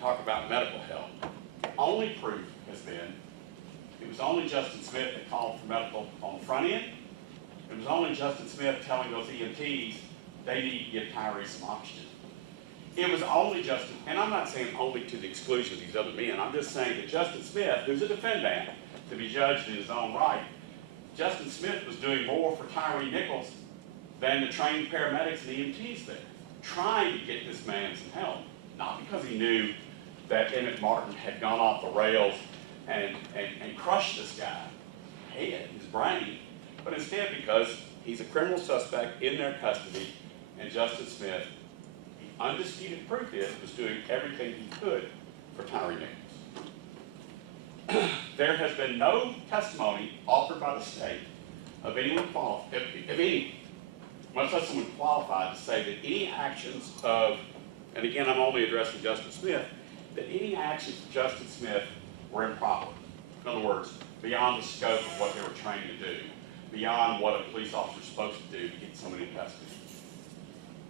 talk about medical help. The only proof has been it was only Justin Smith that called for medical on the front end. It was only Justin Smith telling those EMTs they need to give Tyre some oxygen. It was only Justin, and I'm not saying only to the exclusion of these other men, I'm just saying that Justin Smith, who's a defendant, to be judged in his own right, Justin Smith was doing more for Tyre Nichols than the trained paramedics and EMTs there, trying to get this man some help. Not because he knew that Emmett Martin had gone off the rails and crushed this guy, head, his brain, but instead because he's a criminal suspect in their custody, and Justin Smith, the undisputed proof is, was doing everything he could for Tyre Nichols. There has been no testimony offered by the state of anyone qualified, much less someone qualified to say that any actions of, and again I'm only addressing Justin Smith, that any actions of Justin Smith were improper. In other words, beyond the scope of what they were trained to do, beyond what a police officer is supposed to do to get someone in custody.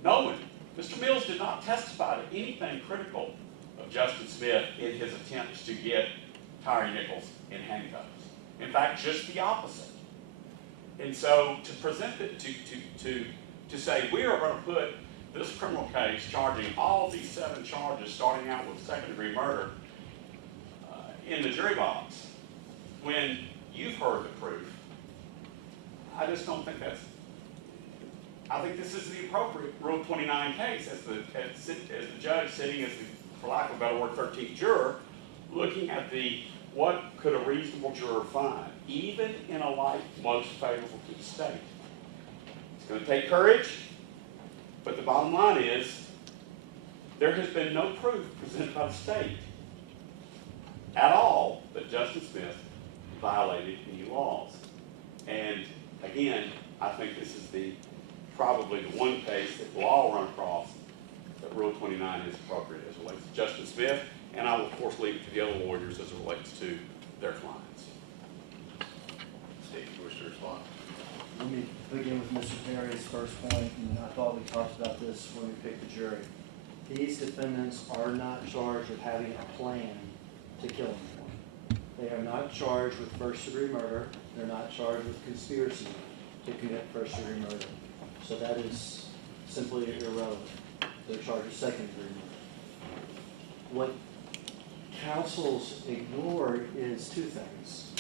No one, Mr. Mills did not testify to anything critical of Justin Smith in his attempts to get Tyre Nichols in handcuffs. In fact, just the opposite. And so to present it, to say we are going to put this criminal case charging all these 7 charges, starting out with second-degree murder, in the jury box, when you've heard the proof, I just don't think that's, I think this is the appropriate Rule 29 case as the judge sitting as the, for lack of a better word, 13th juror, looking at the, what could a reasonable juror find, even in a light most favorable to the state. It's going to take courage, but the bottom line is, there has been no proof presented by the state at all that Justin Smith violated any laws. And again, I think this is probably the one case that we'll all run across that Rule 29 is appropriate as it relates to Justin Smith, and I will of course leave it to the other lawyers as it relates to their clients. Steve, you wish to respond? Let me begin with Mr. Perry's first point, and I thought we talked about this when we picked the jury. These defendants are not charged with having a plan to kill anyone. They are not charged with first-degree murder. They're not charged with conspiracy to commit first-degree murder. So that is simply irrelevant. They're charged with second-degree murder. What counsels ignore is 2 things.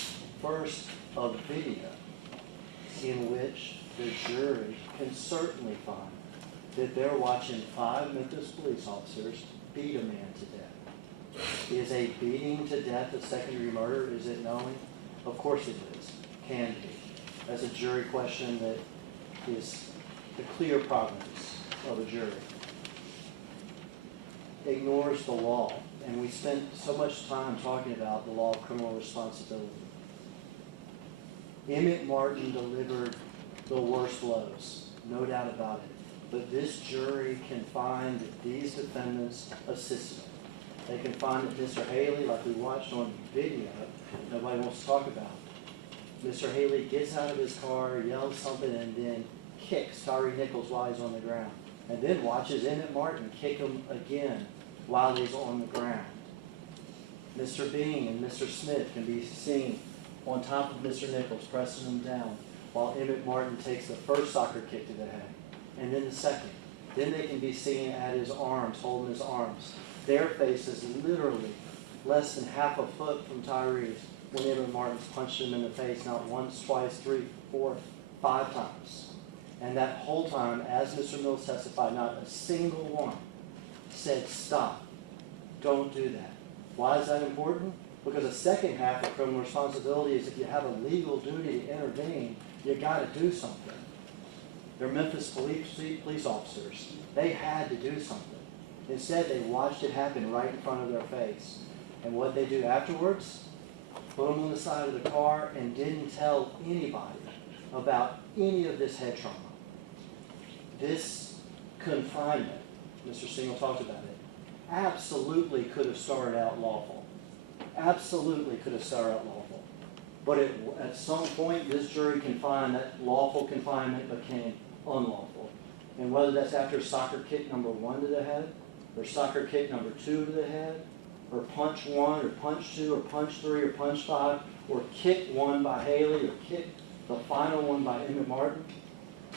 First, a video in which the jury can certainly find that they're watching 5 Memphis police officers beat a man to death. Is a beating to death a second-degree murder? Is it knowing? Of course it is. Can be. That's a jury question that is the clear province of a jury. Ignores the law. And we spent so much time talking about the law of criminal responsibility. Emmett Martin delivered the worst blows, no doubt about it. But this jury can find that these defendants assisted. They can find that Mr. Haley, like we watched on video, nobody wants to talk about. Mr. Haley gets out of his car, yells something, and then kicks Tyre Nichols while he's on the ground. And then watches Emmett Martin kick him again while he's on the ground. Mr. Bean and Mr. Smith can be seen on top of Mr. Nichols, pressing him down, while Emmett Martin takes the first soccer kick to the head, and then the second. Then they can be seen at his arms, holding his arms. Their face is literally less than half a foot from Tyre's when Emmett Martin's punched him in the face, not once, twice, 3, 4, 5 times. And that whole time, as Mr. Mills testified, not a single one said, stop, don't do that. Why is that important? Because the second half of criminal responsibility is if you have a legal duty to intervene, you got to do something. They're Memphis police officers. They had to do something. Instead, they watched it happen right in front of their face. And what they do afterwards? Put them on the side of the car and didn't tell anybody about any of this head trauma. This confinement, Mr. Singel talked about it, absolutely could have started out lawful. Absolutely could have started out lawful. But at some point, this jury can find that lawful confinement became unlawful. And whether that's after soccer kick number 1 to the head, or soccer kick number 2 to the head, or punch 1, or punch 2, or punch 3, or punch 5, or kick 1 by Haley, or kick the final one by Emmett Martin.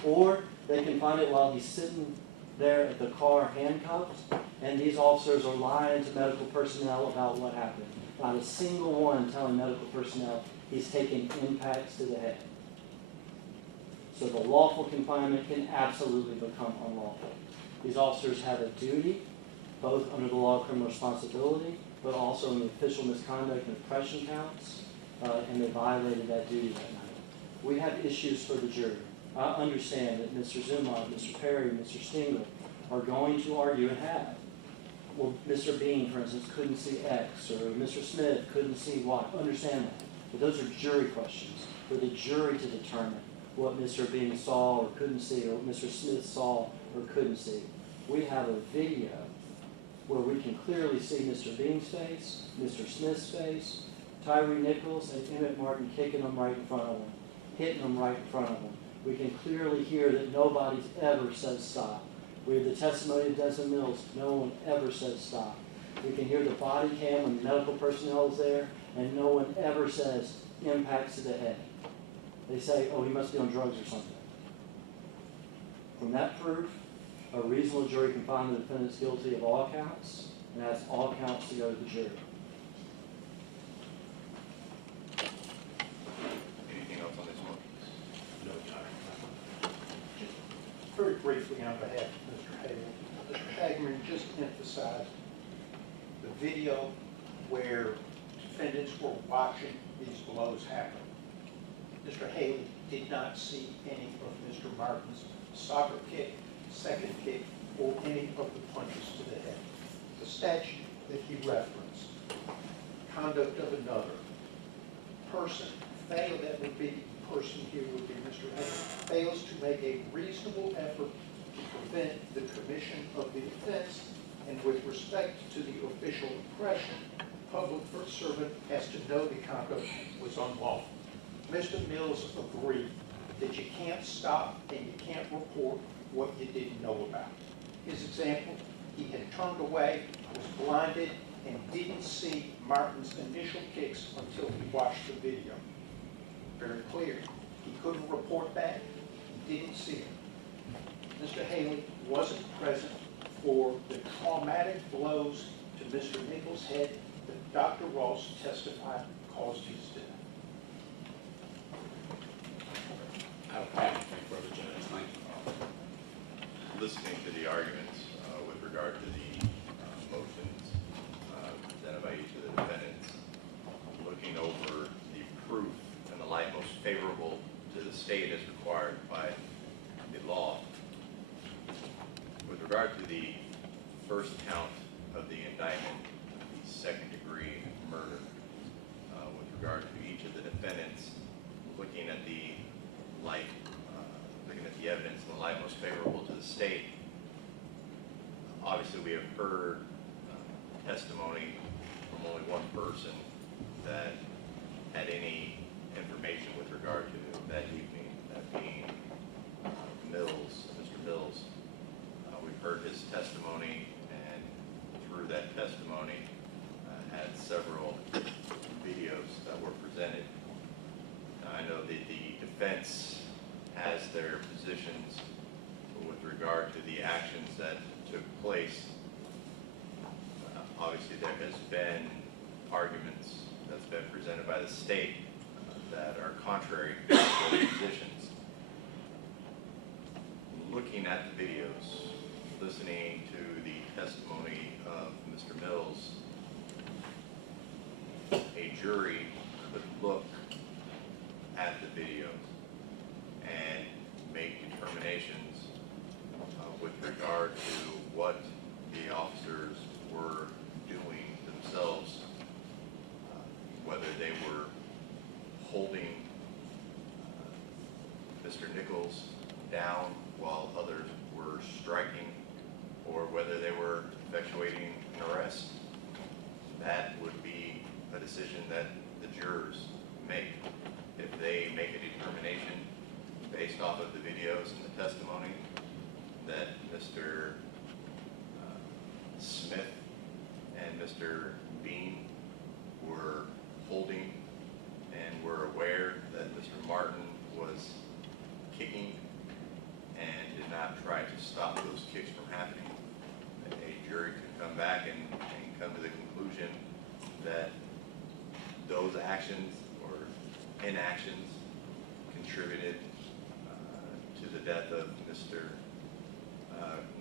Or they can find it while he's sitting there at the car handcuffed, and these officers are lying to medical personnel about what happened. Not a single one telling medical personnel he's taking impacts to the head. So the lawful confinement can absolutely become unlawful. These officers have a duty, both under the law of criminal responsibility, but also in the official misconduct and oppression counts, and they violated that duty that night. We have issues for the jury. I understand that Mr. Zumwalt, Mr. Perry, Mr. Stingler are going to argue and have. Well, Mr. Bean, for instance, couldn't see X, or Mr. Smith couldn't see Y. Understand that. But those are jury questions for the jury to determine what Mr. Bean saw or couldn't see, or what Mr. Smith saw or couldn't see. We have a video where we can clearly see Mr. Bean's face, Mr. Smith's face, Tyre Nichols and Emmett Martin kicking them right in front of them, hitting them right in front of them. We can clearly hear that nobody's ever said stop. We have the testimony of Desmond Mills. No one ever says stop. We can hear the body cam when the medical personnel is there, and no one ever says impacts to the head. They say, oh, he must be on drugs or something. From that proof, a reasonable jury can find the defendants guilty of all counts, and ask all counts to go to the jury. Anything else on this one? No, Tyre. Very briefly on behalf of Mr. Hagman. Mr. Hagman just emphasized the video where defendants were watching these blows happen. Mr. Haley did not see any of Mr. Martin's soccer kick, second kick, or any of the punches to the head. The statute that he referenced, conduct of another person, that would be, person here would be Mr. Haley, fails to make a reasonable effort to prevent the commission of the offense, and with respect to the official oppression, public servant has to know the conduct was unlawful. Mr. Mills agreed that you can't stop and you can't report what you didn't know about. His example, he had turned away, was blinded, and didn't see Martin's initial kicks until he watched the video. Very clear. He couldn't report that. He didn't see it. Mr. Haley wasn't present for the traumatic blows to Mr. Nichols' head that Dr. Ross testified caused his death. I don't have anything further, Judge. Thank you. Listening to the arguments with regard to the motions presented by each of the defendants, looking over the proof in the light most favorable to the state as required by the law. With regard to the first count of the indictment, the second-degree murder, with regard to each of the defendants, looking at the evidence in the light most favorable to the state, obviously we have heard testimony from only one person that had any information with regard to that evening, that being Mills, Mr. Mills. We've heard his testimony, and through that testimony had several videos that were presented. I know that the defense has their positions with regard to the actions that took place. Obviously, there has been arguments that's been presented by the state that are contrary to those positions. Looking at the videos, listening to the testimony of Mr. Mills, a jury could look at the videos and make determinations with regard to what the officers were doing themselves, whether they were holding Mr. Nichols down while others were striking, or whether they were effectuating an arrest. That would be a decision that the jurors make. If they make a determination based off of the videos and the testimony that Mr. Mr. Bean were holding and were aware that Mr. Martin was kicking and did not try to stop those kicks from happening. A jury could come back and come to the conclusion that those actions or inactions contributed to the death of Mr.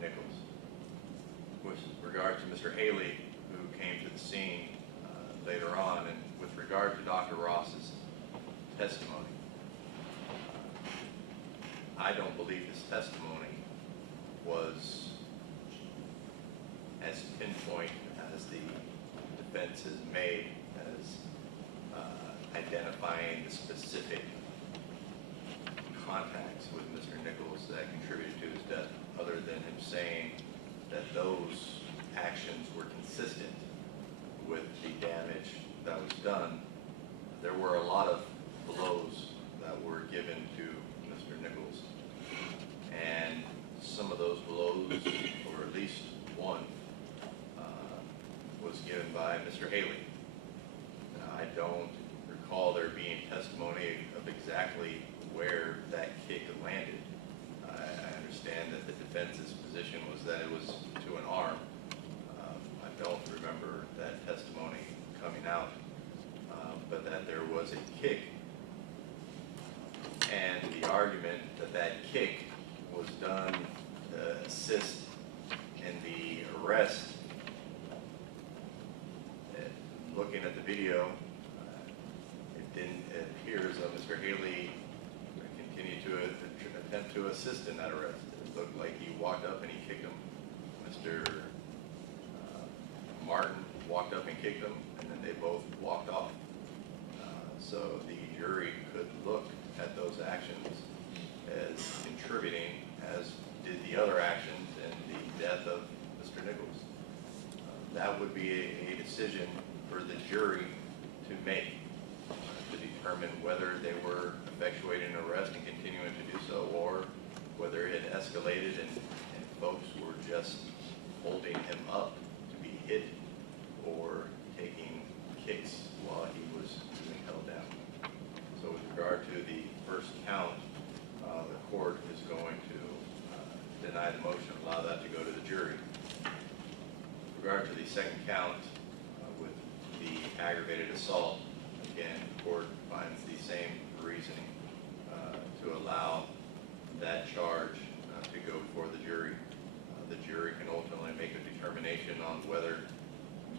Nichols. With regard to Mr. Haley, who came to the scene later on, and with regard to Dr. Ross's testimony, I don't believe his testimony was as pinpoint as the defense has made, as identifying the specific contacts with Mr. Nichols that contributed to his death, other than him saying that those actions were consistent with the damage that was done. There were a lot of blows that were given to Mr. Nichols, and some of those blows, or at least one, was given by Mr. Haley. I don't recall there being testimony of exactly where that kick landed. I understand that the defense's position was that it was to an arm. I don't remember that testimony coming out, but that there was a kick, and the argument that that kick was done to assist in the arrest. Looking at the video, it appears that Mr. Haley continued to attempt to assist in that arrest. It looked like he walked up and he kicked him. Mr. Martin walked up and kicked him, and then they both walked off. So the jury could look at those actions as contributing, as did the other actions in the death of Mr. Nichols. That would be a decision for the jury to make, to determine whether they were effectuating an arrest and continuing to do so, or whether it escalated and folks were just holding him up to be hit or taking kicks while he was being held down. So with regard to the first count, the court is going to deny the motion, allow that to go to the jury. With regard to the second count, with the aggravated assault, again, the court finds the same reasoning to allow that charge to go before the jury. The jury can ultimately make a determination on whether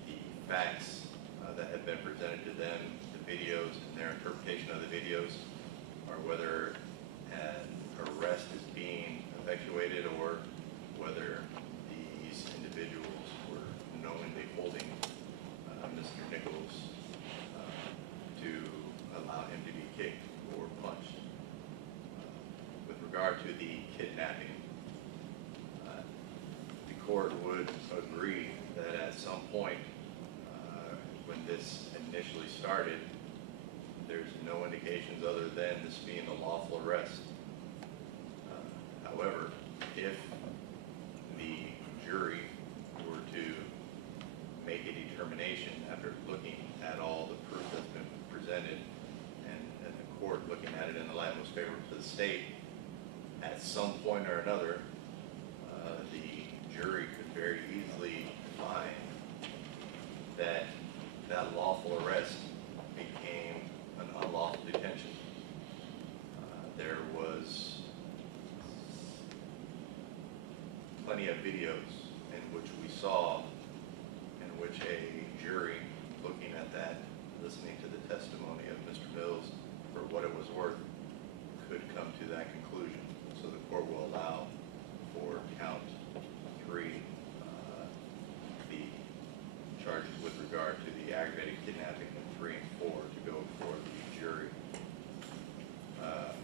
the facts that have been presented to them, the videos and their interpretation of the videos, or whether an arrest is being effectuated or whether these individuals were knowingly holding Mr. Nichols to allow him to be kicked or punched. With regard to the kidnapping, the court would agree that at some point when this initially started, there's no indications other than this being a lawful arrest. However, if the jury were to make a determination after looking at all the proof that's been presented and the court looking at it in the light most favorable to the state, at some point or another, the jury could very easily find that that lawful arrest became an unlawful detention. There was plenty of videos in which we saw, in which a jury looking at that, listening to the testimony of Mr. Mills for what it was worth, could come to that conclusion. So the court will allow for count 3, the charges with regard to the aggravated kidnapping of 3 and 4 to go before the jury.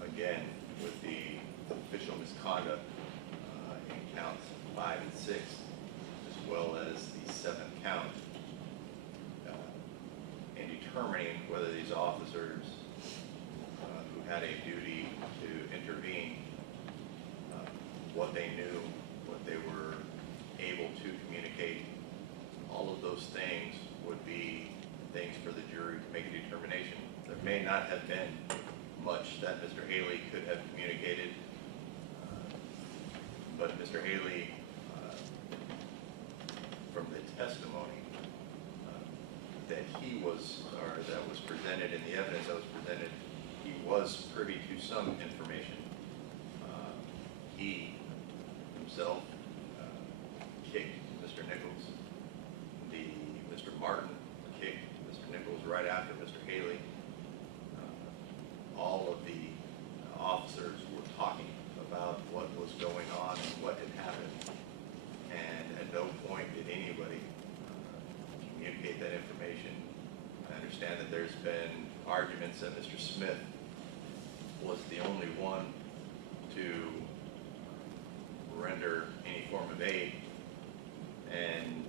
Again, with the official misconduct in counts 5 and 6, as well as the 7th count, in determining whether these officers who had a duty to intervene, what they knew, what they were able to communicate, all of those things not have been much that Mr. Haley could have communicated, but Mr. Haley, from the testimony that he was, or that was presented in the evidence that was presented, he was privy to some information. He himself kicked Mr. Nichols. Mr. Martin kicked Mr. Nichols right after Mr. Haley. All of the officers were talking about what was going on and what had happened. And at no point did anybody communicate that information. I understand that there's been arguments that Mr. Smith was the only one to render any form of aid. And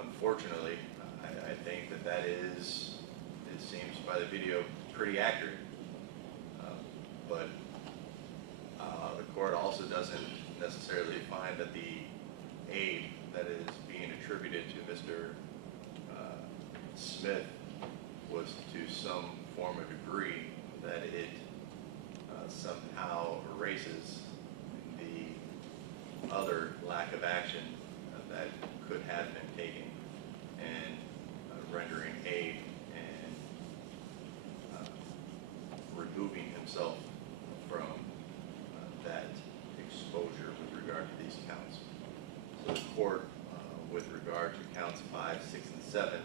unfortunately, I think that is, it seems by the video, pretty accurate. But the court also doesn't necessarily find that the aid that is being attributed to Mr. Smith was to some form of degree that it somehow erases the other lack of action that could have been taken in rendering aid and removing himself from that exposure with regard to these counts. So the court, with regard to counts 5, 6, and 7,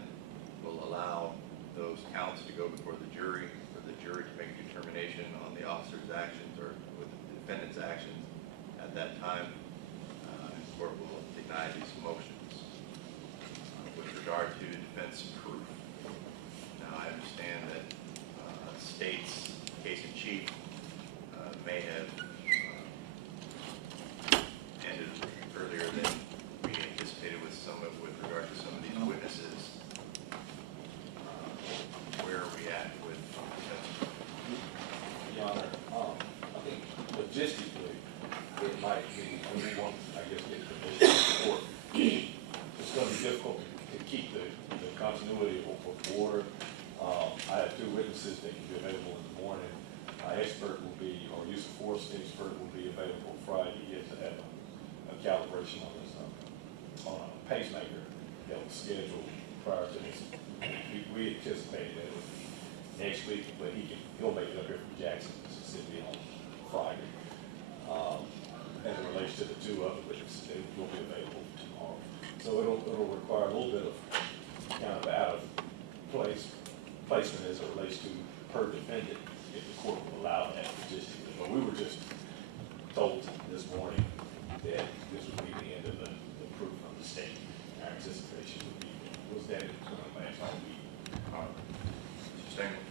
will allow those counts to go before the jury, for the jury to make a determination on the officer's actions or with the defendant's actions. At that time, the court will deny these motions. With regard to defense proof, now I understand that state's case in chief may have ended earlier than we anticipated with regard to some of these witnesses. Where are we at with defense proof? Your Honor, I think logistically, it might be, we want, I guess, get permission from the court. It's going to be difficult to keep the continuity of order. I have 2 witnesses that can be available in the morning. My expert will be, or use of force expert will be available Friday. He has to have a calibration on his on a pacemaker that was scheduled prior to this. We anticipated that it would be next week, but he'll make it up here from Jackson, Mississippi on Friday. As it relates to the 2 other witnesses, they will be available tomorrow. So it'll require a little bit of kind of out of placement as it relates to per defendant, if the court will allow that logistically. But we were just told this morning that this would be the end of the proof from the state. Our anticipation was that it was going to last all week. Mr. Stengel?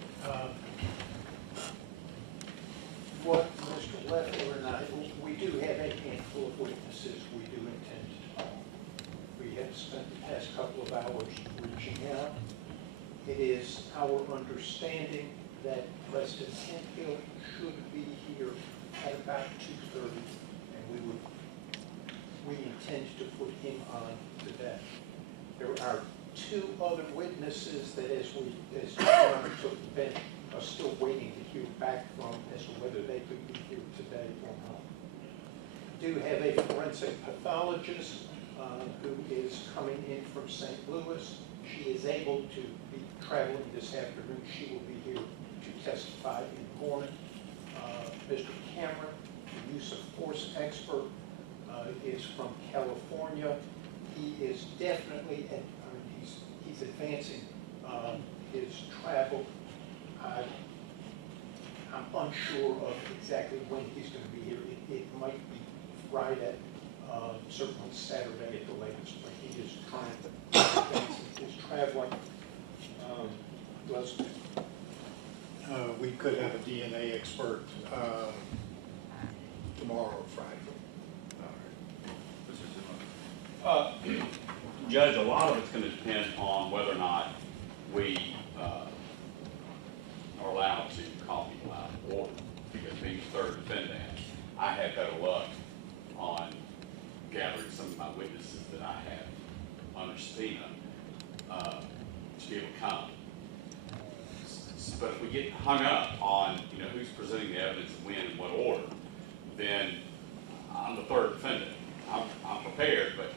What Mr. Leffler and I, we do have a handful of witnesses we do intend to call. We have spent the past couple of hours reaching out. It is our understanding that Preston Hemphill should be here at about 2:30, and we intend to put him on today. There are 2 other witnesses that as John took the bench, are still waiting to hear back from as to whether they could be here today or not. We do have a forensic pathologist who is coming in from St. Louis. She is able to be traveling this afternoon. She will be here to testify in the morning. Mr. Cameron, the use of force expert, is from California. He is definitely, he's advancing his travel. I'm unsure of exactly when he's going to be here. It might be Friday, certainly Saturday at the latest, but he is trying to advance his traveling. We could have a DNA expert tomorrow or Friday. All right. Mr. Simon? Judge, a lot of it's going to depend on whether or not we are allowed to call people out of order. Because being the 3rd defendant, I had better luck on gathering some of my witnesses that I have under subpoena to be able to come. but if we get hung up on, you know, who's presenting the evidence and when and what order, then I'm the third defendant. I'm prepared, but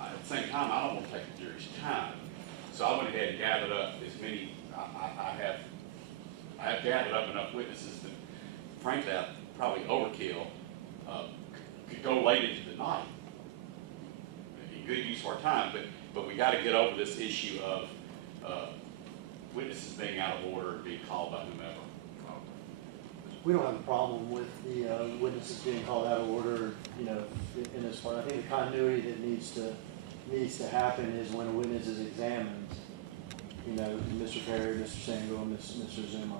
at the same time, I don't want to take the jury's time. So I went ahead and gathered up as many, I have gathered up enough witnesses that frankly, I probably overkill, could go late into the night. It'd be good use of our time, but we gotta get over this issue of, witnesses being out of order and being called by whomever. We don't have a problem with the witnesses being called out of order, you know, in this part. I think the continuity that needs to happen is when a witness is examined, you know, Mr. Perry, Mr. Sango, and Mr. Zuma.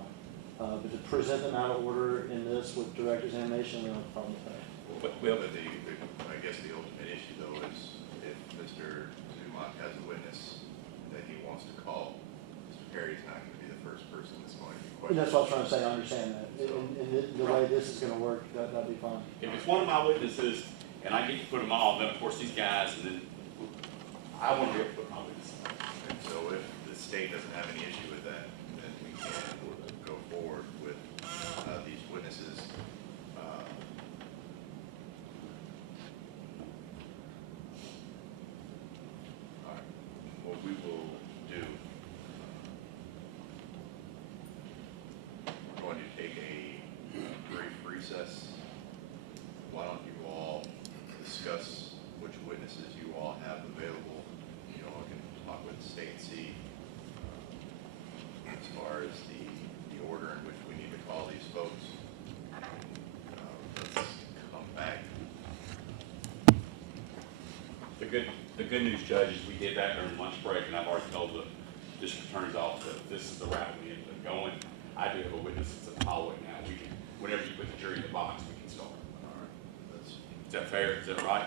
But to present them out of order in this with direct examination, we don't have a problem with that. Well, but I guess the ultimate issue though is if Mr. Zuma has a witness that he wants to call, Mr. Perry's not going to be the first person that's going to be And questioned. that's what I'm trying to say, I understand that. And the way this is gonna work, that'd be fine. If it's one of my witnesses and I get to put them on, then of course these guys, and then I want to be able to put my witnesses on. And so if the state doesn't have any issue with that, then we can go forward with these witnesses. All right, what we will do, we're going to take a brief recess. Why don't you all discuss which witnesses you all have available? You know, I can talk with the state and see as far as the order in which we need to call these folks. Let's come back. The good news, Judge, is we did that during lunch break, and I've already told the district attorney's office that this is the route we ended up going. I do have a witness that's at the hallway now. We can, whenever you put the jury in the box, we can start. All right, that's, Is that fair? Is that right?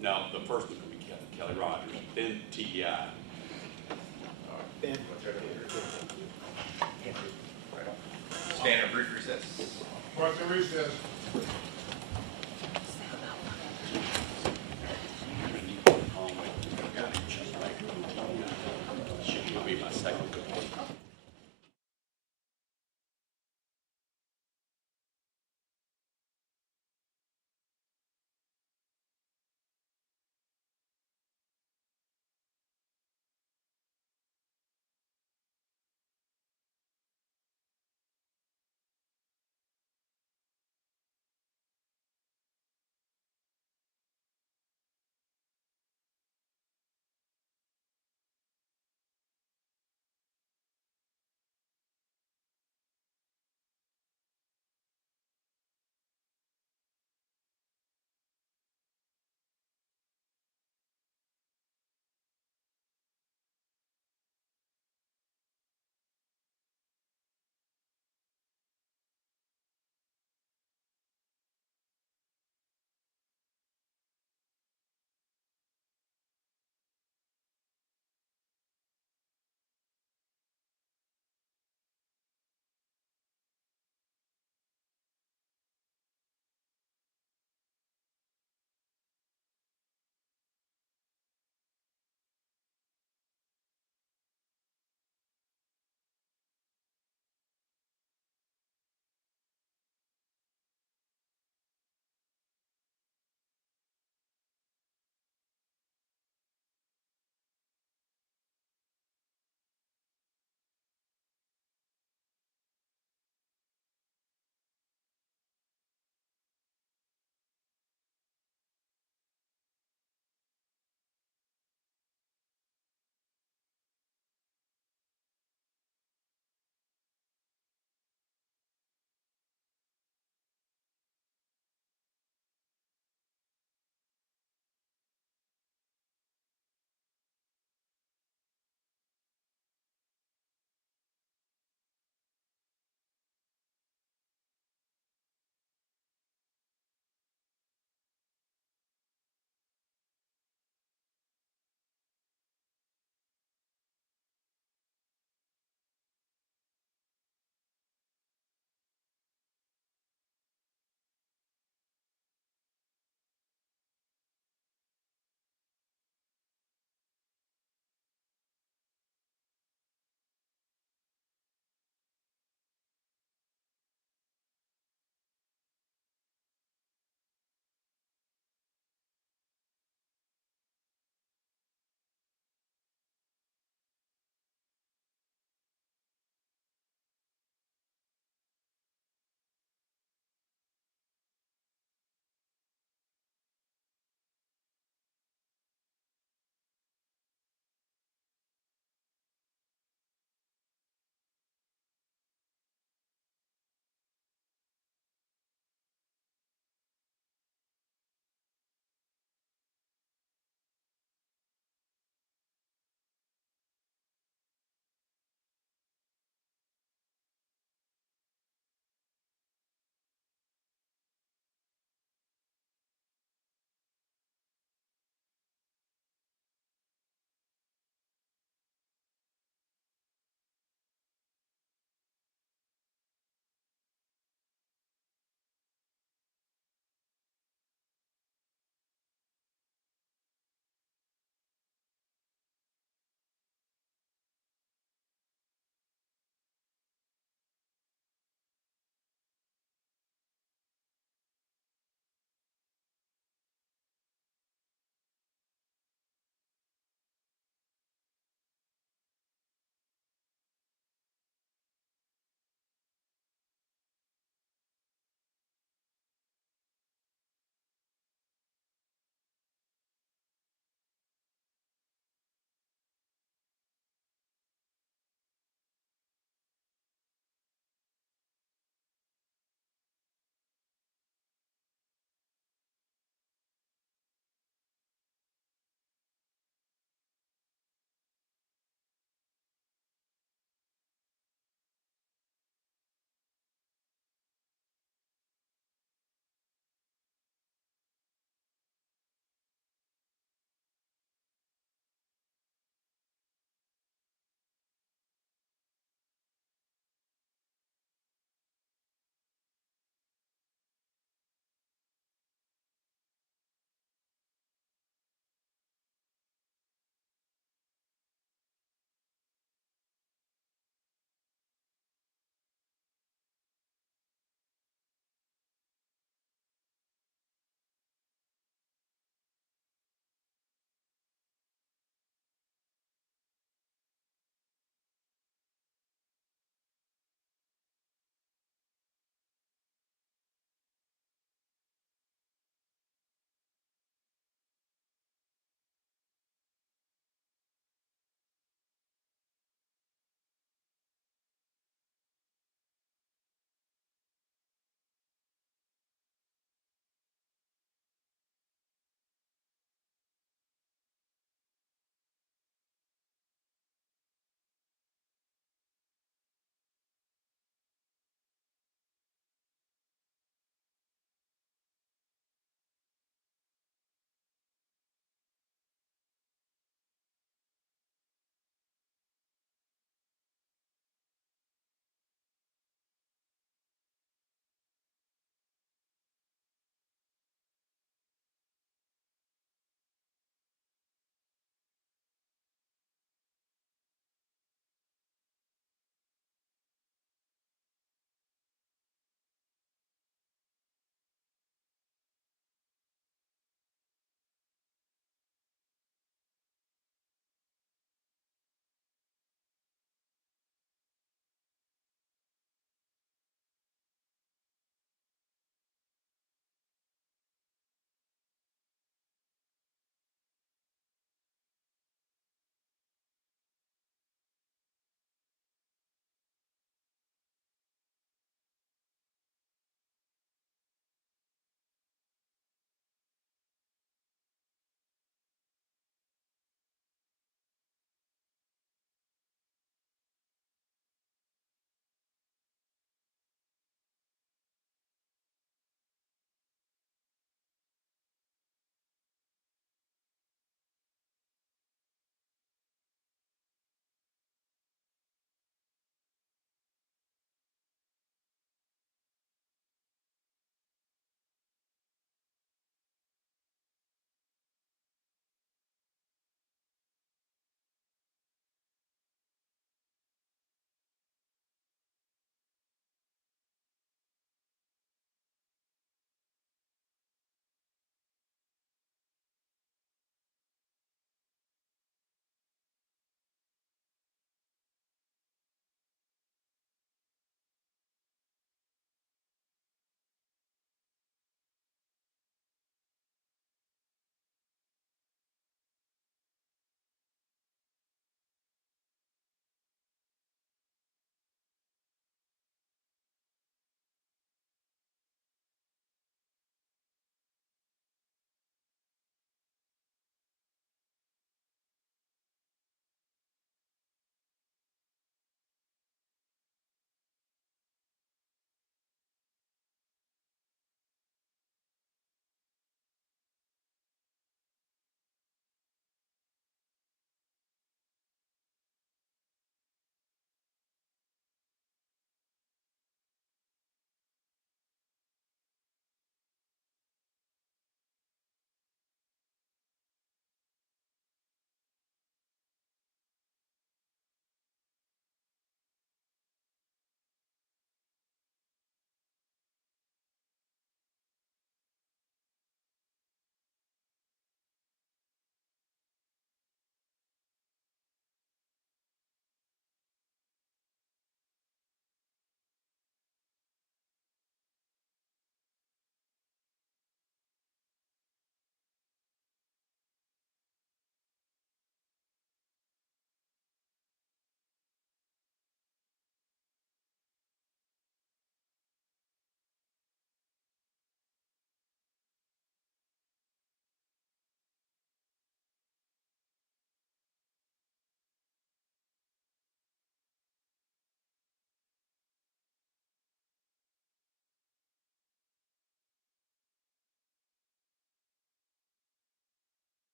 No, the first one will be Kelly Rogers, then TBI. all right. Stand in brief recess. What's the recess? She'll be my second.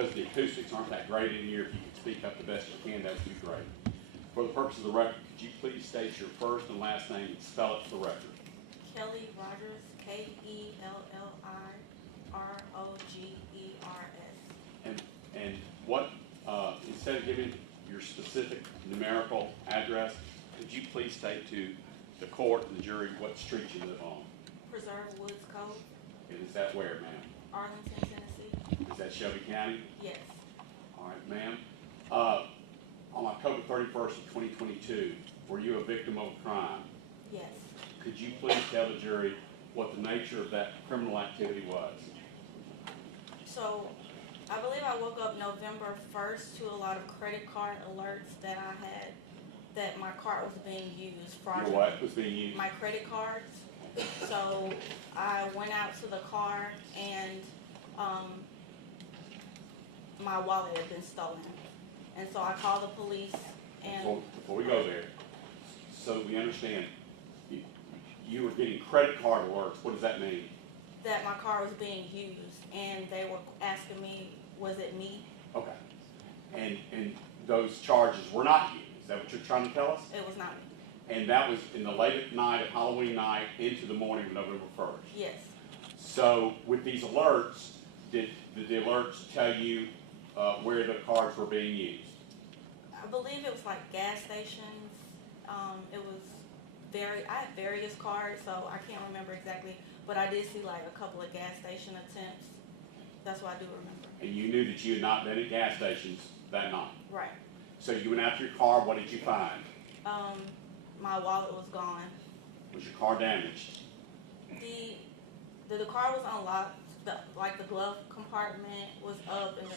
because the acoustics aren't that great in here, if you could speak up the best you can, that would be great. For the purpose of the record, could you please state your first and last name and spell it for the record? Kelly Rogers, Kellirogers. And what, instead of giving your specific numerical address, could you please state to the court and the jury what street you live on? Preserve Woods Cove, And is that where, ma'am? Arlington, Tennessee. Is that Shelby County? Yes, All right, ma'am. On October 31st of 2022, were you a victim of a crime? yes. Could you please tell the jury what the nature of that criminal activity was? So, I believe I woke up November 1st to a lot of credit card alerts that I had, that my card was being used Your fraudulently. what was being used? My credit cards. So, I went out to the car and, my wallet had been stolen. And so I called the police and, Before we go there, so we understand, you were getting credit card alerts. What does that mean? that my car was being used, and they were asking me, was it me? Okay. And those charges were not you. Is that what you're trying to tell us? It was not me. And that was in the late night of Halloween night into the morning of November 1st. Yes, So with these alerts, did the alerts tell you where the cards were being used? I believe it was like gas stations. It was I had various cards, so I can't remember exactly, but I did see like a couple of gas station attempts. That's what I do remember. And you knew that you had not been at gas stations that night. Right. So you went out to your car. What did you find? My wallet was gone. Was your car damaged? The car was unlocked. The glove compartment was up, and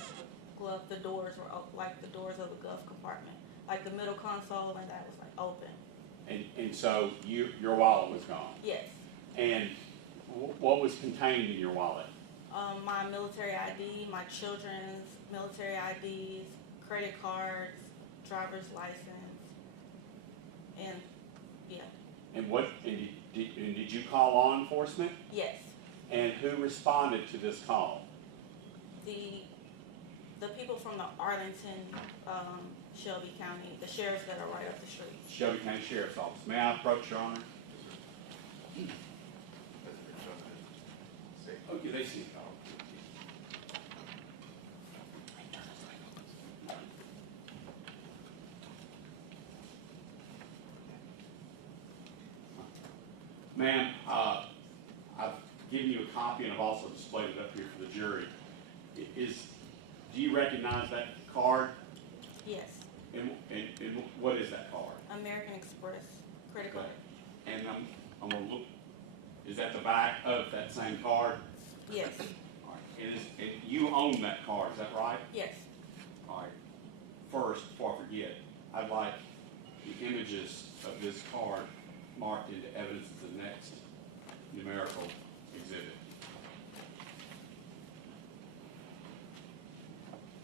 the doors were up, like the doors of the glove compartment, like the middle console, and that was like open. And so your wallet was gone. Yes. And what was contained in your wallet? My military ID, my children's military IDs, credit cards, driver's license, and yeah. And did you call law enforcement? Yes. And who responded to this call? The people from the Arlington, Shelby County, the sheriffs that are right up the street. Shelby County Sheriff's Office. May I approach, Your Honor? Okay, they see the call. Ma'am, I've given you a copy and I've also displayed it up here for the jury. Do you recognize that card? Yes. And what is that card? American Express credit card. And I'm gonna look, is that the back of that same card? Yes. All right. And you own that card, is that right? Yes. All right. First, before I forget, I'd like the images of this card marked into evidence as the next numerical exhibit.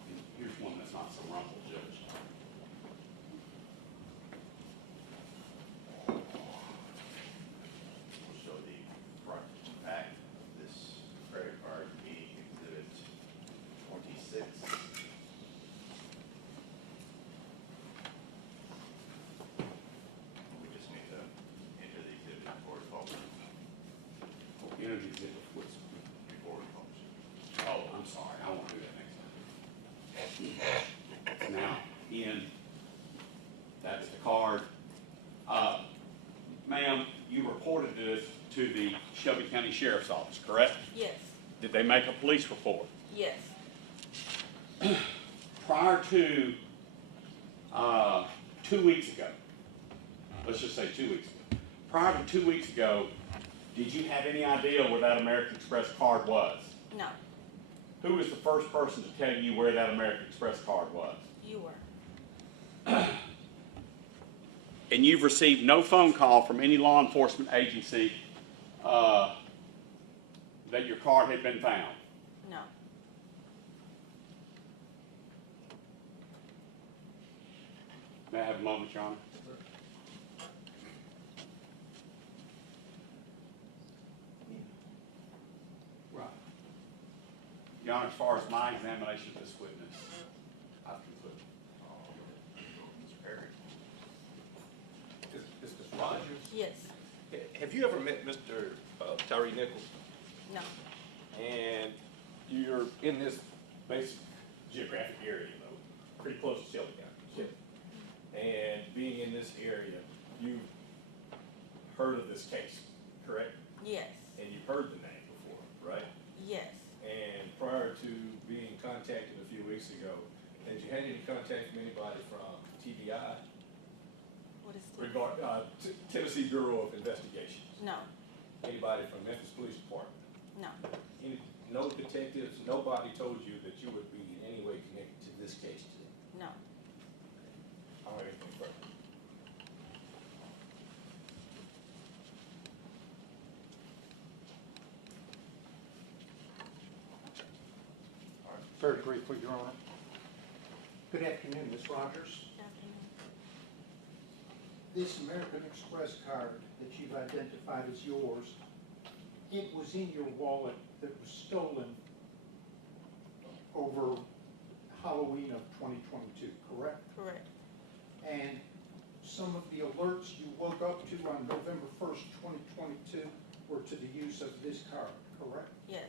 And here's one that's not so rumpled, Judge. We'll show the front and back of this credit card, being exhibit 26. We just need to enter the exhibit before it publishes. Energy exhibit, what's, Before it publishes. oh, I'm sorry, I won't do that next time. Now, Ian, that's the card. Ma'am, you reported this to the Shelby County Sheriff's Office, correct? Yes. Did they make a police report? Yes. Prior to 2 weeks ago, let's just say 2 weeks ago, prior to 2 weeks ago, did you have any idea where that American Express card was? No. Who was the first person to tell you where that American Express card was? You were. And you've received no phone call from any law enforcement agency that your card had been found? No. May I have a moment, Your Honor? Right. Your Honor, as far as my examination of this witness, I've concluded. Mr. Perry? Is Mr. Rogers? Yes. Have you ever met Mr. Tyre Nichols? No. And you're in this basic geographic area, you know, pretty close to Shelby County. And being in this area, you've heard of this case, correct? Yes. And you've heard the name before, right? Yes. And prior to being contacted a few weeks ago, had you had any contact from anybody from TBI? What is Tennessee Bureau of Investigations? No. Anybody from Memphis Police Department? No. No detectives, nobody told you that you would be in any way connected to this case today? No. All right, anything further? Very briefly, Your Honor. Good afternoon, Ms. Rogers. Good afternoon. This American Express card that you've identified as yours, it was in your wallet that was stolen over Halloween of 2022, correct? Correct. And some of the alerts you woke up to on November 1st, 2022 were to the use of this card, correct? Yes.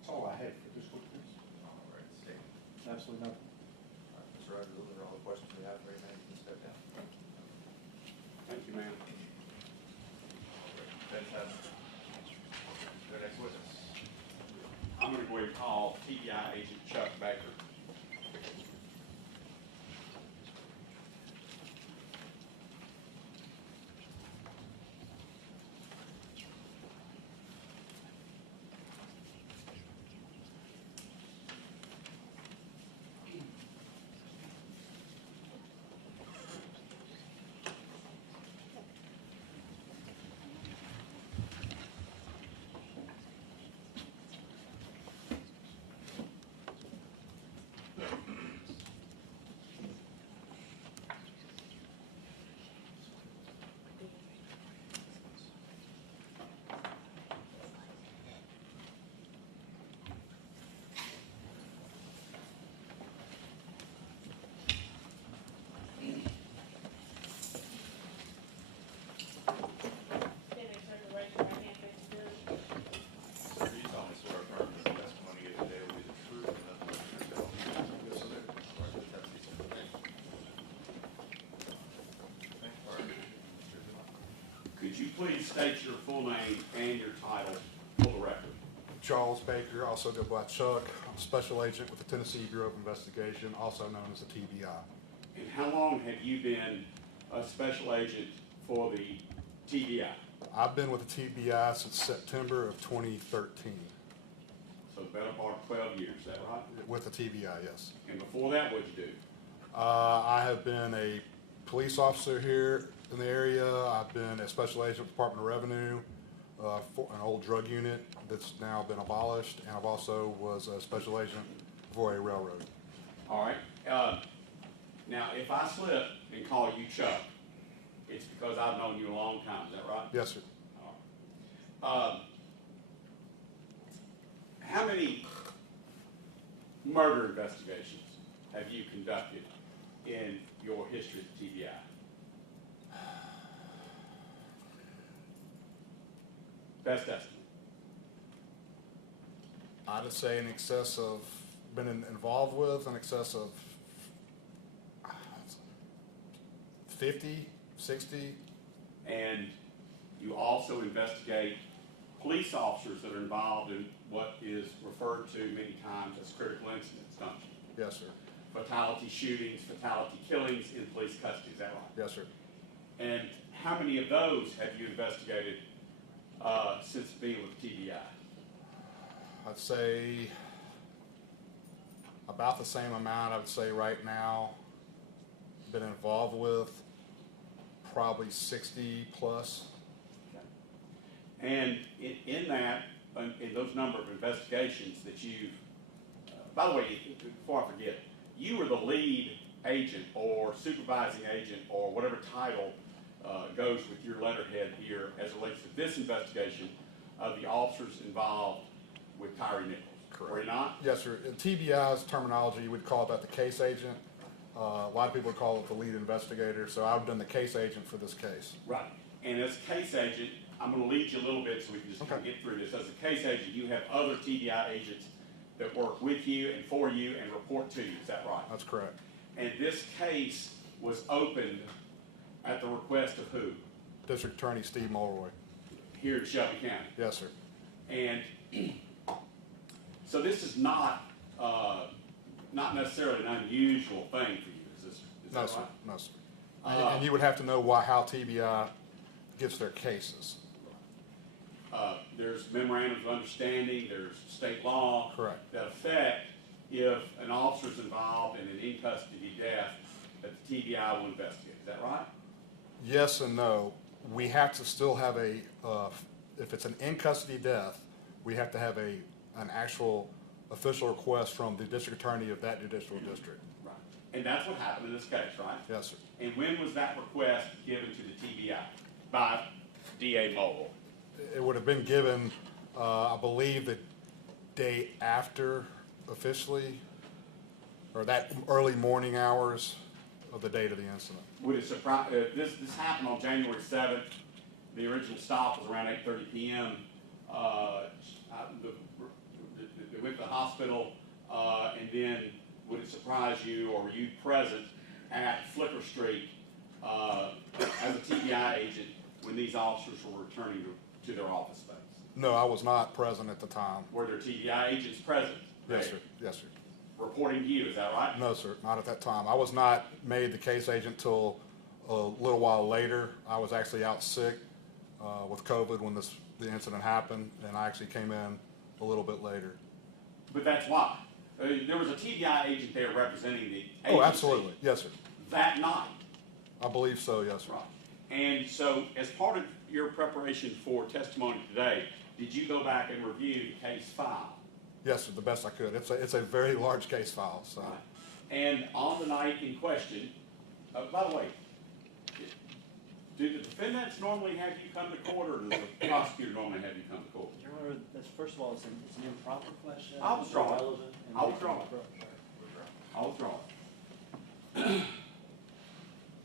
That's all I had for this witness. All right, statement. Absolutely nothing. All right, Mr. Rogers, those are all the questions we have right now. You can step down. Thank you, ma'am. Let's have the next witness. I'm gonna go ahead and call TBI agent Chuck Baker. Sir, you solemnly swear or affirm that the testimony you give today will be the truth and nothing but the truth. Yes, sir. All right, let's have a seat. Thank you. All right. Mr. Dumont. Could you please state your full name and your title for the record? Charles Baker, also go by Chuck. I'm a special agent with the Tennessee Bureau of Investigation, also known as the TBI. And how long have you been a special agent for the TBI? I've been with the TBI since September of 2013. So the better part of 12 years, is that right? With the TBI, yes. And before that, what'd you do? I have been a police officer here in the area. I've been a special agent with the Department of Revenue for an old drug unit that's now been abolished, and I've also was a special agent for a railroad. All right. Now, if I slip and call you Chuck, it's because I've known you a long time, is that right? Yes, sir. All right. How many murder investigations have you conducted in your history at TBI? Best estimate. I'd say in excess of, involved with in excess of 50, 60. And you also investigate police officers that are involved in what is referred to many times as critical incidents, don't you? Yes, sir. Fatality shootings, fatality killings in police custody, is that right? Yes, sir. And how many of those have you investigated since being with TBI? I'd say about the same amount. I would say right now, been involved with probably 60 plus. And in that, in those number of investigations that you've, by the way, before I forget, you were the lead agent or supervising agent or whatever title goes with your letterhead here as it relates to this investigation of the officers involved with Tyre Nichols. Were you not? Yes, sir. In TBI's terminology, you would call that the case agent. A lot of people would call it the lead investigator, so I've been the case agent for this case. Right. And as case agent, I'm gonna lead you a little bit so we can just kind of get through this. As a case agent, you have other TBI agents that work with you and for you and report to you, is that right? That's correct. And this case was opened at the request of who? District Attorney Steve Mulroy. Here in Shelby County. Yes, sir. And so this is not necessarily an unusual thing for you, is No, that sir. right? No, sir. And you would have to know how TBI gets their cases. There's memorandums of understanding, there's state law. Correct. That affect if an officer's involved in an in-custody death, that the TBI will investigate, is that right? Yes and no. We have to still have if it's an in-custody death, we have to have an actual official request from the district attorney of that judicial district. Right. And that's what happened in this case, right? Yes, sir. And when was that request given to the TBI? By DA Mobile? It would have been given, I believe, the day after officially, or that early morning hours of the date of the incident. Would it surprise, this happened on January 7th. The original stop was around 8:30 p.m. They went to the hospital, and then would it surprise you, or were you present at Flicker Street as a TBI agent when these officers were returning to their office space? No, I was not present at the time. Were there TBI agents present? Yes, sir. Yes, sir. Reporting to you, is that right? No, sir, not at that time. I was not made the case agent till a little while later. I was actually out sick with COVID when the incident happened, and I actually came in a little bit later. But that's why. There was a TBI agent there representing the agency. Oh, absolutely. Yes, sir. That night. I believe so, yes, sir. Right. And so, as part of your preparation for testimony today, did you go back and review the case file? Yes, sir, the best I could. It's a very large case file, so. Right. And on the night in question, by the way, do the defendants normally have you come to court, or does the prosecutor normally have you come to court? Do you remember, that's, first of all, it's an improper question. I'll withdraw it. Irrelevant, and I'll withdraw it. I'll withdraw it.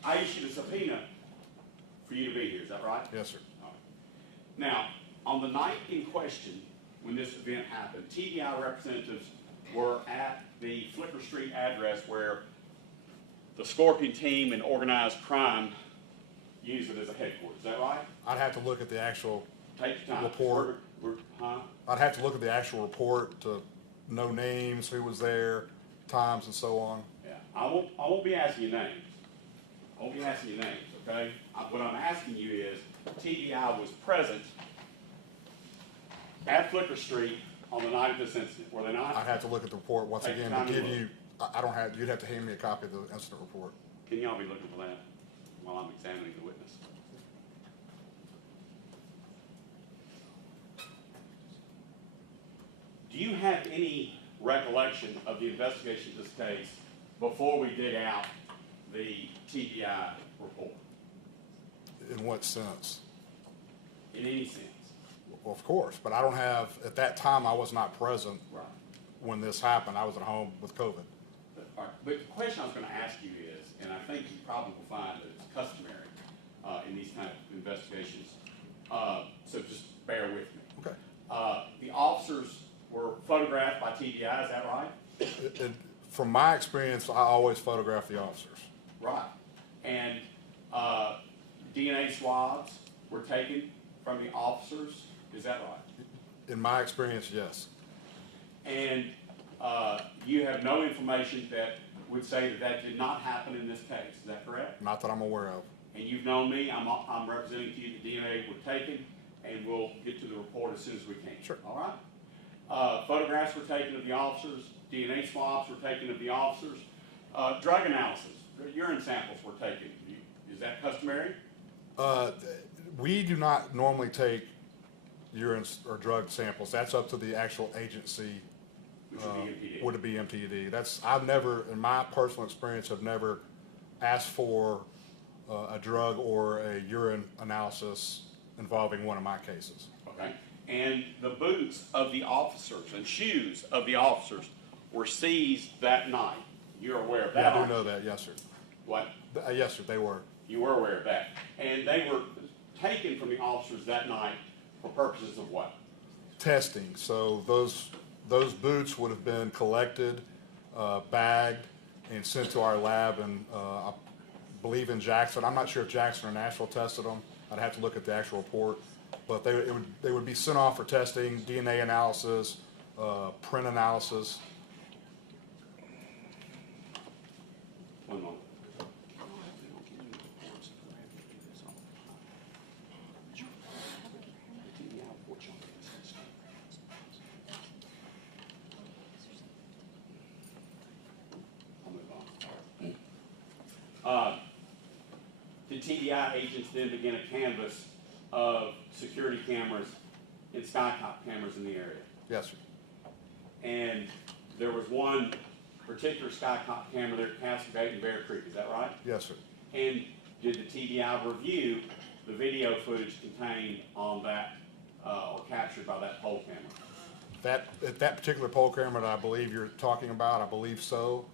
I issued a subpoena for you to be here, is that right? Yes, sir. All right. Now, on the night in question, when this event happened, TBI representatives were at the Flicker Street address where the Scorpion team and organized crime use it as a headquarters, is that right? I'd have to look at the actual Take your time. report. Huh? I'd have to look at the actual report to know names, who was there, times, and so on. Yeah, I won't be asking you names. I won't be asking you names, okay? What I'm asking you is, TBI was present at Flicker Street on the night of this incident, were they not? I'd have to look at the report once Take again your time to and give look. you, I don't have, you'd have to hand me a copy of the incident report. Can y'all be looking for that while I'm examining the witness? Do you have any recollection of the investigation of this case before we dig out the TBI report? In what sense? In any sense? Well, of course, but I don't have, at that time, I was not present Right. when this happened. I was at home with COVID. All right. But the question I was going to ask you is, and I think you probably will find that it's customary in these kind of investigations, so just bear with me. Okay. The officers were photographed by TBI, is that right? From my experience, I always photograph the officers. Right. And DNA swabs were taken from the officers, is that right? In my experience, yes. And you have no information that would say that that did not happen in this case, is that correct? Not that I'm aware of. And you've known me, I'm representing to you the DNA were taken, and we'll get to the report as soon as we can. Sure. All right? Photographs were taken of the officers, DNA swabs were taken of the officers, drug analysis, urine samples were taken. Is that customary? We do not normally take urine or drug samples. That's up to the actual agency. Which would be MPD. Would it be MPD? I've never, in my personal experience, have never asked for a drug or a urine analysis involving one of my cases. Okay. And the boots of the officers and shoes of the officers were seized that night. You're aware of that, Yeah, I do aren't you? know that, yes, sir. What? Yes, sir, they were. You were aware of that. And they were taken from the officers that night for purposes of what? Testing, so those boots would have been collected, bagged, and sent to our lab, and I believe in Jackson. I'm not sure if Jackson or Nashville tested them. I'd have to look at the actual report, but they would be sent off for testing, DNA analysis, print analysis. One moment. The TDI agents then began a canvass of security cameras and skycop cameras in the area. Yes, sir. And there was one particular skycop camera there at Cascade and Bear Creek, is that right? Yes, sir. And did the TDI review the video footage contained on that, or captured by that poll camera? At that particular poll camera that I believe you're talking about, I believe so,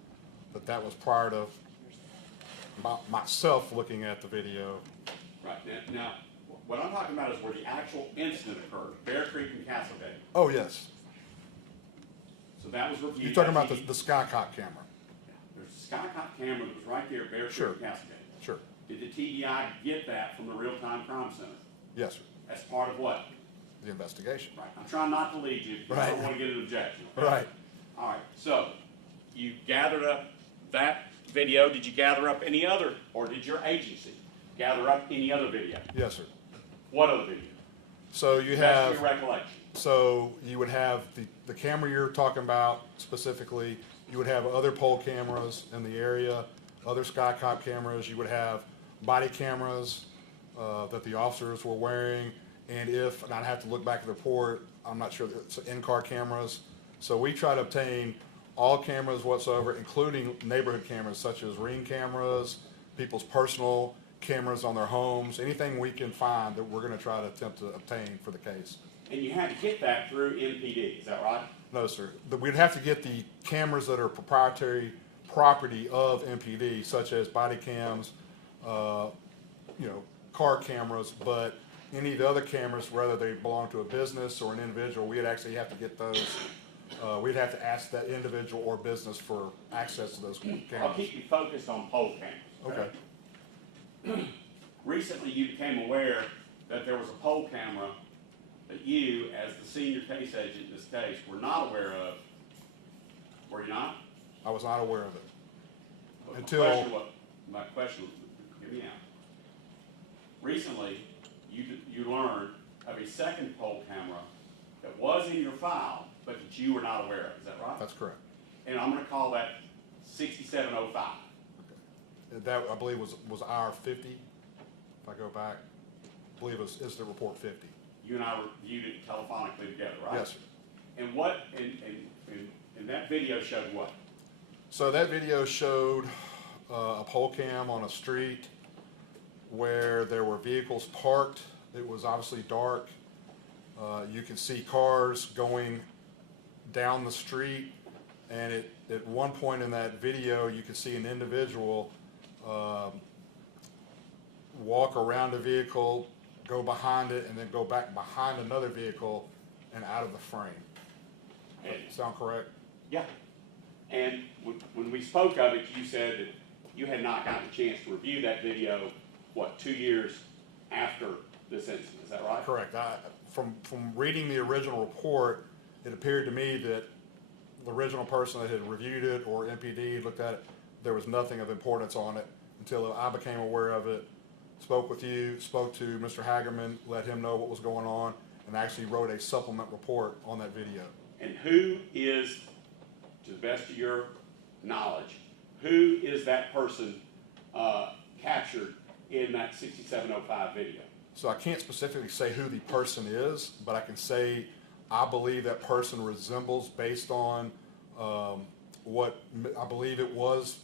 but that was prior to myself looking at the video. Right, now, what I'm talking about is where the actual incident occurred, Bear Creek and Castlegate. Oh, yes. So that was reviewed. You're talking about the Skycop camera? There's a Skycop camera that was right there at Bear Creek Sure. and Castlegate. Sure. Did the TDI get that from the Real-Time Crime Center? Yes, sir. As part of what? The investigation. Right, I'm trying not to lead you, because I don't Right. want to get an objection. Right. All right, so you gathered up that video. Did you gather up any other, or did your agency gather up any other video? Yes, sir. What other video? So you Best of have, your recollection. so you would have the camera you're talking about specifically, you would have other poll cameras in the area, other Skycop cameras, you would have body cameras that the officers were wearing, and I'd have to look back at the report, I'm not sure, it's in-car cameras. So we try to obtain all cameras whatsoever, including neighborhood cameras such as Ring cameras, people's personal cameras on their homes, anything we can find that we're going to try to attempt to obtain for the case. And you had to get that through NPD, is that right? No, sir. We'd have to get the cameras that are proprietary property of MPD, such as body cams, car cameras, but any of the other cameras, whether they belong to a business or an individual, we'd actually have to get those. We'd have to ask that individual or business for access to those I'll cameras. keep you focused on poll cameras. Okay. Recently, you became aware that there was a poll camera that you, as the senior case agent in this case, were not aware of. Were you not? I was not aware of it. But Until- my question was, hear me out. Recently, you learned of a second poll camera that was in your file, but that you were not aware of. Is that right? That's correct. And I'm going to call that 6705. That, I believe, was our 50, if I go back. I believe it's the report 50. You and I reviewed it telephonically together, right? Yes, sir. And what, and that video showed what? So that video showed a pole cam on a street where there were vehicles parked. It was obviously dark. You can see cars going down the street, and at one point in that video, you could see an individual walk around a vehicle, go behind it, and then go back behind another vehicle and out of the frame. And, Sound correct? yeah. And when we spoke of it, you said that you had not gotten a chance to review that video, 2 years after this incident, is that right? Correct. From reading the original report, it appeared to me that the original person that had reviewed it or MPD looked at it, there was nothing of importance on it until I became aware of it, spoke with you, spoke to Mr. Hagerman, let him know what was going on, and actually wrote a supplement report on that video. And who is, to the best of your knowledge, who is that person captured in that 6705 video? So I can't specifically say who the person is, but I can say I believe that person resembles, based on what I believe it was,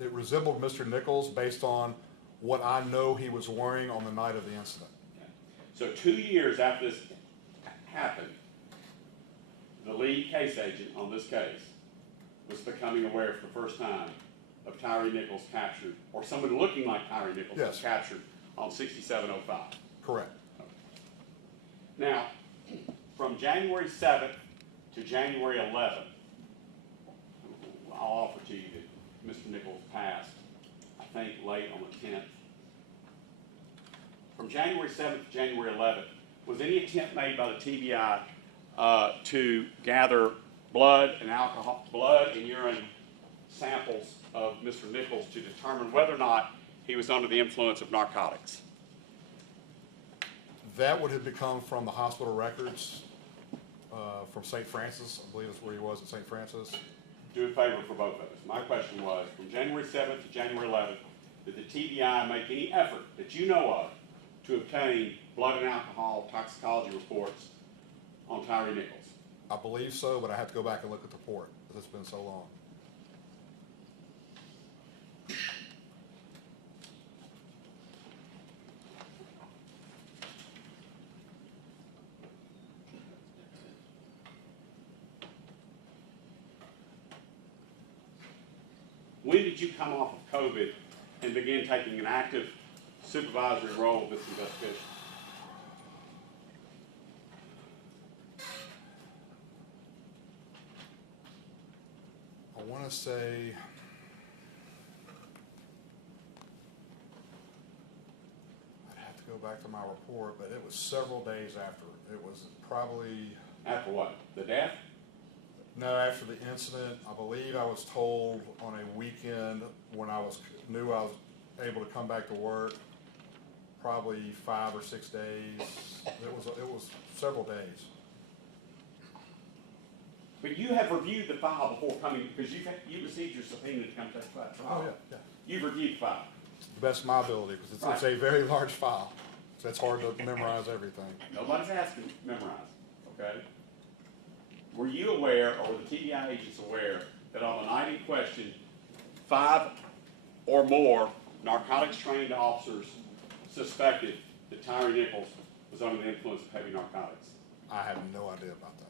it resembled Mr. Nichols based on what I know he was wearing on the night of the incident. Okay. So 2 years after this happened, the lead case agent on this case was becoming aware for the first time of Tyre Nichols captured, or someone looking like Tyre Nichols was Yes. captured on 6705. Correct. Now, from January 7th to January 11th, I'll offer to you that Mr. Nichols passed, I think, late on the 10th. From January 7th to January 11th, was any attempt made by the TBI to gather blood and urine samples of Mr. Nichols to determine whether or not he was under the influence of narcotics? That would have become from the hospital records from St. Francis. I believe that's where he was at St. Francis. Do a favor for both of us. My question was, from January 7th to January 11th, did the TBI make any effort that you know of to obtain blood and alcohol toxicology reports on Tyre Nichols? I believe so, but I have to go back and look at the report because it's been so long. When did you come off of COVID and begin taking an active supervisory role in this investigation? I want to say I'd have to go back to my report, but it was several days after. It was probably After what? The death? no, after the incident. I believe I was told on a weekend when I knew I was able to come back to work. Probably 5 or 6 days. It was several days. But you have reviewed the file before coming, because you received your subpoena to come testify at trial. Oh yeah. You've reviewed the file. To the best of my ability, because it's a very large file. So it's hard to memorize everything. Nobody's asking to memorize, okay? Were you aware, or were the TBI agents aware, that on the night in question, 5 or more narcotics-trained officers suspected that Tyre Nichols was under the influence of heavy narcotics? I have no idea about that.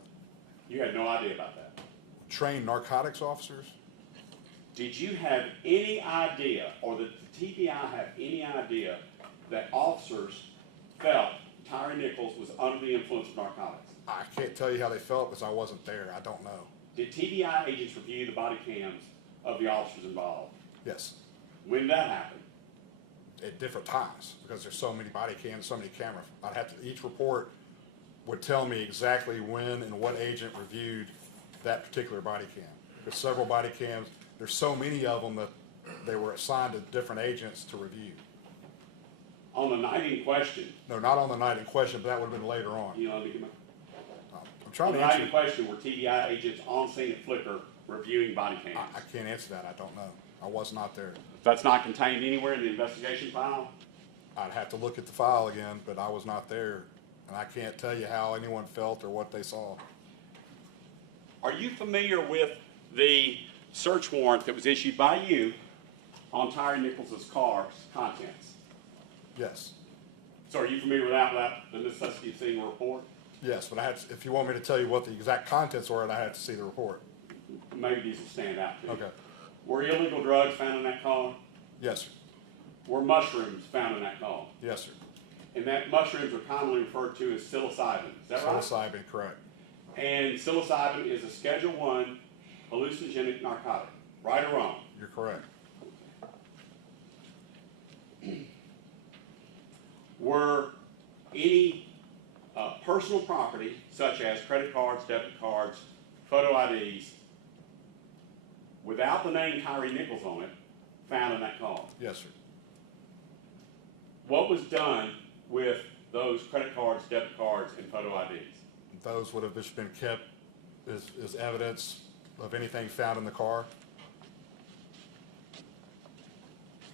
You had no idea about that. Trained narcotics officers? Did you have any idea, or did the TBI have any idea, that officers felt Tyre Nichols was under the influence of narcotics? I can't tell you how they felt because I wasn't there. I don't know. Did TBI agents review the body cams of the officers involved? Yes, When did that happen? at different times because there's so many body cams, so many cameras. Each report would tell me exactly when and what agent reviewed that particular body cam. There's several body cams. There's so many of them that they were assigned to different agents to review. On the night in question, No, not on the night in question, but that would have been later on. you know, let me get my, I'm trying on to the night in answer. question, were TBI agents on scene at Flickr reviewing body cams? I can't answer that. I don't know. I was not there. That's not contained anywhere in the investigation file? I'd have to look at the file again, but I was not there. And I can't tell you how anyone felt or what they saw. Are you familiar with the search warrant that was issued by you on Tyre Nichols' car's contents? Yes. So are you familiar with that without the necessity of seeing a report? Yes, but if you want me to tell you what the exact contents were, I have to see the report. Maybe these will stand out to you. Okay. Were illegal drugs found in that car? Yes, sir. Were mushrooms found in that car? Yes, sir. And that mushrooms are commonly referred to as psilocybin. Is that right? Psilocybin, correct. And psilocybin is a Schedule I hallucinogenic narcotic. Right or wrong? You're correct. Were any personal property, such as credit cards, debit cards, photo IDs, without the name Tyre Nichols on it, found in that car? Yes, sir. What was done with those credit cards, debit cards, and photo IDs? Those would have just been kept as evidence of anything found in the car.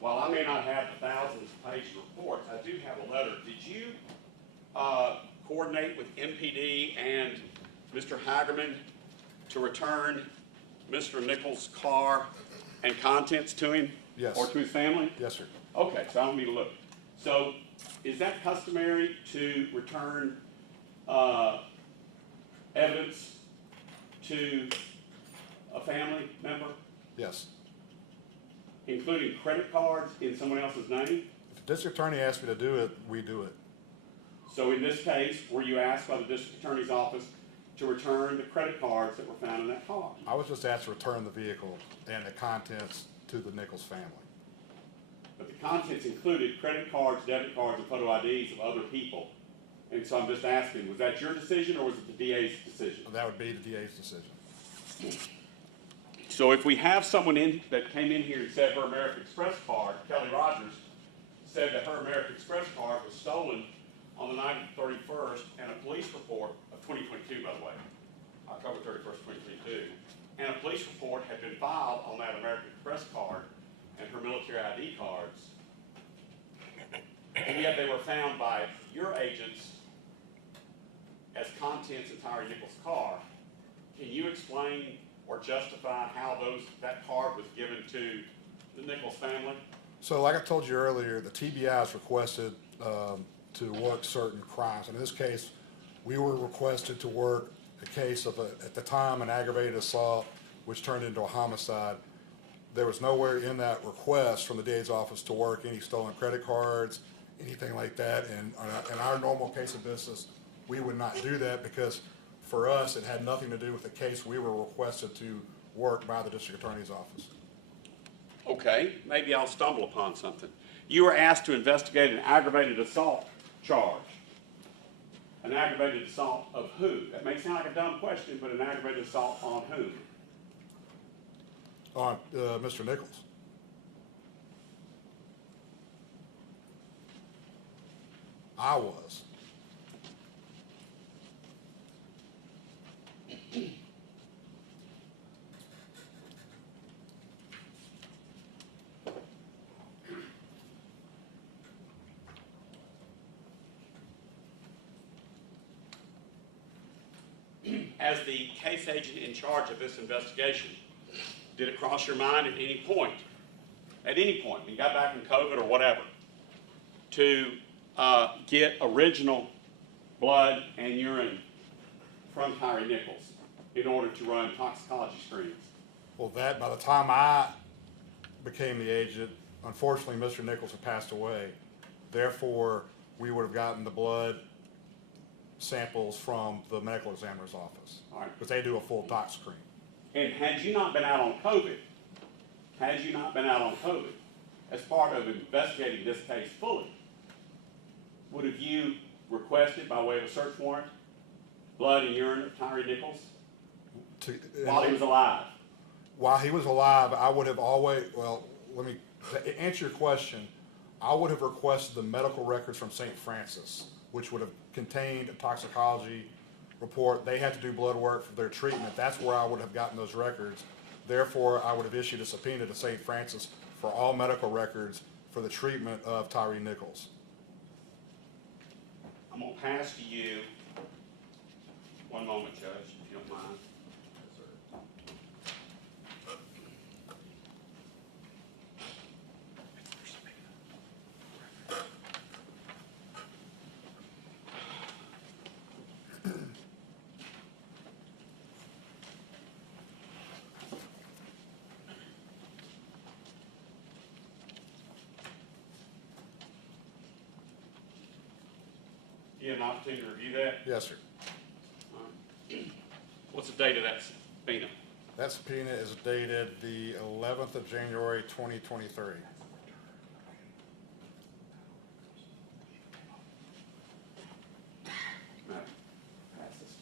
While I may not have the thousands of page reports, I do have a letter. Did you coordinate with MPD and Mr. Hagerman to return Mr. Nichols' car and contents to him? Yes. Or to his family? Yes, sir. Okay, so I don't need to look. So is that customary to return evidence to a family member, Yes. including credit cards in someone else's name? If the district attorney asks me to do it, we do it. So in this case, were you asked by the district attorney's office to return the credit cards that were found in that car? I was just asked to return the vehicle and the contents to the Nichols family. But the contents included credit cards, debit cards, and photo IDs of other people. And so I'm just asking, was that your decision or was it the DA's decision? That would be the DA's decision. So if we have someone that came in here and said her American Express card, Kelly Rogers, said that her American Express card was stolen on the night of the 31st, and a police report of 2022, by the way, October 31st, 2022, and a police report had been filed on that American Express card and her military ID cards, and yet they were found by your agents as contents in Tyre Nichols' car. Can you explain or justify how that card was given to the Nichols family? So like I told you earlier, the TBIs requested to work certain crimes. In this case, we were requested to work a case of, at the time, an aggravated assault, which turned into a homicide. There was nowhere in that request from the DA's office to work any stolen credit cards, anything like that. And in our normal case of business, we would not do that because for us, it had nothing to do with the case we were requested to work by the district attorney's office. Okay, maybe I'll stumble upon something. You were asked to investigate an aggravated assault charge. An aggravated assault of who? That may sound like a dumb question, but an aggravated assault on whom? On Mr. Nichols. I was. As the case agent in charge of this investigation, did it cross your mind at any point, when you got back from COVID or whatever, to get original blood and urine from Tyre Nichols in order to run toxicology screens? Well, that, by the time I became the agent, unfortunately, Mr. Nichols had passed away. Therefore, we would have gotten the blood samples from the medical examiner's office. All right. Because they do a full tox screen. And had you not been out on COVID, as part of investigating this case fully, would have you requested, by way of a search warrant, blood and urine of Tyre Nichols while he was alive? While he was alive, I would have always, well, let me to answer your question, I would have requested the medical records from St. Francis, which would have contained a toxicology report. They had to do blood work for their treatment. That's where I would have gotten those records. Therefore, I would have issued a subpoena to St. Francis for all medical records for the treatment of Tyre Nichols. I'm going to pass to you, one moment, Judge, if you don't mind. You had an opportunity to review that? Yes, sir. What's the date of that subpoena? That subpoena is dated the 11th of January, 2023. No. Pass this to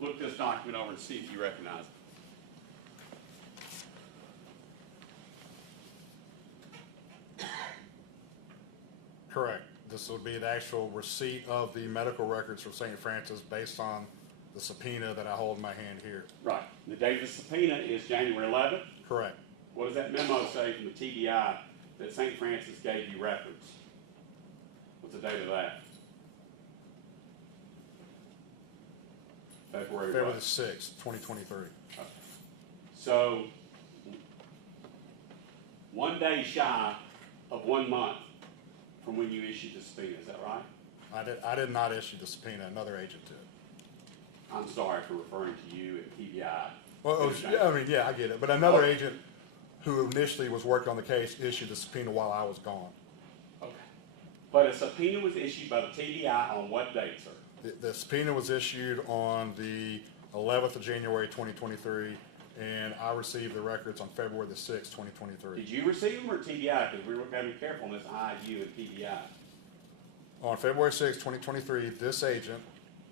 you. Look this document over and see if you recognize it. Correct. This would be the actual receipt of the medical records from St. Francis based on the subpoena that I hold in my hand here. Right. The date of the subpoena is January 11th. Correct. What does that memo say from the TBI that St. Francis gave you records? What's the date of that? February February what? the 6th, 2023. Okay. So, 1 day shy of 1 month from when you issued the subpoena, is that right? I did not issue the subpoena, another agent did. I'm sorry for referring to you and TBI. Well, yeah, I mean, yeah, I get it, but another agent who initially was working on the case issued the subpoena while I was gone. Okay. But a subpoena was issued by the TBI on what date, sir? The subpoena was issued on the 11th of January, 2023, and I received the records on February the 6th, 2023. Did you receive them or TBI? Because we were going to be careful on this I, you, and TBI. On February 6th, 2023, this agent,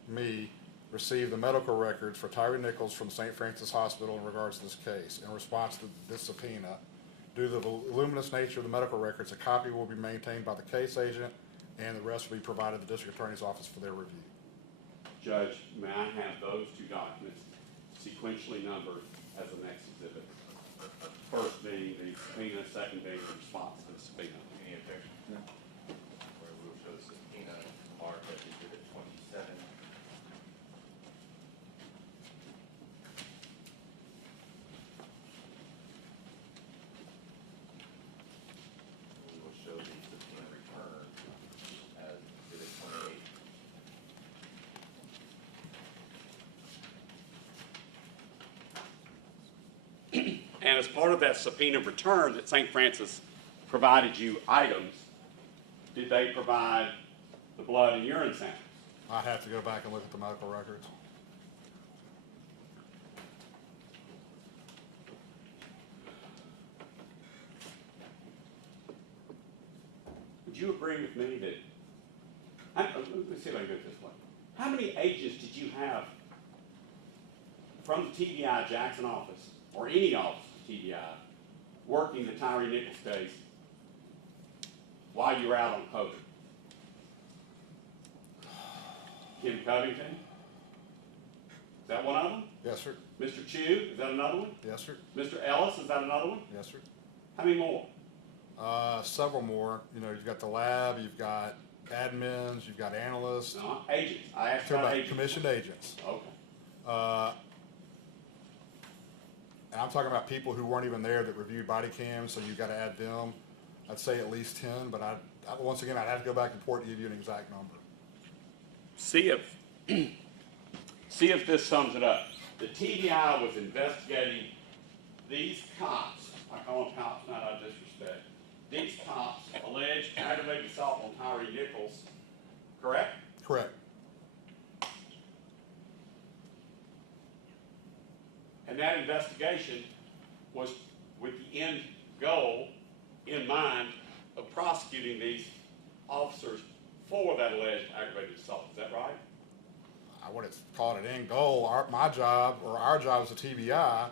me, received the medical records for Tyre Nichols from St. Francis Hospital in regards to this case. In response to this subpoena, due to the voluminous nature of the medical records, a copy will be maintained by the case agent, and the rest will be provided to the District Attorney's Office for their review. Judge, may I have those two documents sequentially numbered as the next exhibit? First being the subpoena, second being the response to the subpoena. Any objection? No. Where we will show the subpoena marked as exhibit 27. We will show the subpoena return as exhibit 28. And as part of that subpoena return that St. Francis provided you items, did they provide the blood and urine samples? I have to go back and look at the medical records. Would you agree with me that, let's see if I can do it this way. How many agents did you have from the TBI Jackson office, or any office of TBI, working the Tyre Nichols case while you were out on COVID? Kim Covington? Is that one of them? Yes, sir. Mr. Chu, is that another one? Yes, sir. Mr. Ellis, is that another one? Yes, sir. How many more? Several more. You know, you've got the lab, you've got admins, you've got analysts, No, agents. I asked about agents. commissioned agents. Okay. And I'm talking about people who weren't even there that reviewed body cams, so you've got to add them. I'd say at least 10, but once again, I'd have to go back and report to give you an exact number. See if this sums it up. The TBI was investigating these cops, I call them cops, not out of disrespect, these cops alleged aggravated assault on Tyre Nichols, correct? Correct. And that investigation was with the end goal in mind of prosecuting these officers for that alleged aggravated assault. Is that right? I wouldn't call it an end goal. Our job as a TBI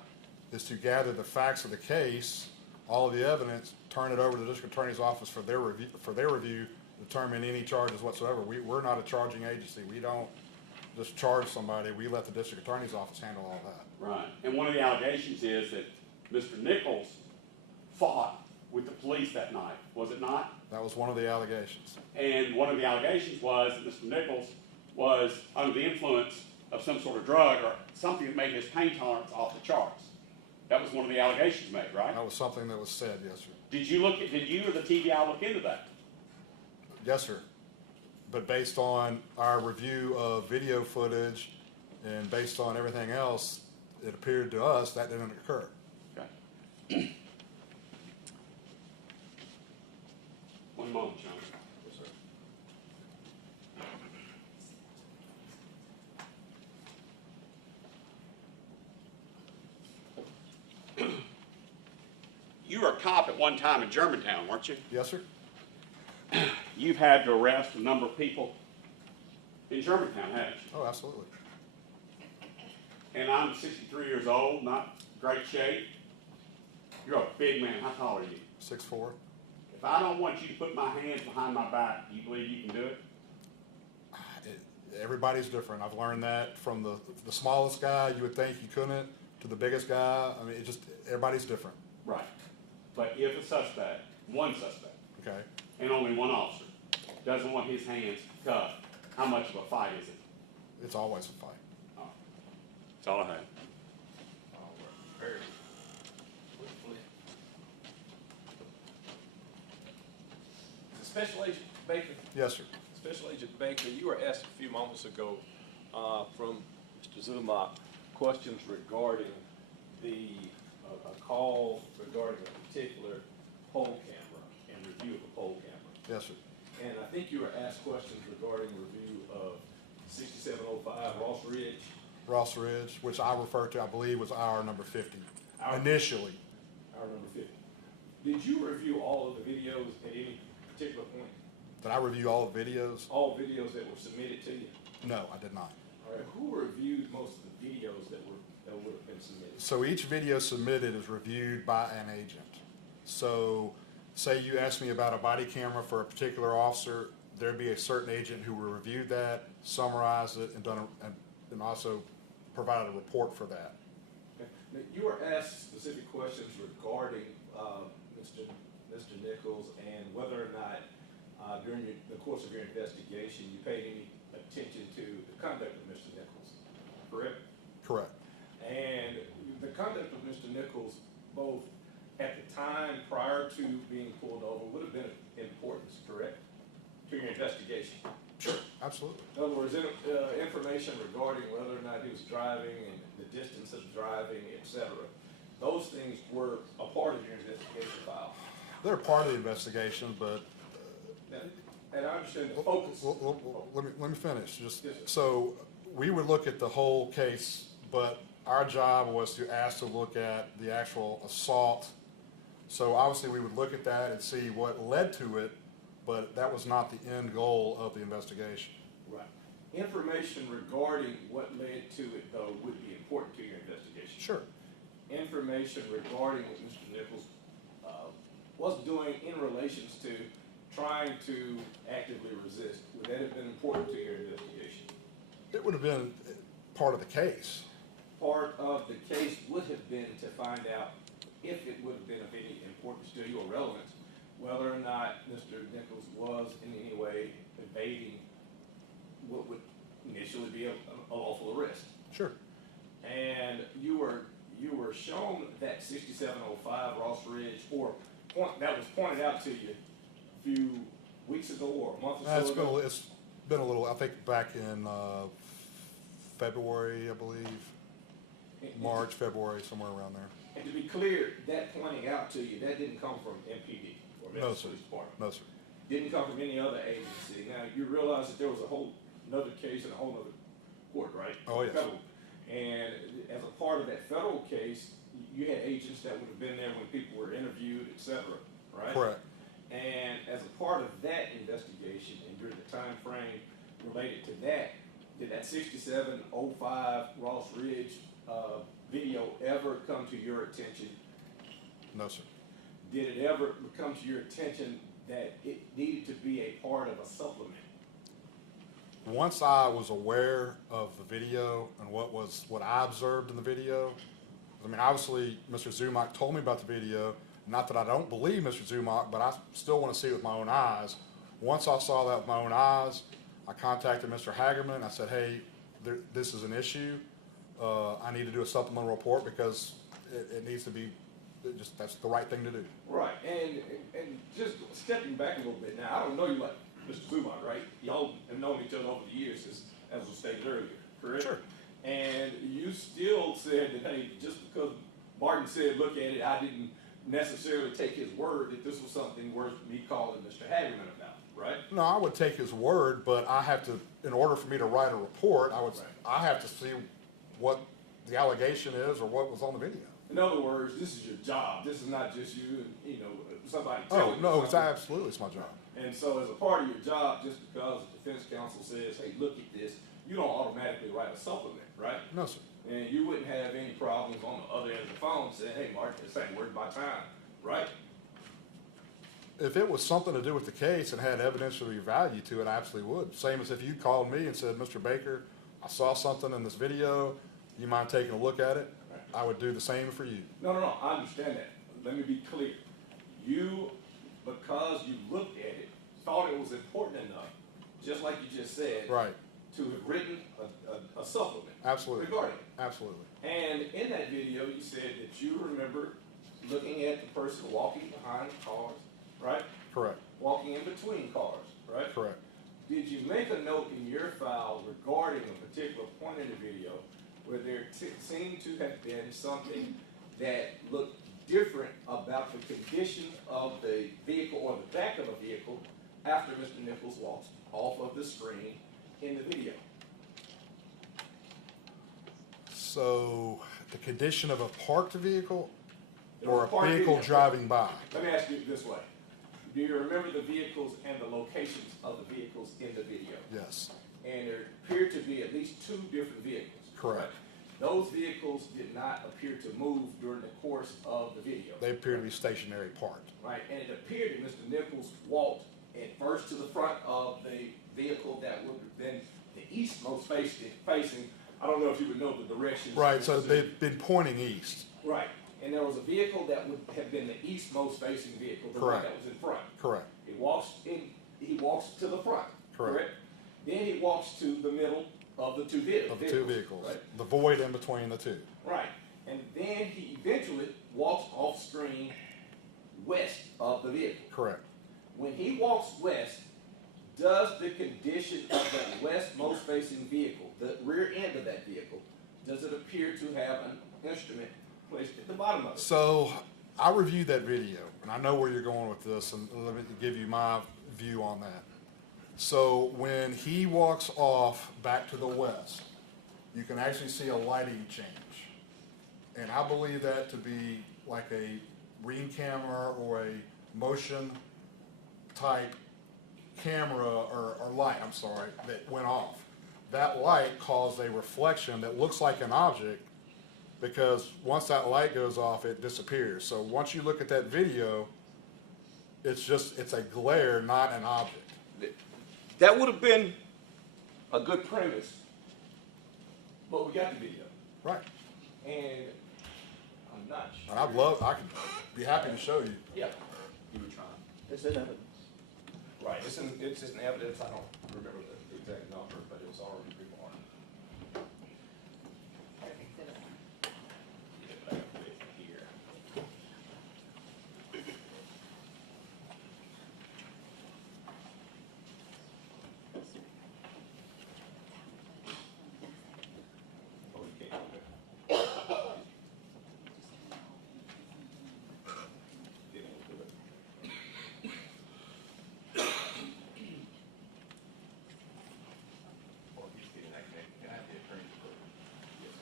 is to gather the facts of the case, all of the evidence, turn it over to the District Attorney's Office for their review, determine any charges whatsoever. We're not a charging agency. We don't just charge somebody. We let the District Attorney's Office handle all that. Right. And one of the allegations is that Mr. Nichols fought with the police that night, was it not? That was one of the allegations. And one of the allegations was that Mr. Nichols was under the influence of some sort of drug or something that made his pain tolerance off the charts. That was one of the allegations made, right? That was something that was said, yes, sir. Did you or the TBI look into that? Yes, sir. But based on our review of video footage and based on everything else, it appeared to us that didn't occur. Okay. One moment, John. Yes, sir. You were a cop at one time in Germantown, weren't you? Yes, sir. You've had to arrest a number of people in Germantown, haven't you? Oh, absolutely. And I'm 63 years old, not great shape. You're a big man. How tall are you? 6'4". If I don't want you to put my hands behind my back, do you believe you can do it? Everybody's different. I've learned that from the smallest guy, you would think you couldn't, to the biggest guy. I mean, everybody's different. Right. But if a suspect, one suspect, Okay. and only one officer, doesn't want his hands cuffed, how much of a fight is it? It's always a fight. Oh. That's all I have. All right. Very swiftly. Special Agent Baker, Yes, sir. Special Agent Baker, you were asked a few moments ago from Mr. Mr. Zumach, questions regarding a call regarding a particular poll camera and review of a poll camera. Yes, sir. And I think you were asked questions regarding review of 6705 Ross Ridge. Ross Ridge, which I refer to, I believe, was our number 50 Our- initially. Our number 50. Did you review all of the videos at any particular point? Did I review all the videos? All videos that were submitted to you? No, I did not. All right, who reviewed most of the videos that would have been submitted? So each video submitted is reviewed by an agent. So say you asked me about a body camera for a particular officer, there'd be a certain agent who will review that, summarize it, and also provide a report for that. Okay. Now, you were asked specific questions regarding Mr. Nichols and whether or not during the course of your investigation you paid any attention to the conduct of Mr. Nichols, correct? Correct. And the conduct of Mr. Nichols, both at the time prior to being pulled over, would have been of importance, correct, to your investigation? Sure. Absolutely. In other words, information regarding whether or not he was driving and the distance of driving, et cetera, those things were a part of your investigation file. They're part of the investigation, but And I understand the focus. let me finish. Just Yes, sir. so we would look at the whole case, but our job was to ask to look at the actual assault. So obviously we would look at that and see what led to it, but that was not the end goal of the investigation. Right. Information regarding what led to it, though, would be important to your investigation. Sure. Information regarding what Mr. Nichols was doing in relations to trying to actively resist, would that have been important to your investigation? It would have been part of the case. Part of the case would have been to find out if it would have been of any importance to you or relevance, whether or not Mr. Nichols was in any way evading what would initially be a lawful arrest. Sure. And you were shown that 6705 Ross Ridge, that was pointed out to you a few weeks ago or a month or so ago. It's been a little, I think back in February, I believe. March, February, somewhere around there. And to be clear, that pointing out to you, that didn't come from MPD or No, Memphis sir. Police Department. No, sir. Didn't come from any other agency. Now, you realize that there was a whole another case in a whole other court, right? Oh, yes. Federal. And as a part of that federal case, you had agents that would have been there when people were interviewed, et cetera, right? Correct. And as a part of that investigation and during the time frame related to that, did that 6705 Ross Ridge video ever come to your attention? No, sir. Did it ever come to your attention that it needed to be a part of a supplement? Once I was aware of the video and what I observed in the video, I mean, obviously, Mr. Zumach told me about the video. Not that I don't believe Mr. Zumach, but I still want to see it with my own eyes. Once I saw that with my own eyes, I contacted Mr. Hagerman. I said, hey, this is an issue. I need to do a supplemental report because it needs to be, that's the right thing to do. Right, and just stepping back a little bit now, I don't know you like Mr. Zumach, right? Y'all have known each other over the years, as was stated earlier, correct? Sure. And you still said that, hey, just because Martin said, look at it, I didn't necessarily take his word that this was something worth me calling Mr. Hagerman about, right? No, I would take his word, but I have to, in order for me to write a report, Right. I have to see what the allegation is or what was on the video. In other words, this is your job. This is not just you and, somebody Oh, telling you no, it's something. absolutely, it's my job. And so as a part of your job, just because the defense counsel says, hey, look at this, you don't automatically write a supplement, right? No, sir. And you wouldn't have any problems on the other end of the phone saying, hey, Mark, this ain't worth my time, right? If it was something to do with the case and had evidentiary value to it, I absolutely would. Same as if you called me and said, Mr. Baker, I saw something in this video, you mind taking a look at it? I would do the same for you. No, I understand that. Let me be clear. You, because you looked at it, thought it was important enough, just like you just said, Right, to have written a supplement absolutely, regarding it. absolutely. And in that video, you said that you remember looking at the person walking behind cars, right? Correct, Walking in between cars, right? correct. Did you make a note in your file regarding a particular point in the video where there seemed to have been something that looked different about the condition of the vehicle or the back of a vehicle after Mr. Nichols walked off of the screen in the video. So the condition of a parked vehicle There was or a parked vehicle vehicle. driving by? Let me ask you this way. Do you remember the vehicles and the locations of the vehicles in the video? Yes, And there appeared to be at least 2 different vehicles. correct. Those vehicles did not appear to move during the course of the video. They appear to be stationary parked. Right, and it appeared that Mr. Nichols walked at first to the front of the vehicle that would have been the eastmost facing. I don't know if you would know the directions. Right, so they've been pointing east. Right, and there was a vehicle that would have been the eastmost facing vehicle, the one Correct. that was in front. Correct, He walks to the front, Correct. correct? Then he walks to the middle of the two vehicles. of the two vehicles. Right? The void in between the two. Right, and then he eventually walks off screen west of the vehicle. Correct. When he walks west, does the condition of that westmost facing vehicle, the rear end of that vehicle, does it appear to have an instrument placed at the bottom of it? So I reviewed that video, and I know where you're going with this, and let me give you my view on that. So when he walks off back to the west, you can actually see a lighting change. And I believe that to be like a ring camera or a motion type camera or light, I'm sorry, that went off. That light caused a reflection that looks like an object, because once that light goes off, it disappears. So once you look at that video, it's a glare, not an object. That would have been a good premise, but we got the video, Right. and I'm not sure. And I could be happy to show you. Yeah, you were trying. It's in evidence. Right, it's just an evidence, I don't remember the exact number, but it was already remarked. Yeah, back here. Oh, you can't do that. Didn't do it. Or he's getting that connected. Can I have the attorney's report? Yes.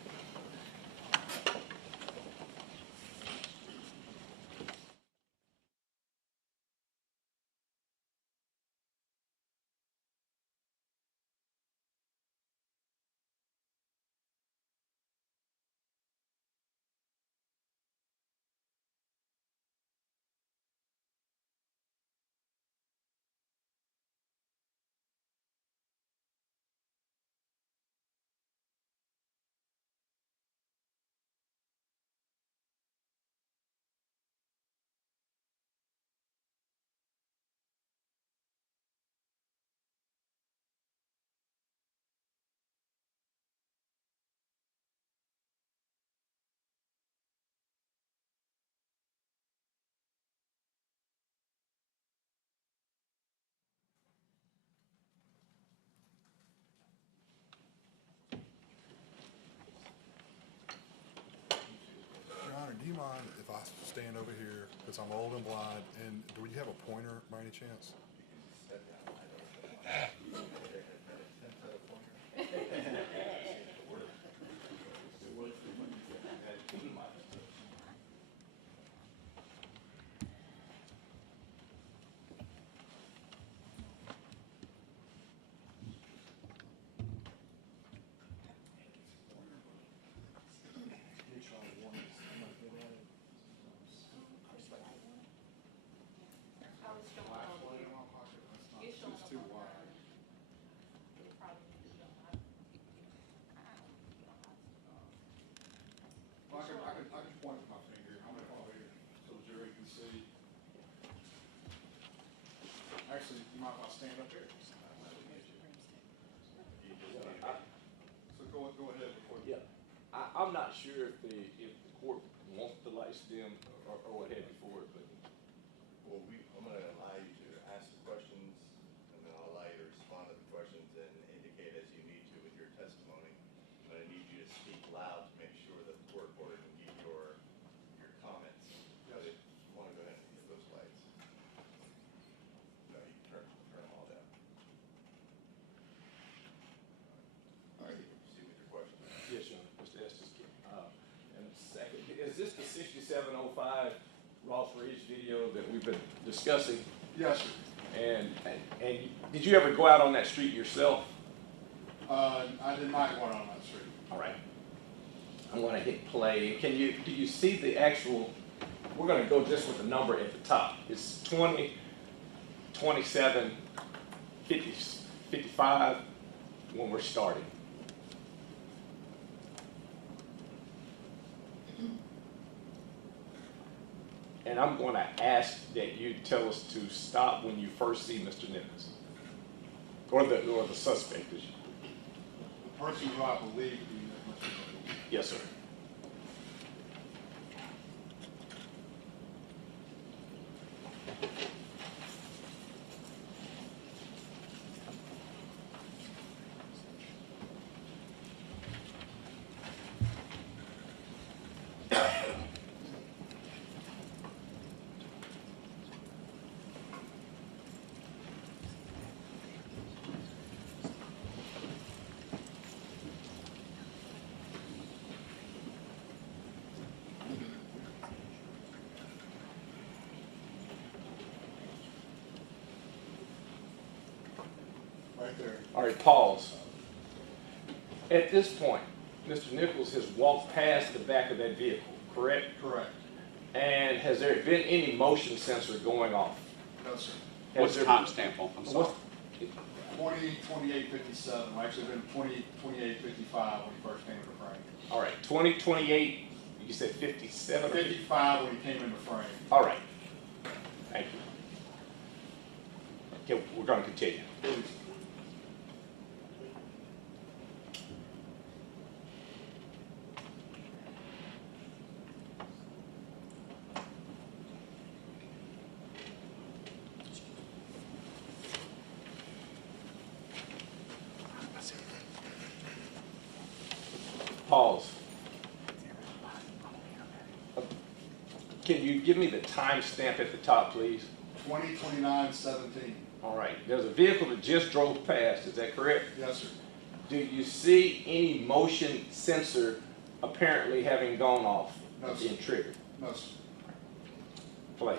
Your Honor, do you mind if I stand over here, because I'm old and blind, and do you have a pointer by any chance? It's too wide. Well, I can point with my finger. I'm gonna follow here so the jury can see. Actually, you might want to stand up here. So go ahead before. Yeah, I'm not sure if the court wants the lights dim or what have you for it, but. Well, I'm gonna allow you to ask the questions, and then I'll allow you to respond to the questions and indicate as you need to with your testimony. But I need you to speak loud to make sure that the court reporter can get your comments. But if you want to go ahead and hit those lights. No, you can turn them all down. All right, you can proceed with your question. Yes, Your Honor, Mr. Estes. And second, is this the 6705 Ross Ridge video that we've been discussing? Yes, sir. And did you ever go out on that street yourself? I did not go out on that street. All right. I'm going to hit play. Do you see the actual, we're going to go just with the number at the top. It's 20, 27, 50, 55 when we're starting. And I'm going to ask that you tell us to stop when you first see Mr. Nichols. Or the suspect. The person who I believe to be Mr. Nichols. Yes, sir. Right there. All right, pause. At this point, Mr. Nichols has walked past the back of that vehicle, correct? Correct. And has there been any motion sensor going off? No, sir. What's the timestamp on? I'm sorry. 20:28:57. Well, actually, been 20:28:55 when he first came into frame. All right, 2028, you said 57? 55 when he came into frame. All right. Thank you. Okay, we're going to continue. Please. Pause. Can you give me the timestamp at the top, please? 20:29:17. All right, there's a vehicle that just drove past, is that correct? Yes, sir. Do you see any motion sensor apparently having gone off, No, sir. being triggered? No, sir. Play.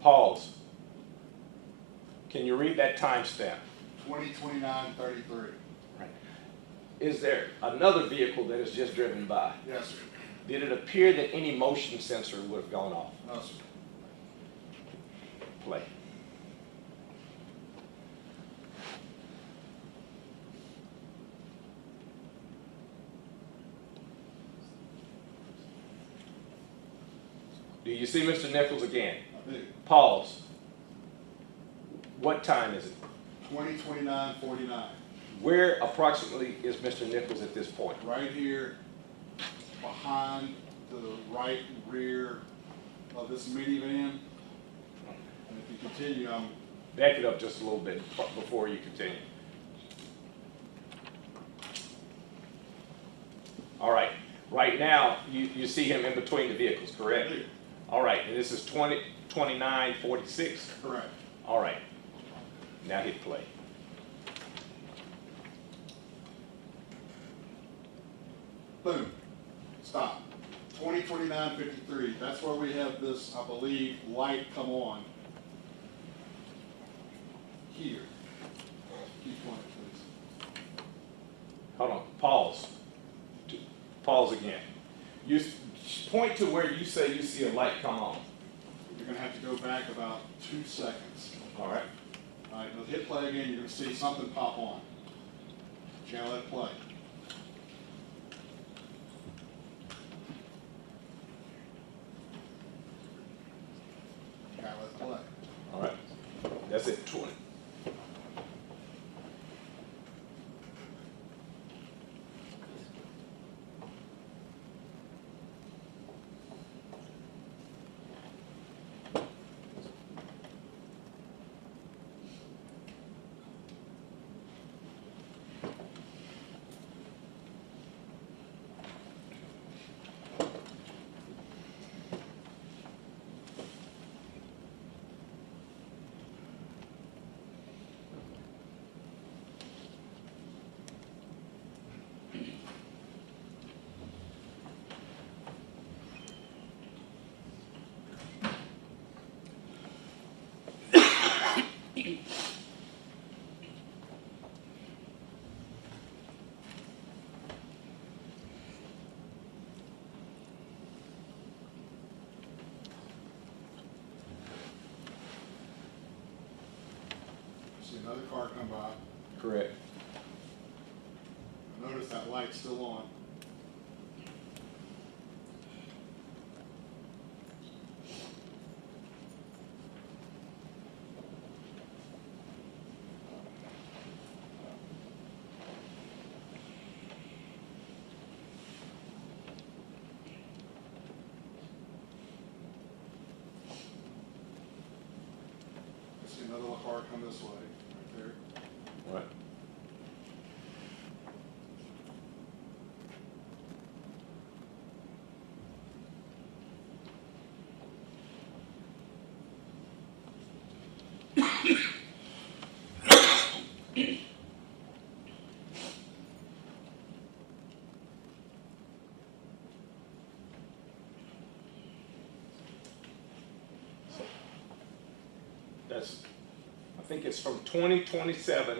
Pause. Can you read that timestamp? 20:29:33. Right. Is there another vehicle that has just driven by? Yes, sir. Did it appear that any motion sensor would have gone off? No, sir. Play. Do you see Mr. Nichols again? I do. Pause. What time is it? 20:29:49. Where approximately is Mr. Nichols at this point? Right here, behind the right rear of this minivan. And if you continue, Back it up just a little bit before you continue. All right. Right now, you see him in between the vehicles, correct? I do. All right. And this is 29:46? Correct. All right. Now hit play. Boom. Stop. 20:29:53. That's where we have this, I believe, light come on. Here. Keep going, please. Hold on. Pause. Pause again. You point to where you say you see a light come on. You're going to have to go back about 2 seconds. All right. All right, now hit play again, you're going to see something pop on. Channel let it play. Channel let it play. All right. That's it. 20. another car come by. Correct. Notice that light's still on. I see another car come this way, right there. Right. That's, I think it's from 2027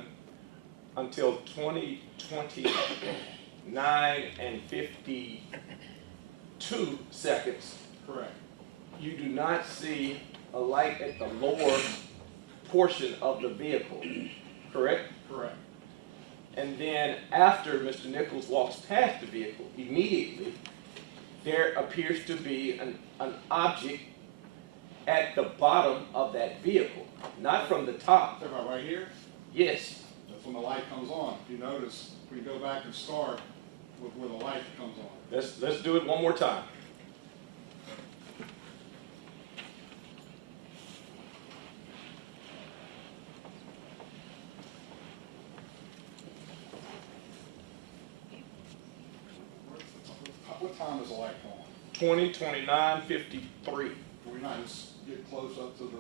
until 2029 and 52 seconds. Correct. You do not see a light at the lower portion of the vehicle, correct? Correct. And then after Mr. Nichols walks past the vehicle, immediately, there appears to be an object at the bottom of that vehicle, not from the top. Talking about right here? Yes, That's when the light comes on. If you notice, we go back and start with where the light comes on. let's do it one more time. What time does the light come on? 2029:53. Can we not just get close up to the,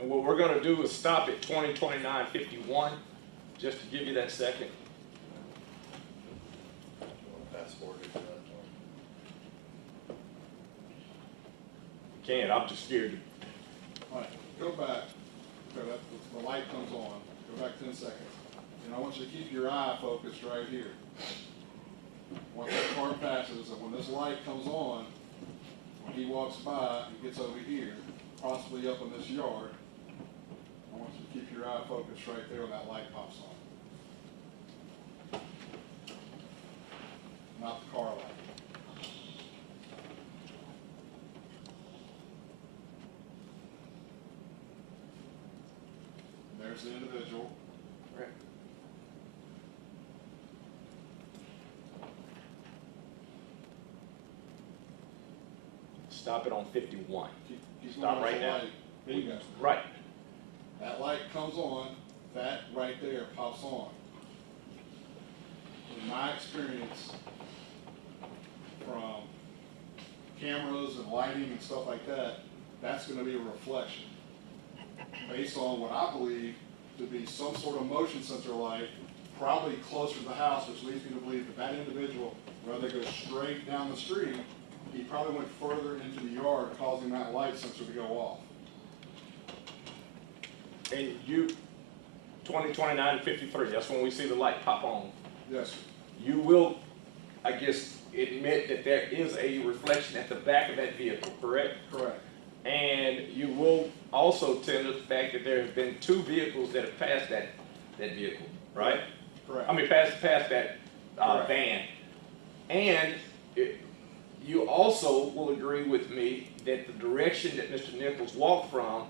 And what we're gonna do is stop at 2029:51, just to give you that second. Fast forward to that Can't, I'm just scared. all right, go back. Okay, the light comes on. Go back 10 seconds. And I want you to keep your eye focused right here. Once that car passes, and when this light comes on, when he walks by and gets over here, possibly up in this yard, I want you to keep your eye focused right there when that light pops on. Not the car light. There's the individual. Right. Stop it on 51. He's Stop going right off the now. light. There you go. Right. That light comes on, that right there pops on. In my experience, from cameras and lighting and stuff like that, that's gonna be a reflection. Based on what I believe to be some sort of motion sensor light, probably closer to the house, which leads me to believe that that individual, rather than go straight down the street, he probably went further into the yard, causing that light sensor to go off. And you, 2029:53, that's when we see the light pop on. Yes, sir. You will, I guess, admit that there is a reflection at the back of that vehicle, correct? Correct. And you will also tend to the fact that there have been two vehicles that have passed that vehicle, right? Correct. I mean, passed that Correct. van. And you also will agree with me that the direction that Mr. Nichols walked from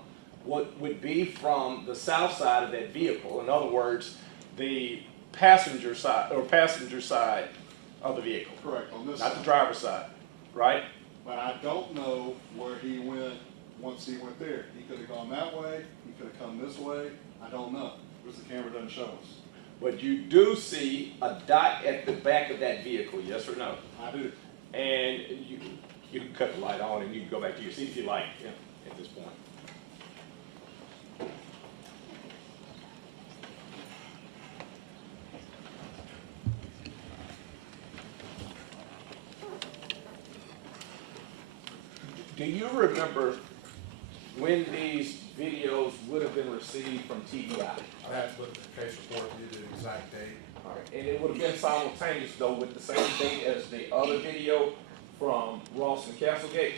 would be from the south side of that vehicle. In other words, the passenger side of the vehicle, Correct, on this not the side. driver's side, right? But I don't know where he went once he went there. He could have gone that way, he could have come this way, I don't know, because the camera doesn't show us. But you do see a dot at the back of that vehicle, yes or no? I do. And you can cut the light on and you can go back to your seat if you like, at this point. Do you remember when these videos would have been received from TBI? I have to look at the case report to give you the exact date. All right, and it would have been simultaneous though with the same date as the other video from Ross and Castlegate?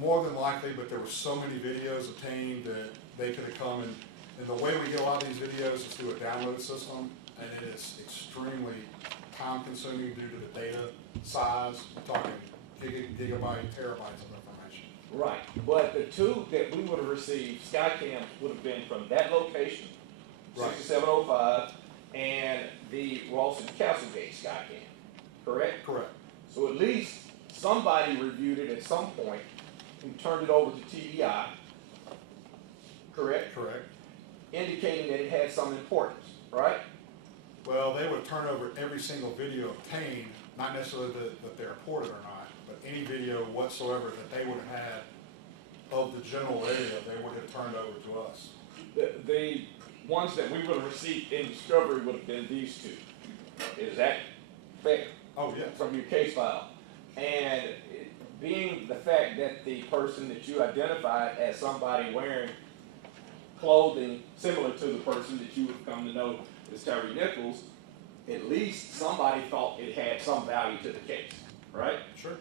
More than likely, but there were so many videos obtained that they could have come and the way we get a lot of these videos is through a download system, and it is extremely time consuming due to the data size. We're talking gigabyte, terabytes of information. Right, but the two that we would have received, Skycam would have been from that location, Right. 6705, and the Ralston Castlegate Skycam, correct? Correct. So at least somebody reviewed it at some point and turned it over to TDI, correct? Correct. Indicating that it had some importance, right? Well, they would turn over every single video obtained, not necessarily that they're reported or not, but any video whatsoever that they would have had of the general area, they would have turned over to us. The ones that we would have received in discovery would have been these two. Is that fair? Oh, yes. From your case file? And being the fact that the person that you identified as somebody wearing clothing similar to the person that you would come to know as Tyre Nichols, at least somebody thought it had some value to the case, right? Sure.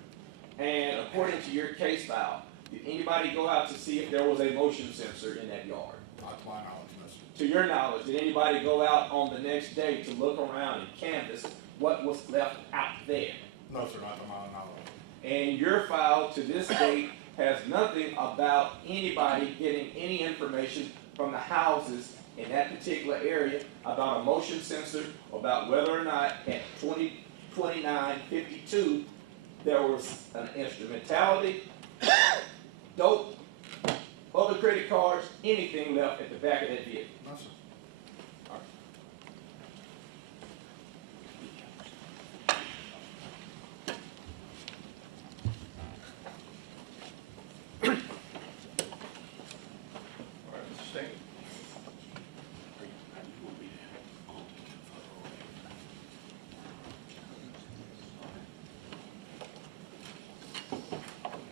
And according to your case file, did anybody go out to see if there was a motion sensor in that yard? Not to my knowledge, Mr. To your knowledge, did anybody go out on the next day to look around and canvass what was left out there? No, sir, not to my knowledge. And your file to this date has nothing about anybody getting any information from the houses in that particular area about a motion sensor, about whether or not at 2029-52 there was an instrumentality, dope, other credit cards, anything left at the back of that vehicle. No, sir. All right. All right, Mr. Stingley.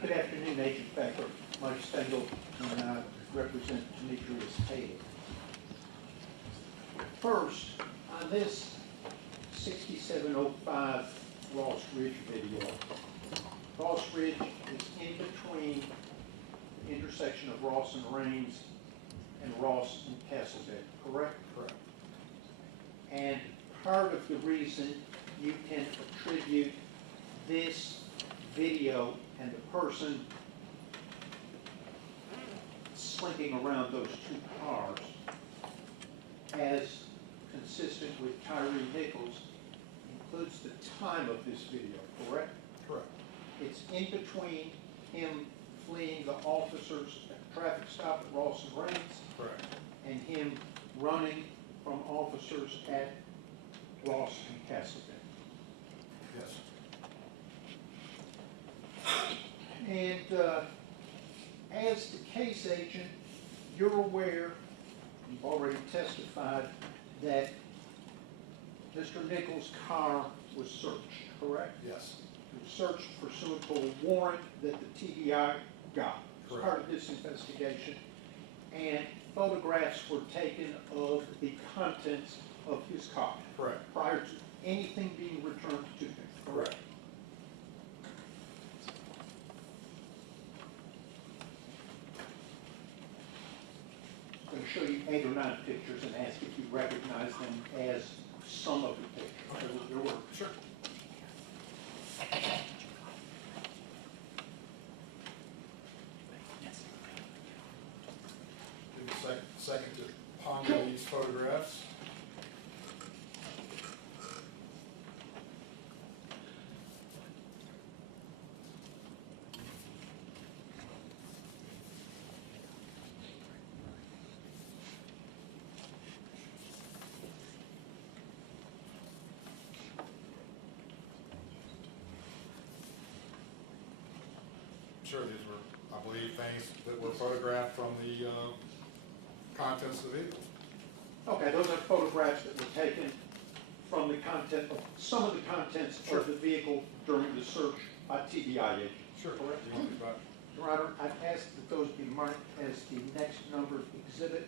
Good afternoon, Agent Becker. Mike Stengel, and I represent Demetrius Haley. First, on this 6705 Ross Ridge video, Ross Ridge is in between the intersection of Ross and Rains and Ross and Castlegate, correct? Correct. And part of the reason you can attribute this video and the person slinking around those two cars as consistent with Tyre Nichols includes the time of this video, correct? Correct. It's in between him fleeing the officers at the traffic stop at Ross and Rains Correct. and him running from officers at Ross and Castlegate. Yes. And as the case agent, you're aware, you've already testified, that Mr. Nichols' car was searched, correct? Yes. It was searched pursuant to a warrant that the TDI got as part of this investigation. And photographs were taken of the contents of his car Correct. prior to anything being returned to him, correct? I'm going to show you 8 or 9 pictures and ask if you recognize them as some of the pictures. There were. Sure. Give me a second to ponder these photographs. Sure, these were, I believe, things that were photographed from the contents of the vehicle. Okay, those are photographs that were taken from the content of, some of the contents of the vehicle during the search by TDI agents. Sure. Correct. You want me back? Your Honor, I've asked that those be marked as the next numbered exhibit.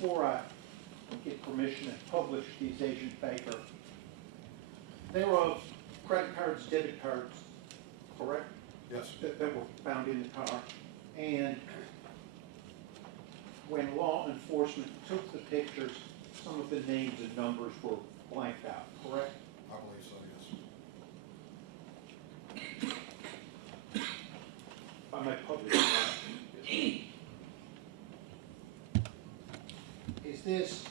before I get permission to publish these agent paper, there are credit cards, debit cards, correct? Yes. That were found in the car. And when law enforcement took the pictures, some of the names and numbers were blanked out, correct? I believe so, yes. If I may publish that. Is this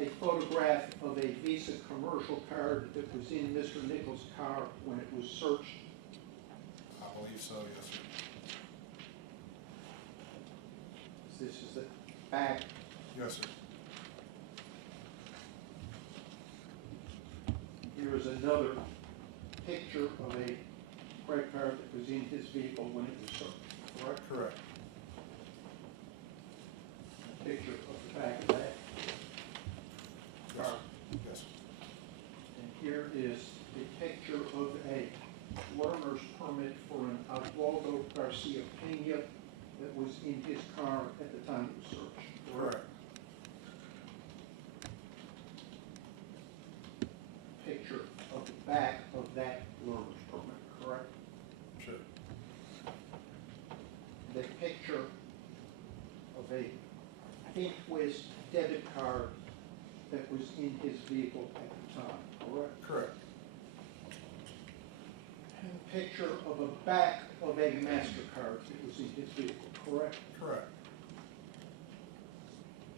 a photograph of a Visa commercial card that was in Mr. Nichols' car when it was searched? I believe so, yes, sir. This is the back. Yes, sir. Here is another picture of a credit card that was in his vehicle when it was searched, correct? Correct. A picture of the back of that Yes, car. yes. And here is a picture of a learner's permit for an Oswaldo Garcia Pena that was in his car at the time it was searched. Correct. Picture of the back of that learner's permit, correct? Sure. The picture of a Twist debit card that was in his vehicle at the time, correct? Correct. And a picture of a back of a MasterCard that was in his vehicle, correct? Correct.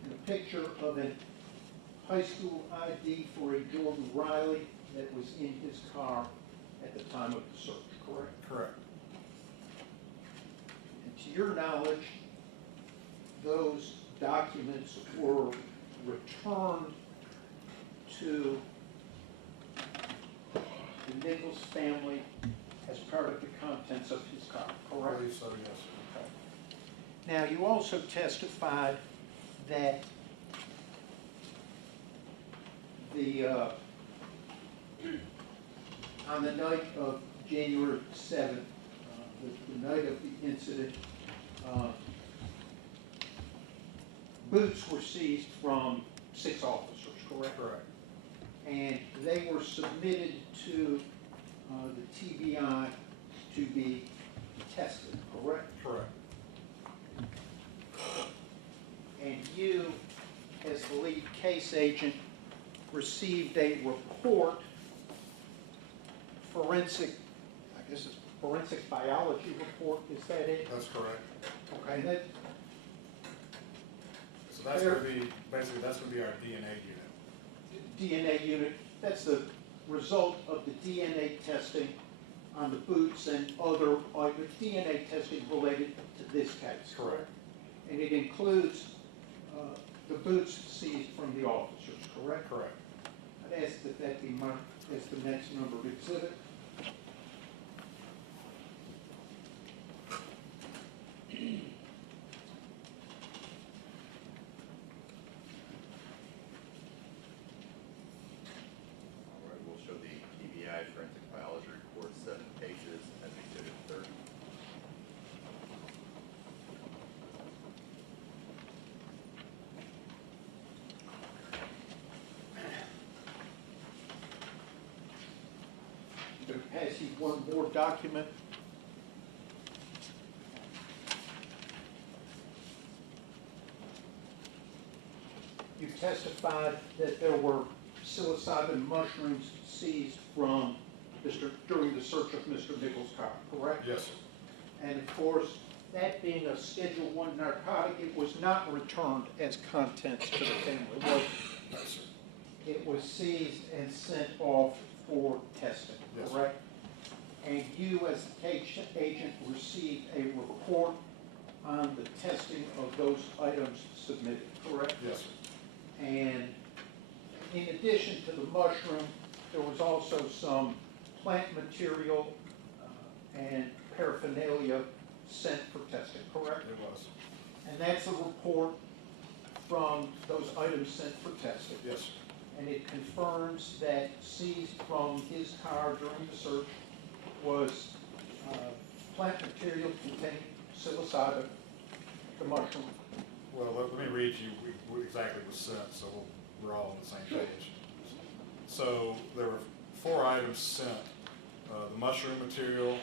And a picture of a high school ID for a Jordan Riley that was in his car at the time of the search, correct? Correct. And to your knowledge, those documents were returned to the Nichols family as part of the contents of his car, I correct? believe so, yes, sir. Now, you also testified that on the night of January 7th, the night of the incident, boots were seized from 6 officers, correct? Correct. And they were submitted to the TBI to be tested, correct? Correct. And you, as the lead case agent, received a report, forensic biology report, is that it? That's correct. Okay, that, So that's gonna be, basically, that's gonna be our DNA unit. DNA unit, that's the result of the DNA testing on the boots and other, the DNA testing related to this case, correct? And it includes the boots seized from the officers, correct? Correct. I'd ask that that be marked as the next numbered exhibit. All right, we'll show the TBI forensic biology report, 7 pages, as exhibit 30. I'm going to pass you one more document. You testified that there were psilocybin mushrooms seized from during the search of Mr. Nichols' car, correct? Yes, sir. And of course, that being a Schedule I narcotic, it was not returned as contents to the family, was it? No, sir. It was seized and sent off for testing, Yes. correct? And you, as the case agent, received a report on the testing of those items submitted, correct? Yes, sir. And in addition to the mushroom, there was also some plant material and paraphernalia sent for testing, correct? It was. And that's a report from those items sent for testing. Yes, sir. And it confirms that seized from his car during the search was plant material containing psilocybin, the mushroom, Well, let me read you what exactly was sent, so we're all on the same page. So there were 4 items sent. The mushroom material,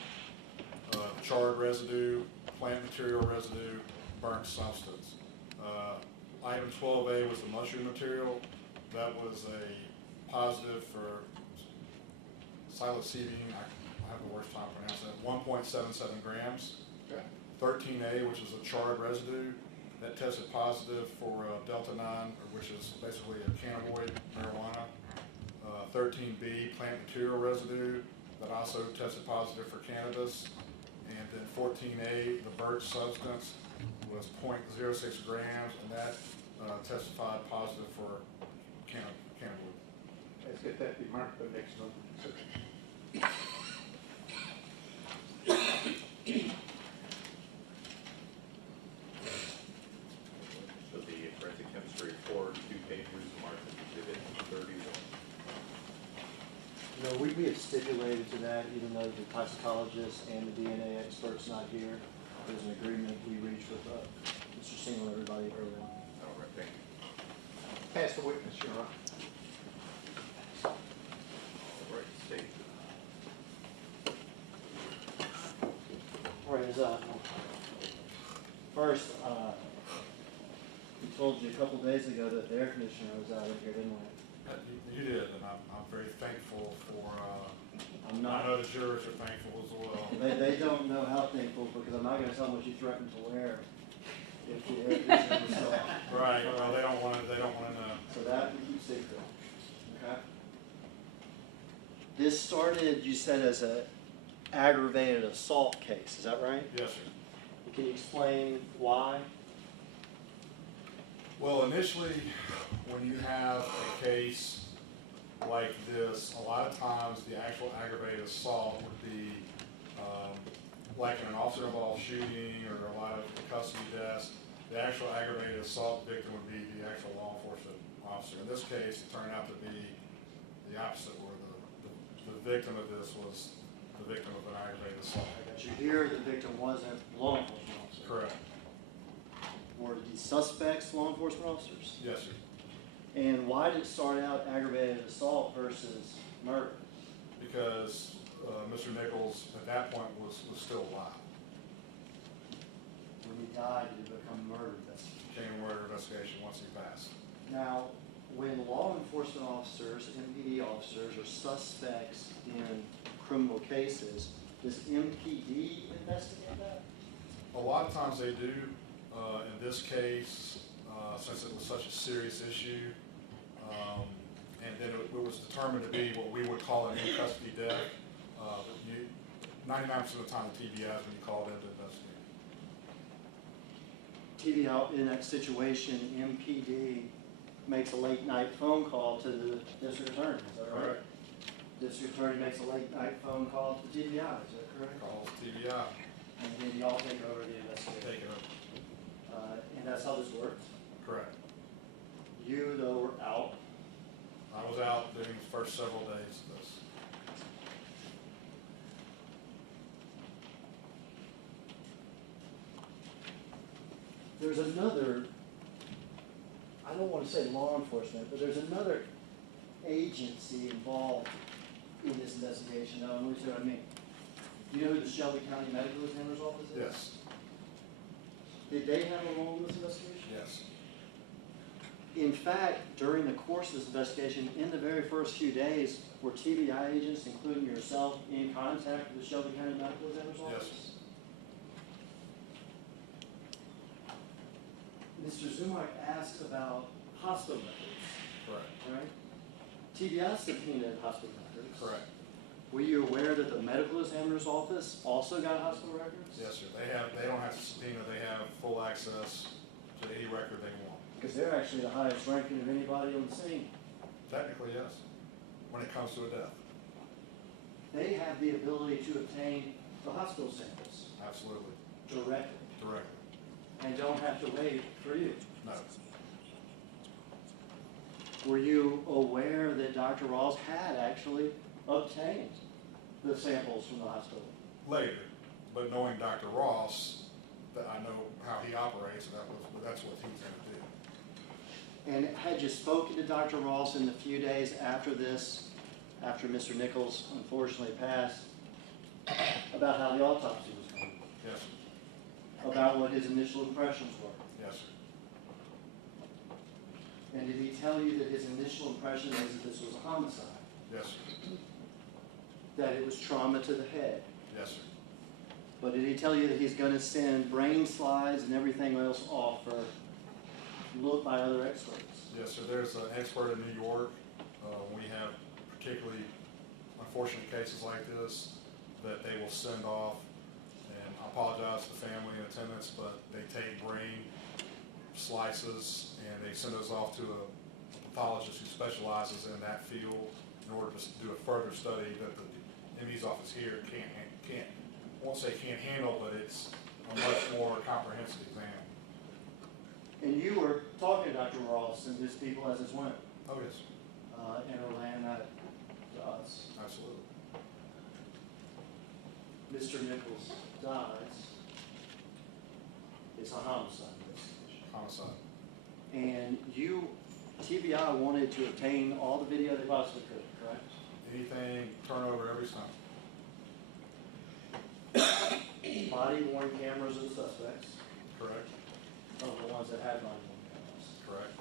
charred residue, plant material residue, burnt substance. Item 12A was the mushroom material. That was a positive for psilocybin, I have the worst time pronouncing that, 1.77 grams. Okay. 13A, which is a charred residue, that tested positive for delta-9, which is basically a cannabinoid marijuana. 13B, plant material residue, that also tested positive for cannabis. And then 14A, the burnt substance, was 0.06 grams, and that testified positive for cannabinoid. Let's get that be marked for next month. So the forensic chemistry report, 2 pages, marked as exhibit 31. No, we have stipulated to that, even though the toxicologist and the DNA expert's not here. There's an agreement we reached with Mr. Single and everybody earlier on. All right, thank you. Pass the witness, Your Honor. All right, state. All right, first, we told you a couple days ago that the air conditioner was out of here, didn't we? You did, and I'm very thankful for, I'm I not. know the jurors are thankful as well. They don't know how thankful, because I'm not gonna tell them what you threatened to wear if the air conditioner was off. Right, well, they don't want to know. So that we keep secret, okay? This started, you said, as a aggravated assault case, is that right? Yes, sir. Can you explain why? Well, initially, when you have a case like this, a lot of times the actual aggravated assault would be like in an officer-involved shooting or a lot of custody deaths. The actual aggravated assault victim would be the actual law enforcement officer. In this case, it turned out to be the opposite, where the victim of this was the victim of an aggravated assault. But you hear the victim wasn't law enforcement officer. Correct. Were the suspects law enforcement officers? Yes, sir. And why did it start out aggravated assault versus murder? Because Mr. Nichols, at that point, was still alive. When he died, did it become murder? Became a murder investigation once he passed. Now, when law enforcement officers, MPD officers, are suspects in criminal cases, does MPD investigate that? A lot of times they do. In this case, since it was such a serious issue, and then it was determined to be what we would call an in-custody death, 99% of the time the TBI is when you call in to investigate. TBI, in that situation, MPD makes a late night phone call to the district attorney, is that right? Correct. District attorney makes a late night phone call to the TBI, is that correct? Calls TBI, And then y'all take over the investigation. take it up. And that's how this works. Correct. You, though, were out. I was out during the first several days of this. There's another, I don't want to say law enforcement, but there's another agency involved in this investigation. Now, let me see what I mean. Do you know who the Shelby County Medical Examiner's Office is? Yes, Did they have a role in this investigation? yes. In fact, during the course of this investigation, in the very first few days, were TBI agents, including yourself, in contact with the Shelby County Medical Examiner's Office? Yes. Mr. Zumach asked about hospital records, Correct. right? TBI subpoenaed hospital records. Correct. Were you aware that the medical examiner's office also got hospital records? Yes, sir. They don't have to subpoena, they have full access to any record they want. Because they're actually the highest ranking of anybody on the scene. Technically, yes, when it comes to a death. They have the ability to obtain the hospital samples Absolutely. directly Directly. and don't have to wait for you. No. Were you aware that Dr. Ross had actually obtained the samples from the hospital? Later, but knowing Dr. Ross, that I know how he operates, and that's what he's gonna do. And had you spoken to Dr. Ross in the few days after this, after Mr. Nichols unfortunately passed, about how the autopsy was going? Yes, sir. About what his initial impressions were? Yes, sir. And did he tell you that his initial impression was that this was a homicide? Yes, sir. That it was trauma to the head? Yes, sir. But did he tell you that he's going to send brain slides and everything else off for look by other experts? Yes, sir. There's an expert in New York. We have particularly unfortunate cases like this that they will send off, and I apologize to the family and attendants, but they take brain slices and they send those off to a pathologist who specializes in that field in order to do a further study that the MD's office here can't, won't say can't handle, but it's a much more comprehensive exam. And you were talking to Dr. Ross and his people as it went, Oh, yes, and relaying that to us. absolutely. Mr. Nichols dies. It's a homicide investigation. Homicide. And you, TBI wanted to obtain all the video they possibly could, correct? Anything, turnover every time. Body-worn cameras of the suspects, Correct? of the ones that had body-worn cameras. Correct.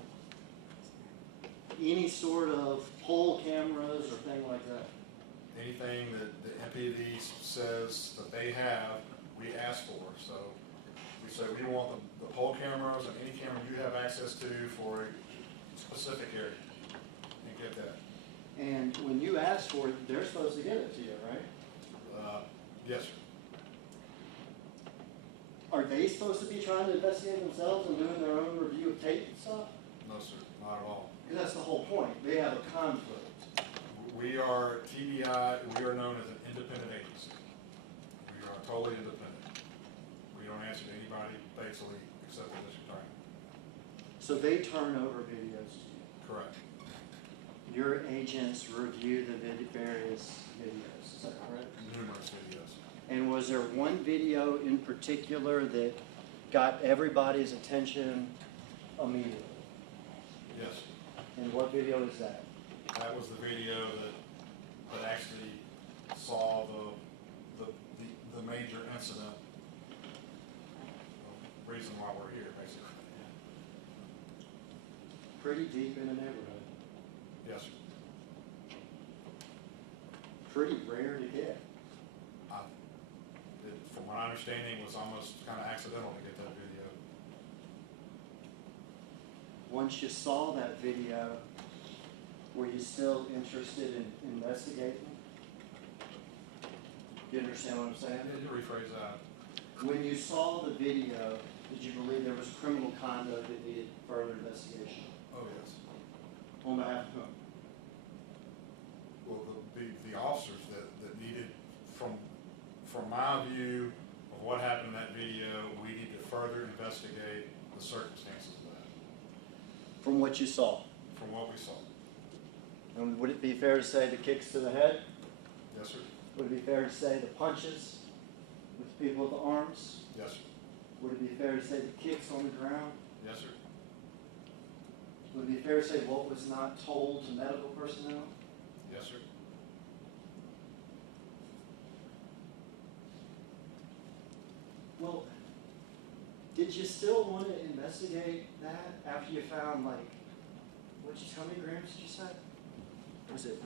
Any sort of poll cameras or thing like that? Anything that the MPD says that they have, we ask for. So we say we want the poll cameras and any camera you have access to for a specific area, and get that. And when you ask for it, they're supposed to give it to you, right? Yes, sir. Are they supposed to be trying to investigate themselves and doing their own review of tape and stuff? No, sir, not at all. Because that's the whole point. They have a conflict. We are TBI, we are known as an independent agency. We are totally independent. We don't answer to anybody basically except the district attorney. So they turn over videos to you. Correct. Your agents review the various videos, is that correct? Numerous videos. And was there one video in particular that got everybody's attention immediately? Yes. And what video is that? That was the video that actually saw the major incident, the reason why we're here, basically. Pretty deep in the neighborhood. Yes, sir. Pretty rare to get. From my understanding, it was almost kind of accidental to get that video. Once you saw that video, were you still interested in investigating? Do you understand what I'm saying? Yeah, you rephrase that. When you saw the video, did you believe there was criminal conduct that needed further investigation? Oh, yes. On behalf of whom? Well, the officers that needed, from my view of what happened in that video, we need to further investigate the circumstances of that, From what you saw. from what we saw. And would it be fair to say the kicks to the head? Yes, sir. Would it be fair to say the punches with people with the arms? Yes, sir. Would it be fair to say the kicks on the ground? Yes, sir. Would it be fair to say what was not told to medical personnel? Yes, sir. Well, did you still want to investigate that after you found, like, how many grams did you say? Was it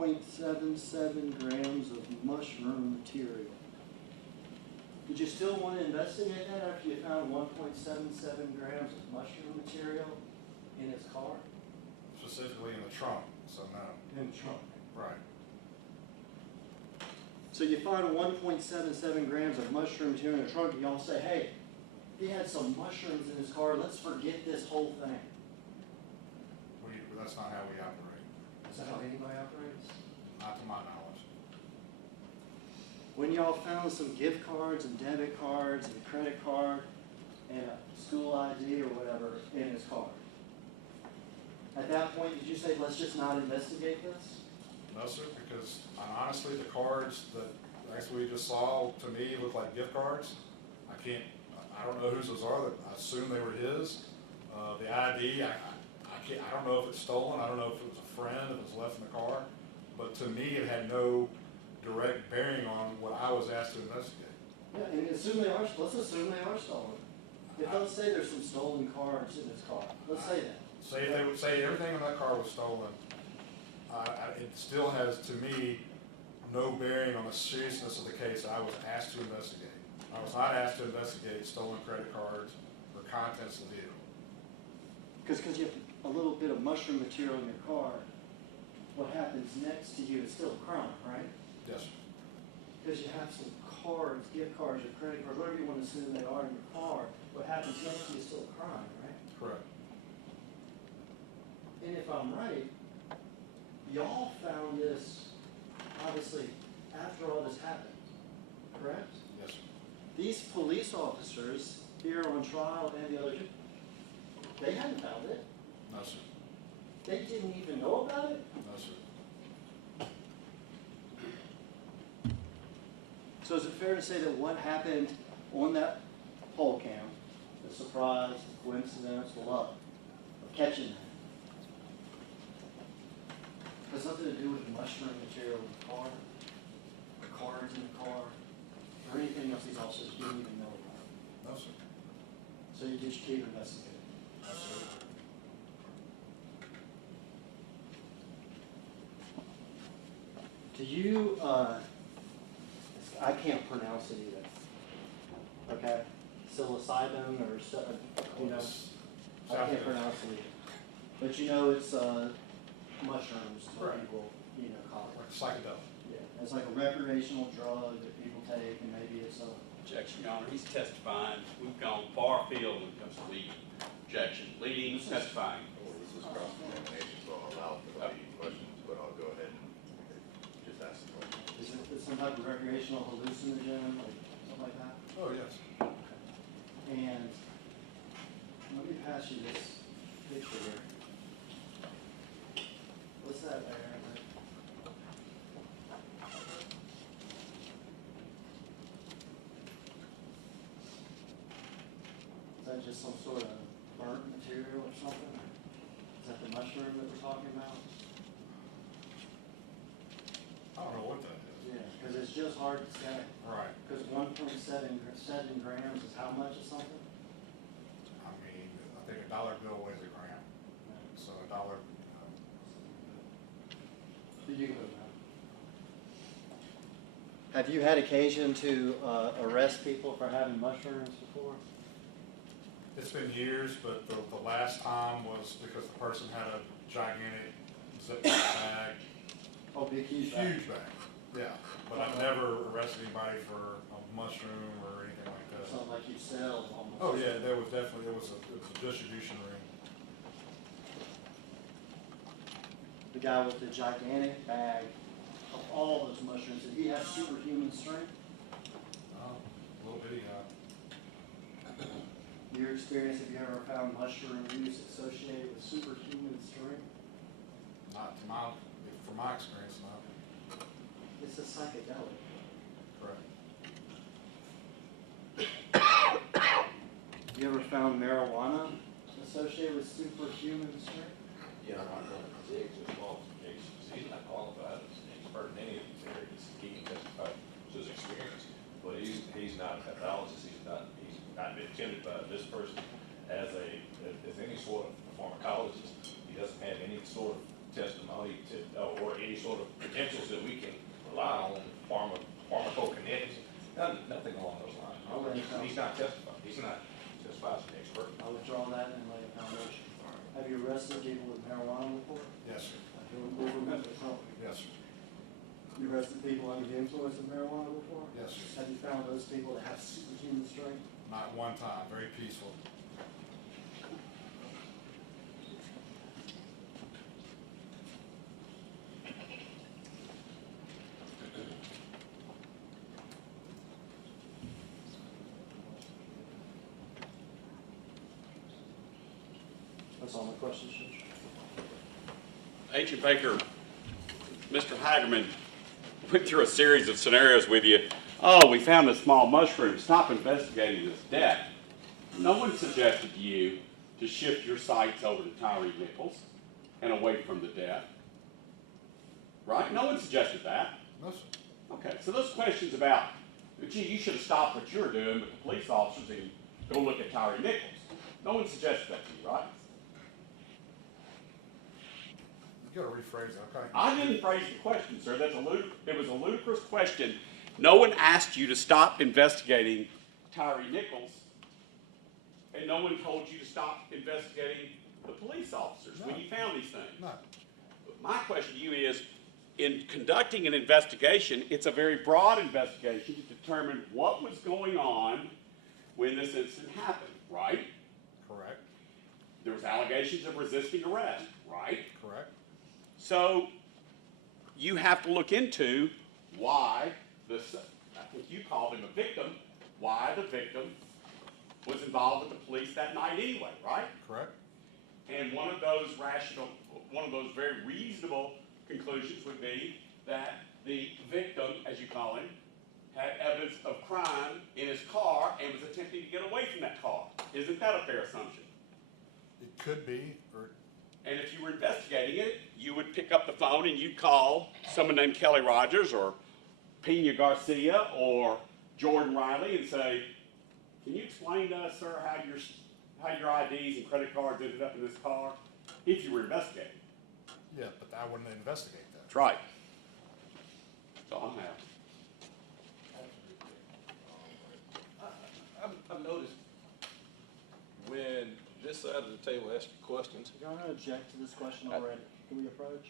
1.77 grams of mushroom material? Did you still want to investigate that after you found 1.77 grams of mushroom material in his car? Specifically in the trunk, so no. In the trunk. Right. So you find 1.77 grams of mushrooms here in the trunk, and y'all say, hey, he had some mushrooms in his car, let's forget this whole thing. That's not how we operate. Is that how anybody operates? Not to my knowledge. When y'all found some gift cards and debit cards and a credit card and a school ID or whatever in his car, at that point, did you say, let's just not investigate this? No, sir, because honestly, the cards that actually we just saw, to me, look like gift cards. I don't know whose those are, I assume they were his. The ID, I don't know if it's stolen, I don't know if it was a friend, if it was left in the car, but to me, it had no direct bearing on what I was asked to investigate. Yeah, and let's assume they are stolen. If let's say there's some stolen cards in his car, let's say that. Say if they would say everything in that car was stolen, it still has, to me, no bearing on the seriousness of the case I was asked to investigate. I was not asked to investigate stolen credit cards or contents of the vehicle. Because you have a little bit of mushroom material in your car, what happens next to you is still a crime, right? Yes, sir. Because you have some cards, gift cards, or credit cards, whatever you want to assume they are in your car, what happens next to you is still a crime, right? Correct. And if I'm right, y'all found this, obviously, after all this happened, correct? Yes, sir. These police officers here on trial and the other two, they hadn't found it. No, sir. They didn't even know about it. No, sir. So is it fair to say that what happened on that poll cam, the surprise, the coincidence, the luck of catching that, has nothing to do with the mushroom material in the car, the cards in the car, or anything else these officers didn't even know about? No, sir. So you just keep investigating. No, sir. Do you, I can't pronounce it either. Okay? Psilocybin or, you know, I can't pronounce it either. But you know it's mushrooms, is what Right. people, you know, call it. Psychedelic. Yeah, it's like a recreational drug that people take, and maybe it's a, Objection, Your Honor, he's testifying, we've gone far afield when it comes to leading. Objection, leading, testifying. Well, this is cross-examination, so I'll allow for the leading questions, but I'll go ahead and just ask the question. is it some type of recreational hallucinogen, like something like that? Oh, yes. And let me pass you this picture here. What's that there? Is that just some sort of burnt material or something? Is that the mushroom that we're talking about? I don't know what that is. Yeah, because it's just hard to say. Right. Because 1.7 grams is how much of something? I mean, I think a dollar bill weighs a gram. So a dollar, You can put it down. Have you had occasion to arrest people for having mushrooms before? it's been years, but the last time was because the person had a gigantic Ziploc bag. Oh, big huge Huge bag, yeah. But I've never arrested anybody for a mushroom or anything like that. Something like you sell almost. Oh, yeah, there was definitely, it was a distribution ring. The guy with the gigantic bag of all those mushrooms, did he have superhuman strength? Oh, a little bitty guy. Your experience, have you ever found mushroom use associated with superhuman strength? Not to my, from my experience, not. It's a psychedelic. Correct. You ever found marijuana associated with superhuman strength? Yeah, I'm not going to predict his qualifications. He's not qualified as an expert in any of these areas. He can testify to his experience, but he's not a pathologist. He's not been attended by this person as any sort of pharmacologist. He doesn't have any sort of testimony to, or any sort of credentials that we can rely on, pharmacokinetics, nothing along those lines. He's not testifying. He's not testified as an expert. I'll withdraw that and lay a foundation. Have you arrested people with marijuana before? Yes, sir. Over Memphis, huh? Yes, sir. You arrested people under the influence of marijuana before? Yes, sir. Have you found those people that have superhuman strength? Not one time, very peaceful. That's all my questions, Judge. Agent Baker, Mr. Hagerman went through a series of scenarios with you. Oh, we found a small mushroom. Stop investigating this death. No one suggested to you to shift your sights over to Tyre Nichols and away from the death. Right? No one suggested that. No, sir. Okay, so those questions about, gee, you should have stopped what you were doing with the police officers and go look at Tyre Nichols. No one suggested that to you, right? You gotta rephrase it, okay? I didn't phrase the question, sir. It was a ludicrous question. No one asked you to stop investigating Tyre Nichols, and no one told you to stop investigating the police officers when you found these things. No. But my question to you is, in conducting an investigation, it's a very broad investigation to determine what was going on when this incident happened, right? Correct. There was allegations of resisting arrest, right? Correct. So you have to look into why this, I think you called him a victim, why the victim was involved with the police that night anyway, right? Correct. And one of those very reasonable conclusions would be that the victim, as you call him, had evidence of crime in his car and was attempting to get away from that car. Isn't that a fair assumption? It could be, or And if you were investigating it, you would pick up the phone and you'd call someone named Kelly Rogers or Pena Garcia or Jordan Riley and say, can you explain to us, sir, how your IDs and credit cards ended up in this car? If you were investigating. yeah, but I wouldn't investigate that. That's right. That's all I have. I've noticed when this side of the table asks questions, Your Honor, object to this question already. Can we approach?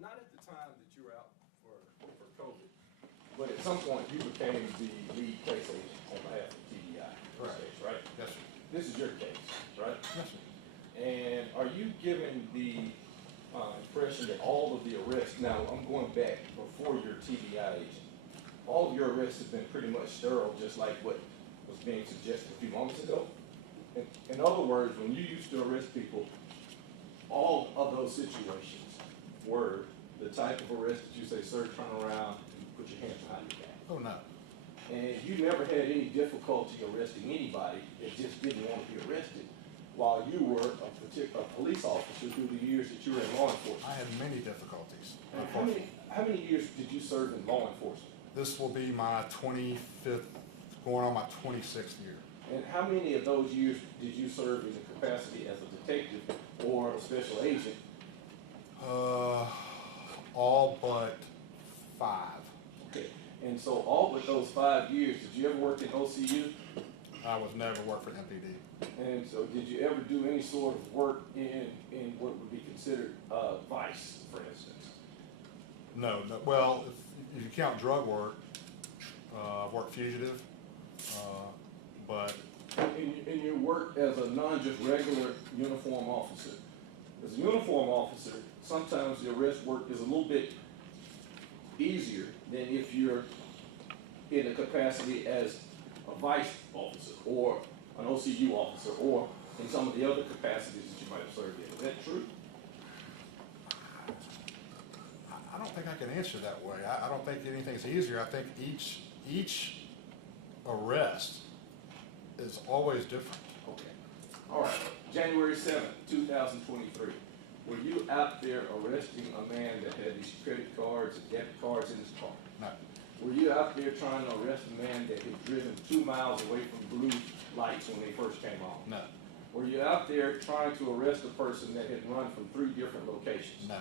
not at the time that you were out for COVID, but at some point you became the lead case agent on behalf of TDI. Correct. Case, right? Yes, sir. This is your case, right? Yes, sir. And are you giving the impression that all of the arrests, now I'm going back before your TDI agent, all of your arrests have been pretty much sterile, just like what was being suggested a few moments ago? In other words, when you used to arrest people, all of those situations were the type of arrest that you say, sir, turn around and put your hands behind your back. Oh, no. And you never had any difficulty arresting anybody that just didn't want to be arrested while you were a police officer through the years that you were in law enforcement. I had many difficulties. And how many years did you serve in law enforcement? This will be my 25th, going on my 26th year. And how many of those years did you serve in the capacity as a detective or a special agent? All but 5. Okay, and so all but those 5 years, did you ever work in OCU? I was never worked for MPD. And so did you ever do any sort of work in what would be considered vice, for instance? No, no, well, if you count drug work, I've worked fugitive, but In your work as a non-just regular uniform officer, as a uniform officer, sometimes the arrest work is a little bit easier than if you're in a capacity as a vice officer or an OCU officer or in some of the other capacities that you might have served in. Is that true? I don't think I can answer that way. I don't think anything's easier. I think each arrest is always different. Okay. All right. January 7th, 2023. Were you out there arresting a man that had these credit cards and debit cards in his car? No, Were you out there trying to arrest a man that had driven 2 miles away from blue lights when they first came on? no, Were you out there trying to arrest a person that had run from 3 different locations? no,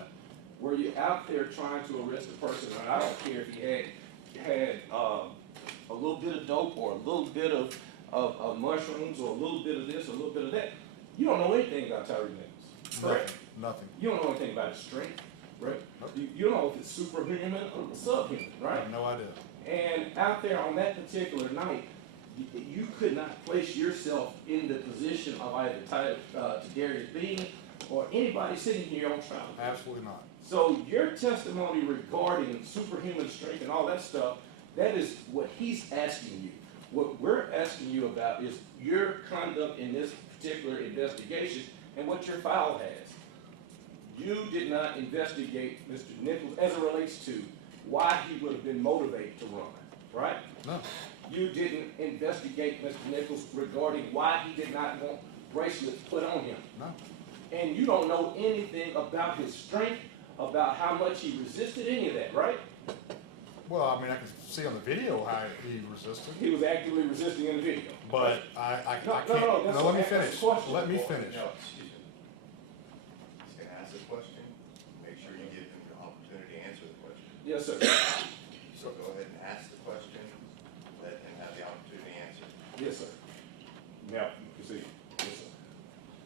Were you out there trying to arrest a person, and I don't care if he had a little bit of dope or a little bit of mushrooms or a little bit of this or a little bit of that? You don't know anything about Tyre Nichols, correct? nothing. You don't know anything about his strength, right? Nope. You don't know if it's superhuman or subhuman, I right? have no idea. And out there on that particular night, you could not place yourself in the position of either Darius Bean or anybody sitting here on trial. Absolutely not. So your testimony regarding superhuman strength and all that stuff, that is what he's asking you. What we're asking you about is your conduct in this particular investigation and what your file has. You did not investigate Mr. Nichols as it relates to why he would have been motivated to run, right? No, You didn't investigate Mr. Nichols regarding why he did not want bracelets put on him. no, And you don't know anything about his strength, about how much he resisted, any of that, right? well, I mean, I can see on the video how he resisted, He was actively resisting in the video. but I No, can't, no, that's let me that's the finish. question. Let me finish. No, excuse me. He's gonna ask a question, make sure you give him the opportunity to answer the question. Yes, sir. So go ahead and ask the question, let him have the opportunity to answer. Yes, sir. Now, you can see. Yes, sir.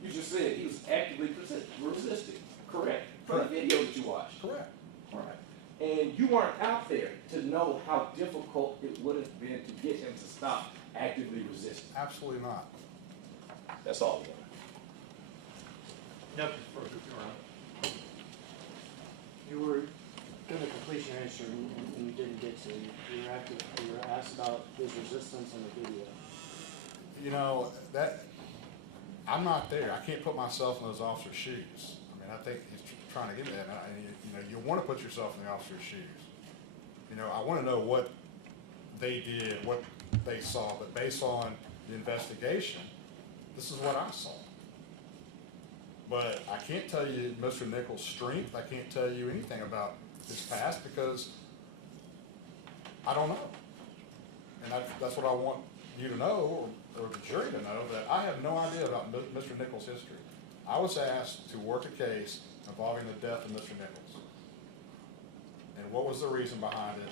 You just said he was actively resisting, correct? From the video that you watched. Correct. All right. And you weren't out there to know how difficult it would have been to get him to stop actively resisting. Absolutely not. That's all. Nothing further, Your Honor. You were gonna complete your answer and you didn't get to. You were asked about his resistance in the video. You know, I'm not there. I can't put myself in those officers' shoes. I mean, I think he's trying to get that. You know, you want to put yourself in the officer's shoes. You know, I want to know what they did, what they saw, but based on the investigation, this is what I saw. But I can't tell you Mr. Nichols' strength. I can't tell you anything about his past because I don't know. And that's what I want you to know, or the jury to know, that I have no idea about Mr. Nichols' history. I was asked to work a case involving the death of Mr. Nichols. And what was the reason behind it,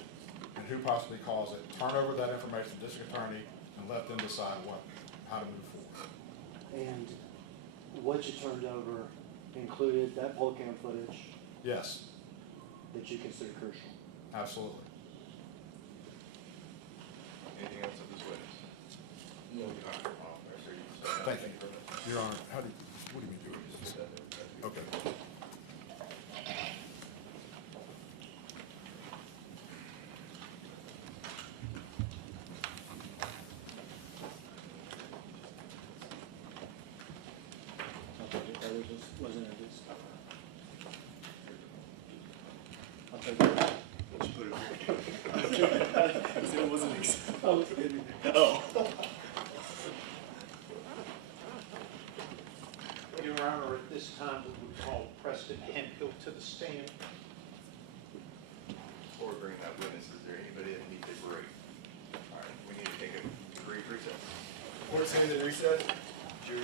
and who possibly caused it, turn over that information to the district attorney and let them decide how to move forward. And what you turned over included that poll cam footage Yes, that you consider crucial. absolutely. Anything else of this witness? No. Officer, you- Thank you. Your Honor, what do you mean do it? Okay. Wasn't introduced. I'll take it. Let's put it here. It wasn't. Oh, it's good. Oh. Your Honor, at this time, we would call Preston Hemphill to the stand. Before we bring that witness, is there anybody that needs a break? All right, we need to take a brief recess. Court stands in recess. Jury.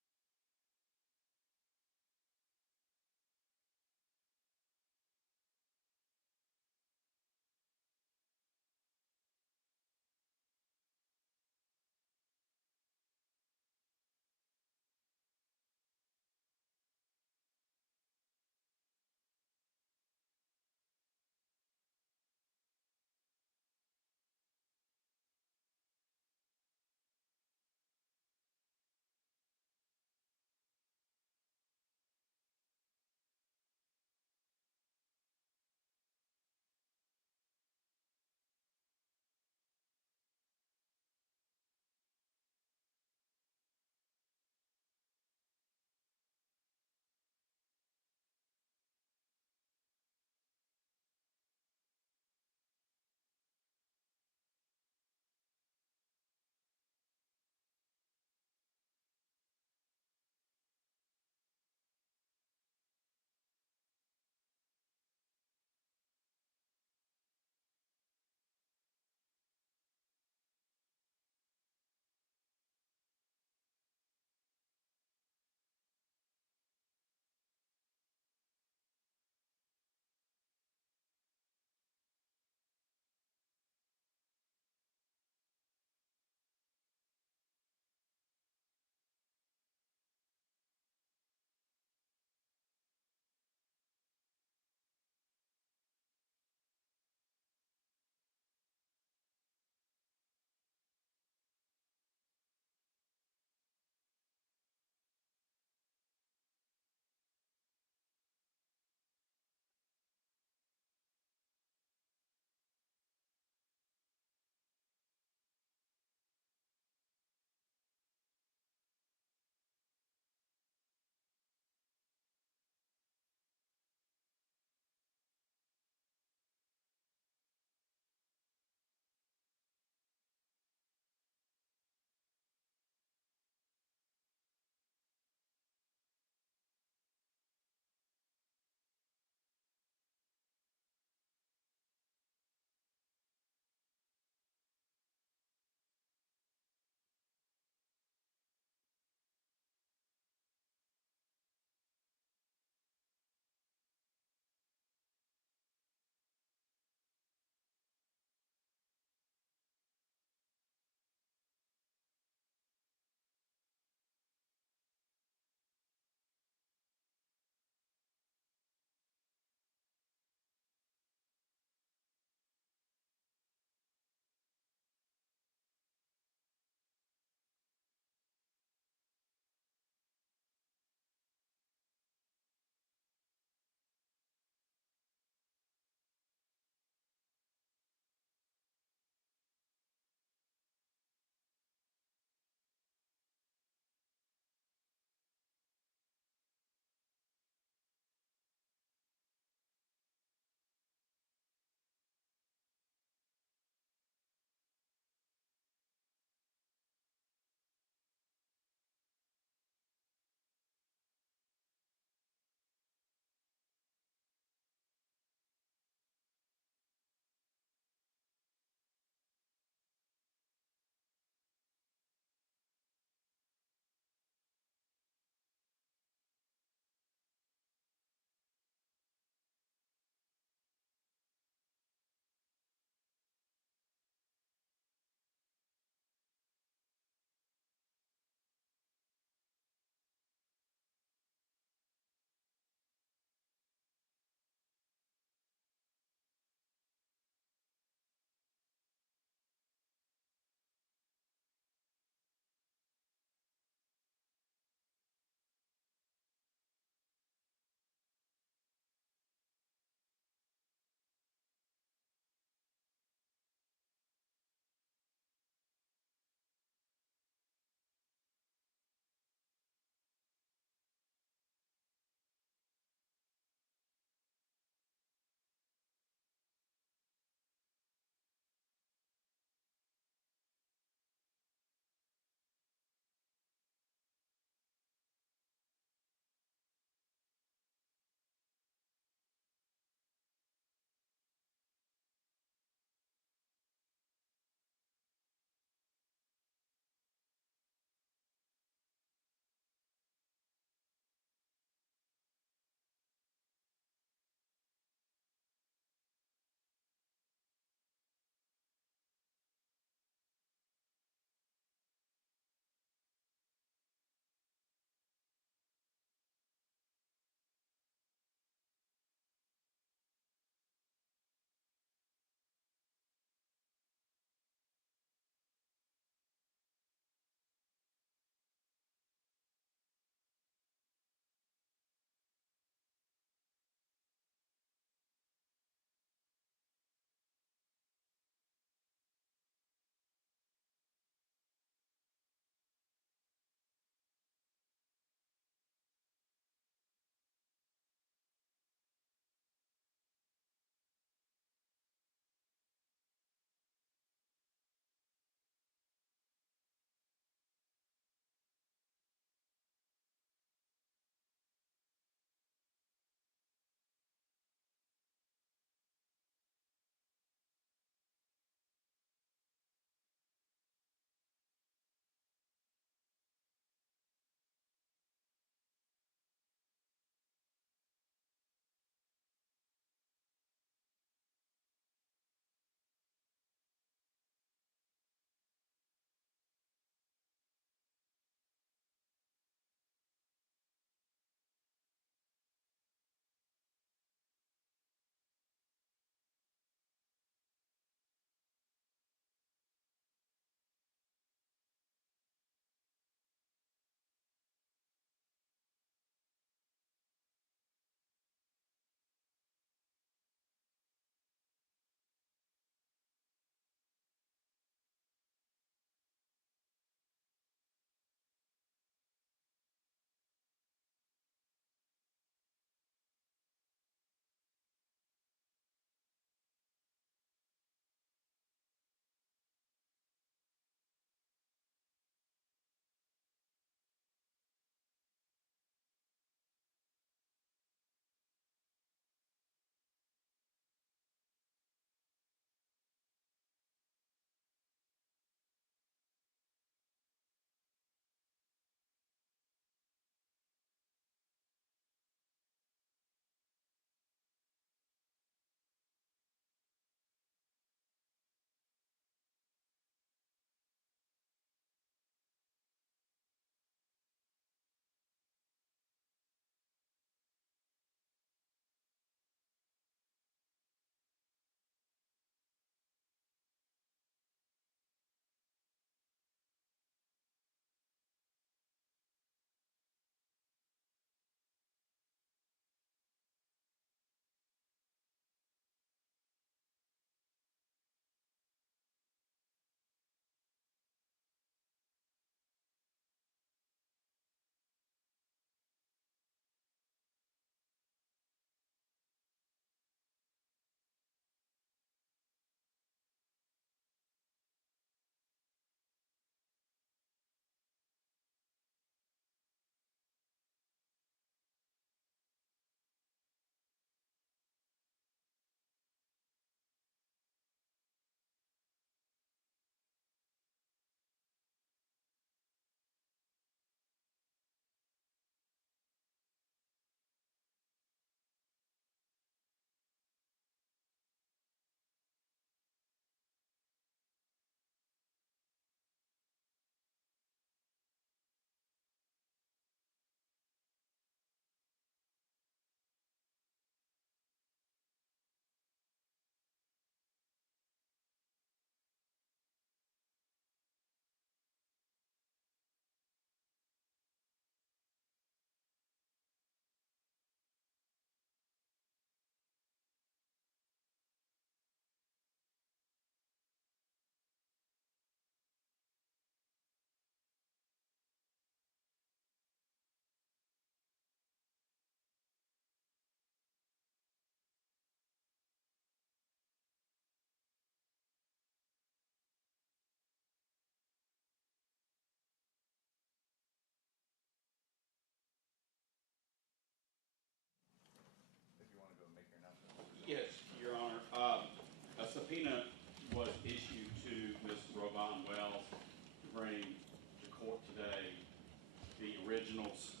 the originals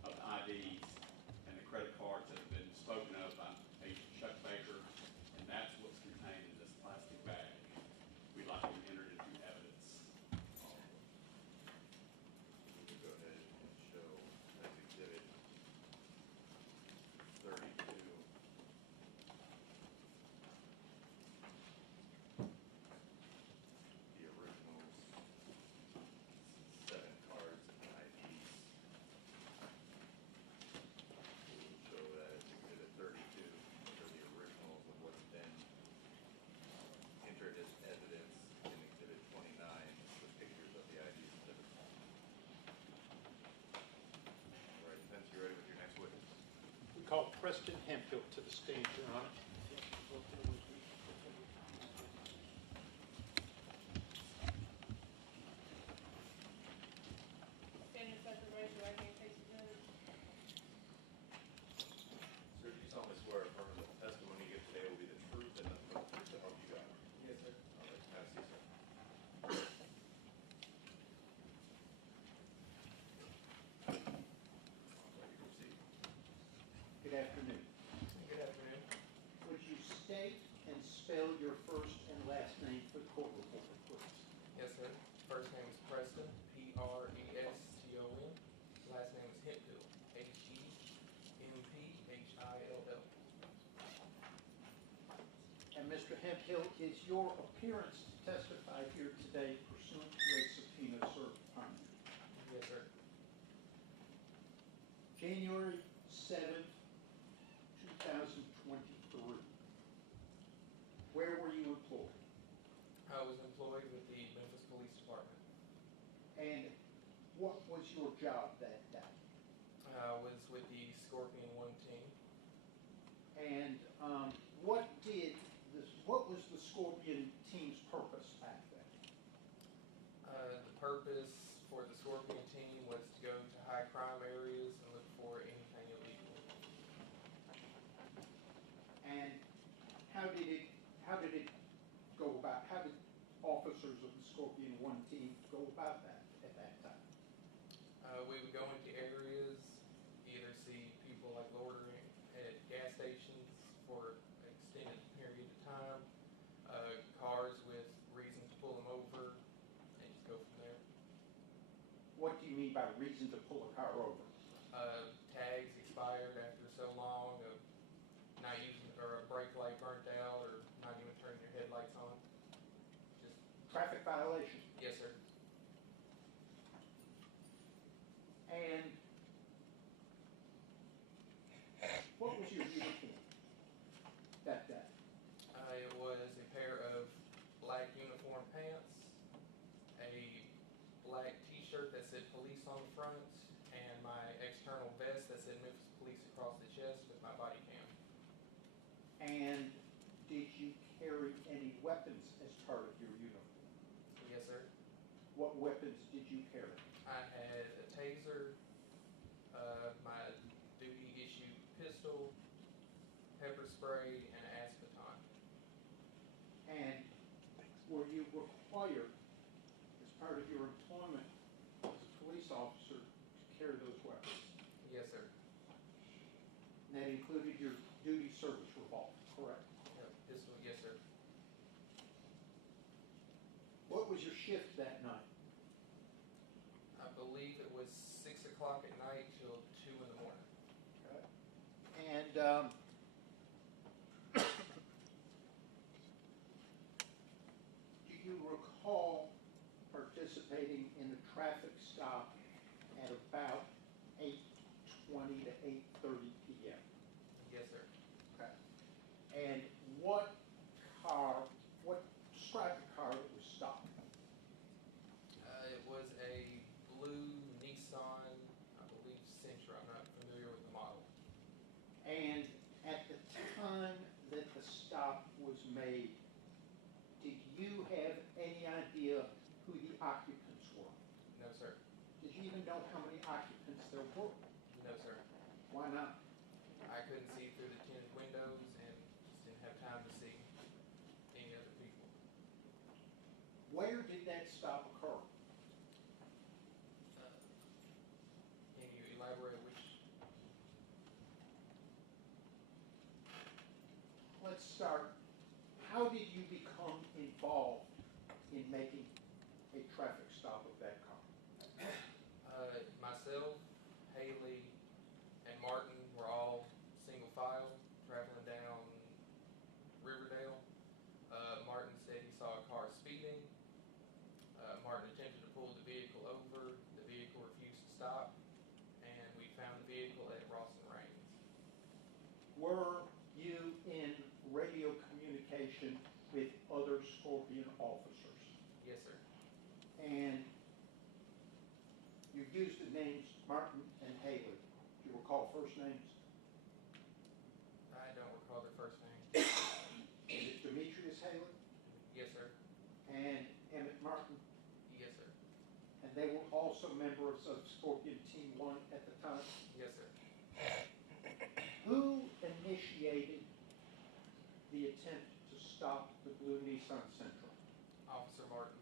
of the IDs and the credit cards that have been spoken of by Agent Chuck Baker, and that's what's contained in this plastic bag. We'd like to enter it into evidence. We can go ahead and show as exhibit 32. The originals, 7 cards and IDs. We'll show that as exhibit 32, which are the originals of what's been entered as evidence in exhibit 29, the pictures of the IDs exhibit. All right, Vince, you ready with your next witness? We call Preston Hemphill to the stand, Your Honor. Stand and set the raise your right hand, face the judge. Sir, do you solemnly swear or affirm that the testimony you give today will be the truth and nothing but the truth to help you God? Yes, sir. All right, have a seat, sir. All right, you can proceed. Good afternoon. Good afternoon. Would you state and spell your first and last name for the court reporter, please? Yes, sir. First name is Preston, Preston. Last name is Hemphill, Hemphill. And Mr. Hemphill, is your appearance to testify here today pursuant to a subpoena served upon you? Yes, sir. January 7th, 2023. Where were you employed? I was employed with the Memphis Police Department. And what was your job that day? I was with the Scorpion 1 team. And what was the Scorpion team's purpose back then? The purpose for the Scorpion team was to go to high crime areas and look for anything illegal. And how did it go about? How did officers of the Scorpion 1 team go about that at that time? We would go into areas, either see people like loitering at gas stations for an extended period of time, cars with reason to pull them over, and just go from there. What do you mean by reason to pull a car over? Tags expired after so long, of not using, or a brake light burnt out, or not even turning your headlights on. Just, Traffic violation. yes, sir. And what was your uniform that day? It was a pair of black uniform pants, a black t-shirt that said police on the front, and my external vest that said Memphis Police across the chest with my body cam. And did you carry any weapons as part of your uniform? Yes, sir. What weapons did you carry? I had a taser, my duty issued pistol, pepper spray, and an ass baton. And were you required, as part of your employment as a police officer, to carry those weapons? Yes, sir. And that included your duty service revolver, correct? Yep. Pistol, yes, sir. What was your shift that night? I believe it was 6 o'clock at night till 2 in the morning. Okay. And do you recall participating in the traffic stop at about 8:20 to 8:30 p.m.? Yes, sir. Okay. And describe the car that was stopped? It was a blue Nissan, I believe Sentra. I'm not familiar with the model. And at the time that the stop was made, did you have any idea who the occupants were? No, sir. Did you even know how many occupants there were? No, sir. Why not? I couldn't see through the tinted windows and just didn't have time to see any other people. Where did that stop occur? let's start, how did you become involved in making a traffic stop of that car? Myself, Haley, and Martin were all single file traveling down Riverdale. Martin said he saw a car speeding. Martin attempted to pull the vehicle over. The vehicle refused to stop, and we found the vehicle at Ross and Raines. Were you in radio communication with other Scorpion officers? Yes, sir. And you used the names Martin and Haley. Do you recall first names? I don't recall their first name. Is it Demetrius Haley Yes, sir. and Emmett Martin? Yes, sir. And they were also members of Scorpion Team 1 at the time? Yes, sir. Who initiated the attempt to stop the blue Nissan Sentra? Officer Martin.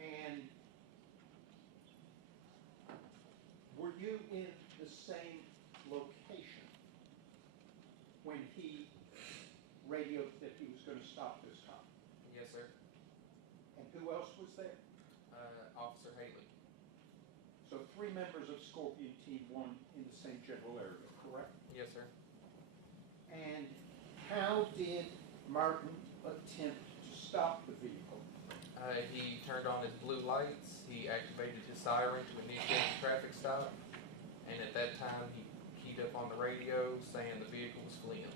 And were you in the same location when he radioed that he was going to stop this car? Yes, sir. And who else was there? Officer Haley. So 3 members of Scorpion Team 1 in the same general area, correct? Yes, sir. And how did Martin attempt to stop the vehicle? He turned on his blue lights. He activated his siren to initiate the traffic stop. And at that time, he keyed up on the radio saying the vehicle was fleeing.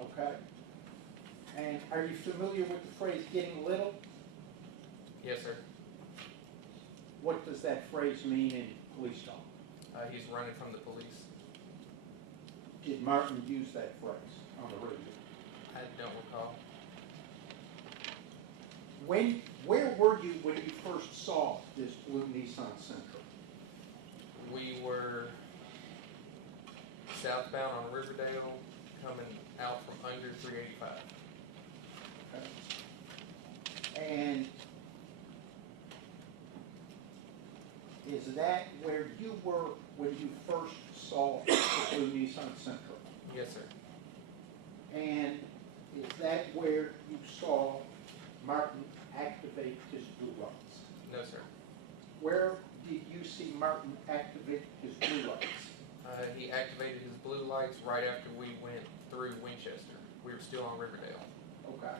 Okay. And are you familiar with the phrase getting little? Yes, sir. What does that phrase mean in police talk? He's running from the police. Did Martin use that phrase on the radio? I don't recall. Where were you when you first saw this blue Nissan Sentra? We were southbound on Riverdale, coming out from under 385. Okay. And is that where you were when you first saw the blue Nissan Sentra? Yes, sir. And is that where you saw Martin activate his blue lights? No, sir. Where did you see Martin activate his blue lights? He activated his blue lights right after we went through Winchester. We were still on Riverdale. Okay.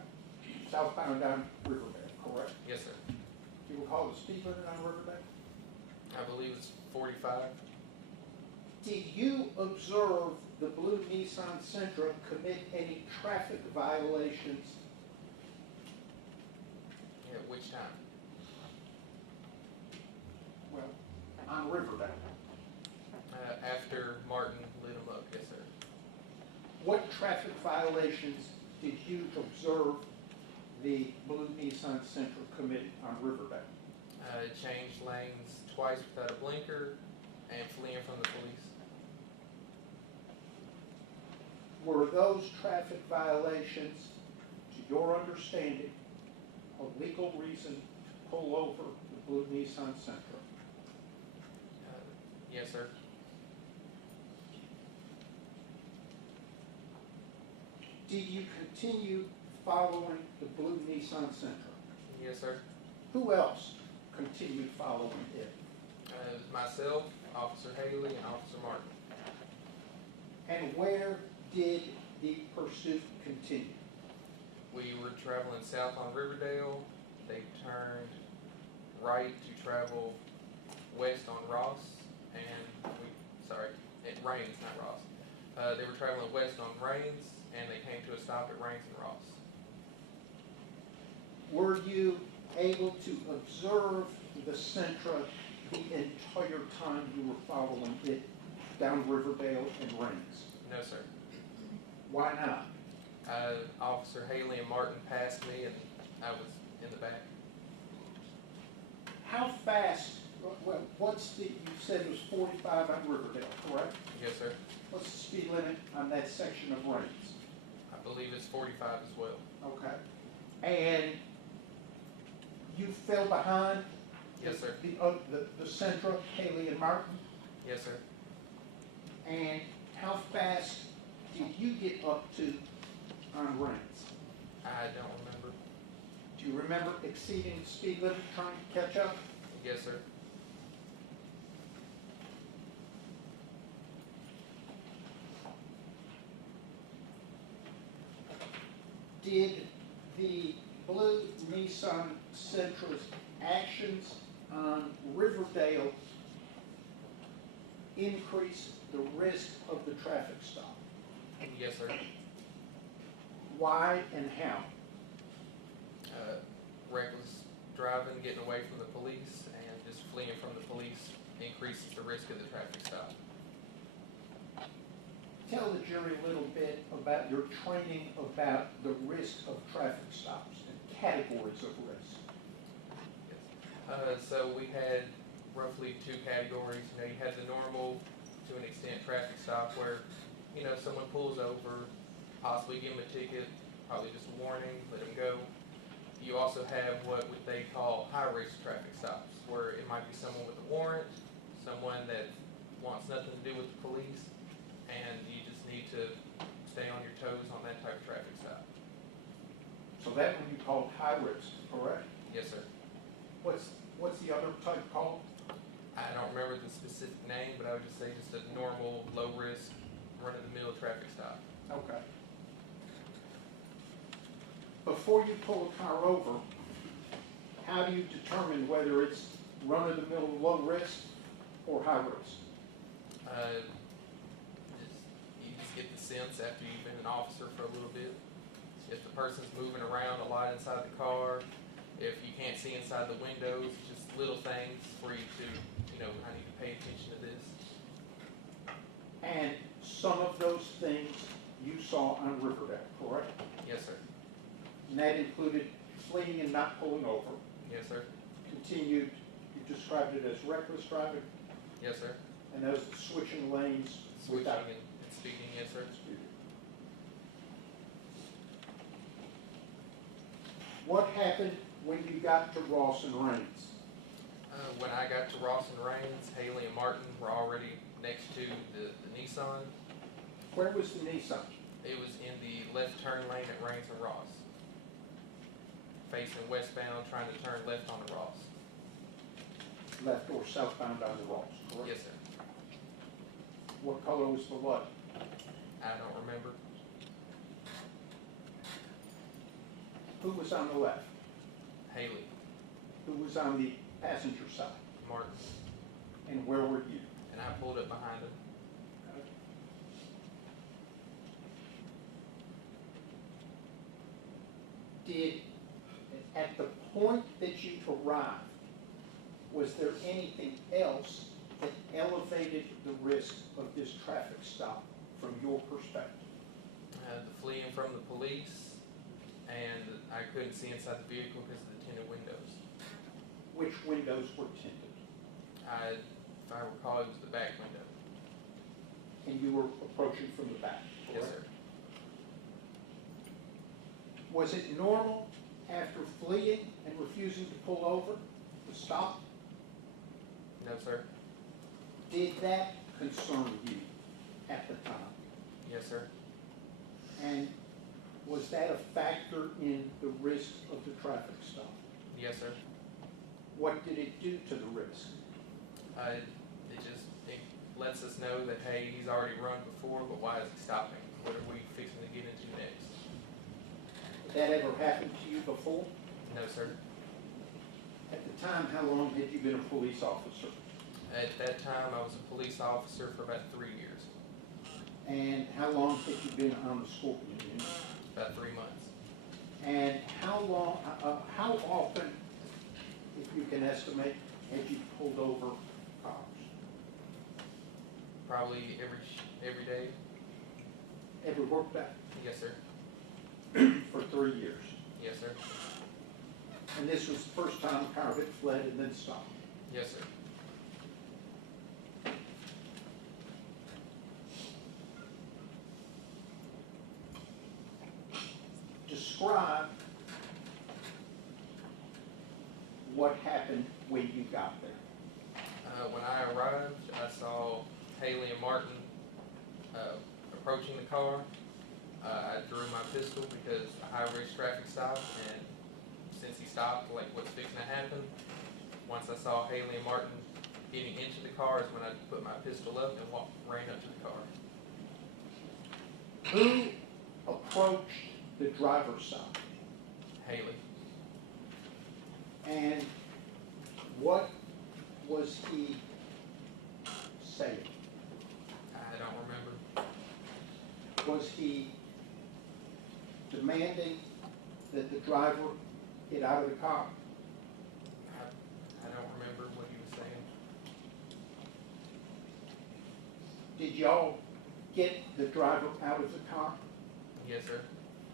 Southbound down Riverdale, correct? Yes, sir. Do you recall the speed limit on Riverdale? I believe it's 45. Did you observe the blue Nissan Sentra commit any traffic violations? At which time? Well, on Riverdale. After Martin lit him up, yes, sir. What traffic violations did you observe the blue Nissan Sentra commit on Riverdale? Changed lanes twice without a blinker and fleeing from the police. Were those traffic violations, to your understanding, a legal reason to pull over the blue Nissan Sentra? Yes, sir. Did you continue following the blue Nissan Sentra? Yes, sir. Who else continued following it? It was myself, Officer Haley, and Officer Martin. And where did the pursuit continue? We were traveling south on Riverdale. They turned right to travel west on Ross, and at Raines, not Ross. They were traveling west on Raines, and they came to a stop at Raines and Ross. Were you able to observe the Sentra the entire time you were following it down Riverdale and Raines? No, sir. Why not? Officer Haley and Martin passed me, and I was in the back. How fast, well, you said it was 45 on Riverdale, correct? Yes, sir. What's the speed limit on that section of Raines? I believe it's 45 as well. Okay. And you fell behind? Yes, sir. The Sentra, Haley and Martin? Yes, sir. And how fast did you get up to on Rains? I don't remember. Do you remember exceeding the speed limit trying to catch up? Yes, sir. Did the blue Nissan Sentra's actions on Riverdale increase the risk of the traffic stop? Yes, sir. Why and how? Reckless driving, getting away from the police, and just fleeing from the police increases the risk of the traffic stop. Tell the jury a little bit about your training about the risk of traffic stops and categories of risk. So we had roughly two categories. You know, you had the normal, to an extent, traffic stop where, you know, someone pulls over, possibly give them a ticket, probably just a warning, let them go. You also have what they call high-risk traffic stops, where it might be someone with a warrant, someone that wants nothing to do with the police, and you just need to stay on your toes on that type of traffic stop. So that would be called high risk, correct? Yes, sir. What's the other type called? I don't remember the specific name, but I would just say just a normal, low-risk, run-of-the-mill traffic stop. Okay. Before you pull a car over, how do you determine whether it's run-of-the-mill low risk or high risk? You just get the sense after you've been an officer for a little bit. If the person's moving around a lot inside the car, if you can't see inside the windows, just little things for you to, you know, I need to pay attention to this. And some of those things you saw on Riverdale, correct? Yes, sir. And that included fleeing and not pulling over. Yes, sir. Continued, you described it as reckless driving, Yes, sir. and that was switching lanes Switching without and speeding, yes, sir. speeding. What happened when you got to Ross and Rains? When I got to Ross and Rains, Haley and Martin were already next to the Nissan. Where was the Nissan? It was in the left turn lane at Rains and Ross. Facing westbound, trying to turn left onto Ross. Left or southbound on the Ross, correct? Yes, sir. What color was the light? I don't remember. Who was on the left? Haley, Who was on the passenger side? Martin, And where were you? and I pulled up behind him. Did, at the point that you arrived, was there anything else that elevated the risk of this traffic stop from your perspective? The fleeing from the police, and I couldn't see inside the vehicle because of the tinted windows. Which windows were tinted? If I recall, it was the back window. And you were approaching from the back, Yes, correct? sir. Was it normal after fleeing and refusing to pull over to stop? No, sir. Did that concern you at the time? Yes, sir. And was that a factor in the risk of the traffic stop? Yes, sir. What did it do to the risk? It lets us know that, hey, he's already run before, but why is he stopping? What are we fixing to get into next? Did that ever happen to you before? No, sir. At the time, how long had you been a police officer? At that time, I was a police officer for about 3 years, And how long had you been on the Scorpion unit? about 3 months. And how often, if you can estimate, had you pulled over cars? Probably every day. Every work day? Yes, sir. For 3 years. Yes, sir. And this was the first time a car had fled and then stopped. Yes, sir. Describe what happened when you got there. When I arrived, I saw Haley and Martin approaching the car. I drew my pistol because a high-risk traffic stop, and since he stopped, like what's fixing to happen, once I saw Haley and Martin getting into the car is when I put my pistol up and ran up to the car. Who approached the driver's side? Haley. And what was he saying? I don't remember. Was he demanding that the driver get out of the car? I don't remember what he was saying. Did y'all get the driver out of the car? Yes, sir.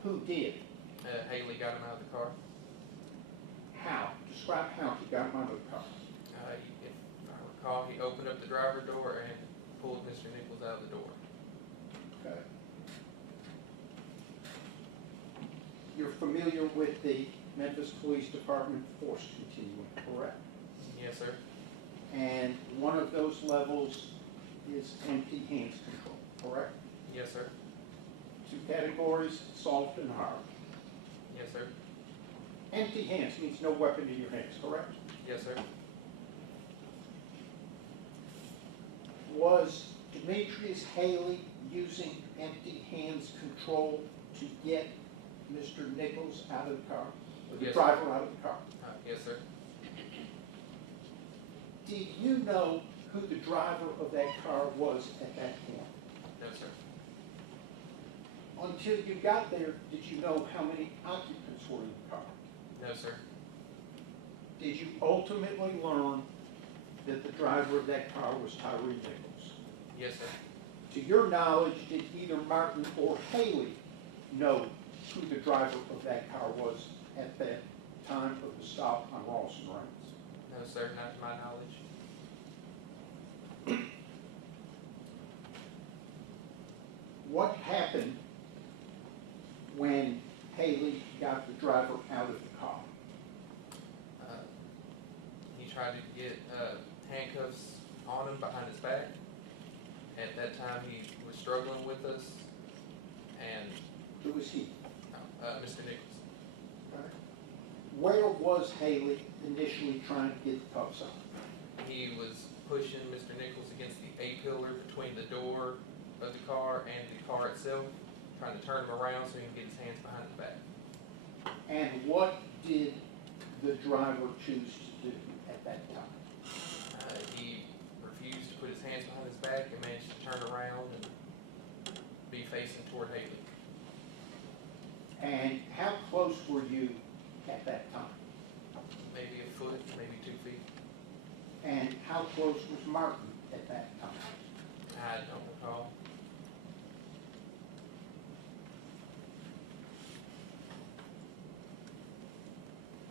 Who did? Haley got him out of the car. How? Describe how he got him out of the car. If I recall, he opened up the driver door and pulled Mr. Nichols out of the door. Okay. You're familiar with the Memphis Police Department force continuum, correct? Yes, sir. And one of those levels is empty hands control, correct? Yes, sir. Two categories, soft and hard. Yes, sir. Empty hands means no weapon in your hands, correct? Yes, sir. Was Demetrius Haley using empty hands control to get Mr. Nichols out of the car? Or the Yes, driver out of the car? Yes, sir. Did you know who the driver of that car was at that point? No, sir. Until you got there, did you know how many occupants were in the car? No, sir. Did you ultimately learn that the driver of that car was Tyre Nichols? Yes, sir. To your knowledge, did either Martin or Haley know who the driver of that car was at that time of the stop on Rawson Reigns? No, sir. Not to my knowledge. What happened when Haley got the driver out of the car? He tried to get handcuffs on him behind his back. At that time, he was struggling with us, and Who was he? Mr. Nichols. Where was Haley initially trying to get the cuffs on? He was pushing Mr. Nichols against the A-pillar between the door of the car and the car itself, trying to turn him around so he can get his hands behind his back. And what did the driver choose to do at that time? He refused to put his hands behind his back and managed to turn around and be facing toward Haley. And how close were you at that time? Maybe a foot, maybe 2 feet. And how close was Martin at that time? I don't recall.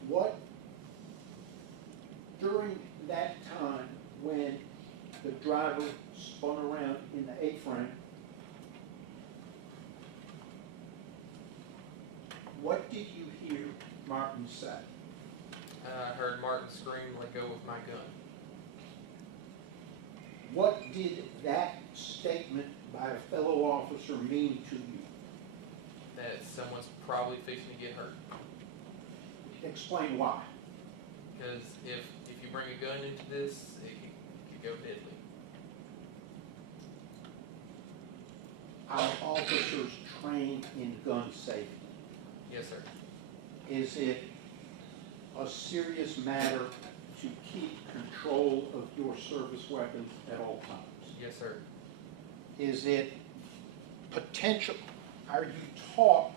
What, during that time when the driver spun around in the A-frame, what did you hear Martin say? I heard Martin scream, "Let go of my gun." What did that statement by a fellow officer mean to you? That someone's probably fixing to get hurt. Explain why. Because if you bring a gun into this, it could go deadly. Our officers trained in gun safety. Yes, sir. Is it a serious matter to keep control of your service weapons at all times? Yes, sir. Is it potential, are you taught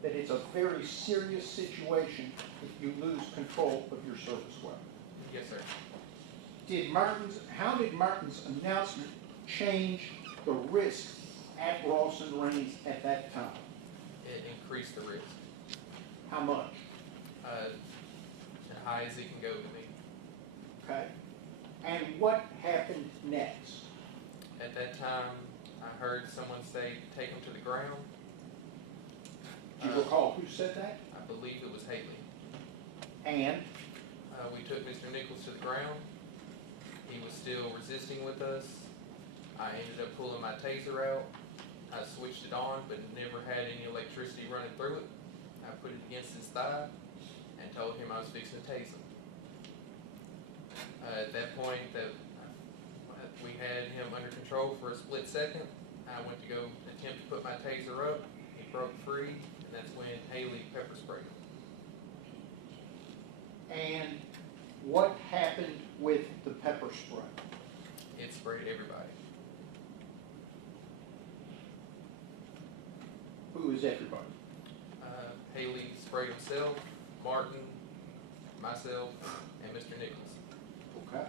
that it's a very serious situation if you lose control of your service weapon? Yes, sir. How did Martin's announcement change the risk at Rawson Reigns at that time? It increased the risk. How much? As high as it can go to me. Okay. And what happened next? At that time, I heard someone say, "Take him to the ground." Do you recall who said that? I believe it was Haley. And We took Mr. Nichols to the ground. He was still resisting with us. I ended up pulling my taser out I switched it on, but never had any electricity running through it. I put it against his thigh and told him I was fixing to tase him. At that point, we had him under control for a split second. I went to go attempt to put my taser up. He broke free, and that's when Haley pepper sprayed him. And what happened with the pepper spray? It sprayed everybody. Who is everybody? Haley sprayed himself, Martin, myself, and Mr. Nichols. Okay.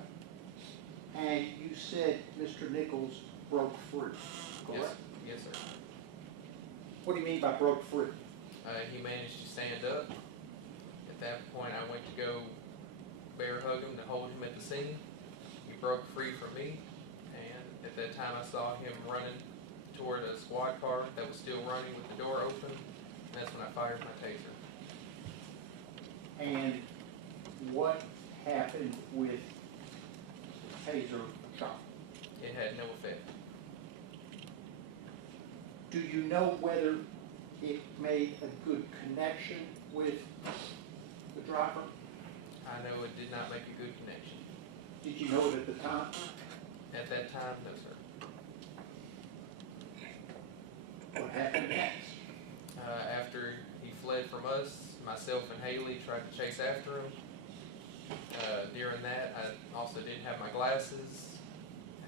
And you said Mr. Nichols broke free, correct? Yes, sir. What do you mean by broke free? He managed to stand up. At that point, I went to go bear hug him to hold him at the scene. He broke free from me, and at that time I saw him running toward a squad car that was still running with the door open, and that's when I fired my taser. And what happened with the taser shot? It had no effect. Do you know whether it made a good connection with the driver? I know it did not make a good connection. Did you know it at the time? At that time, no, sir. What happened next? After he fled from us, myself and Haley tried to chase after him. During that, I also didn't have my glasses.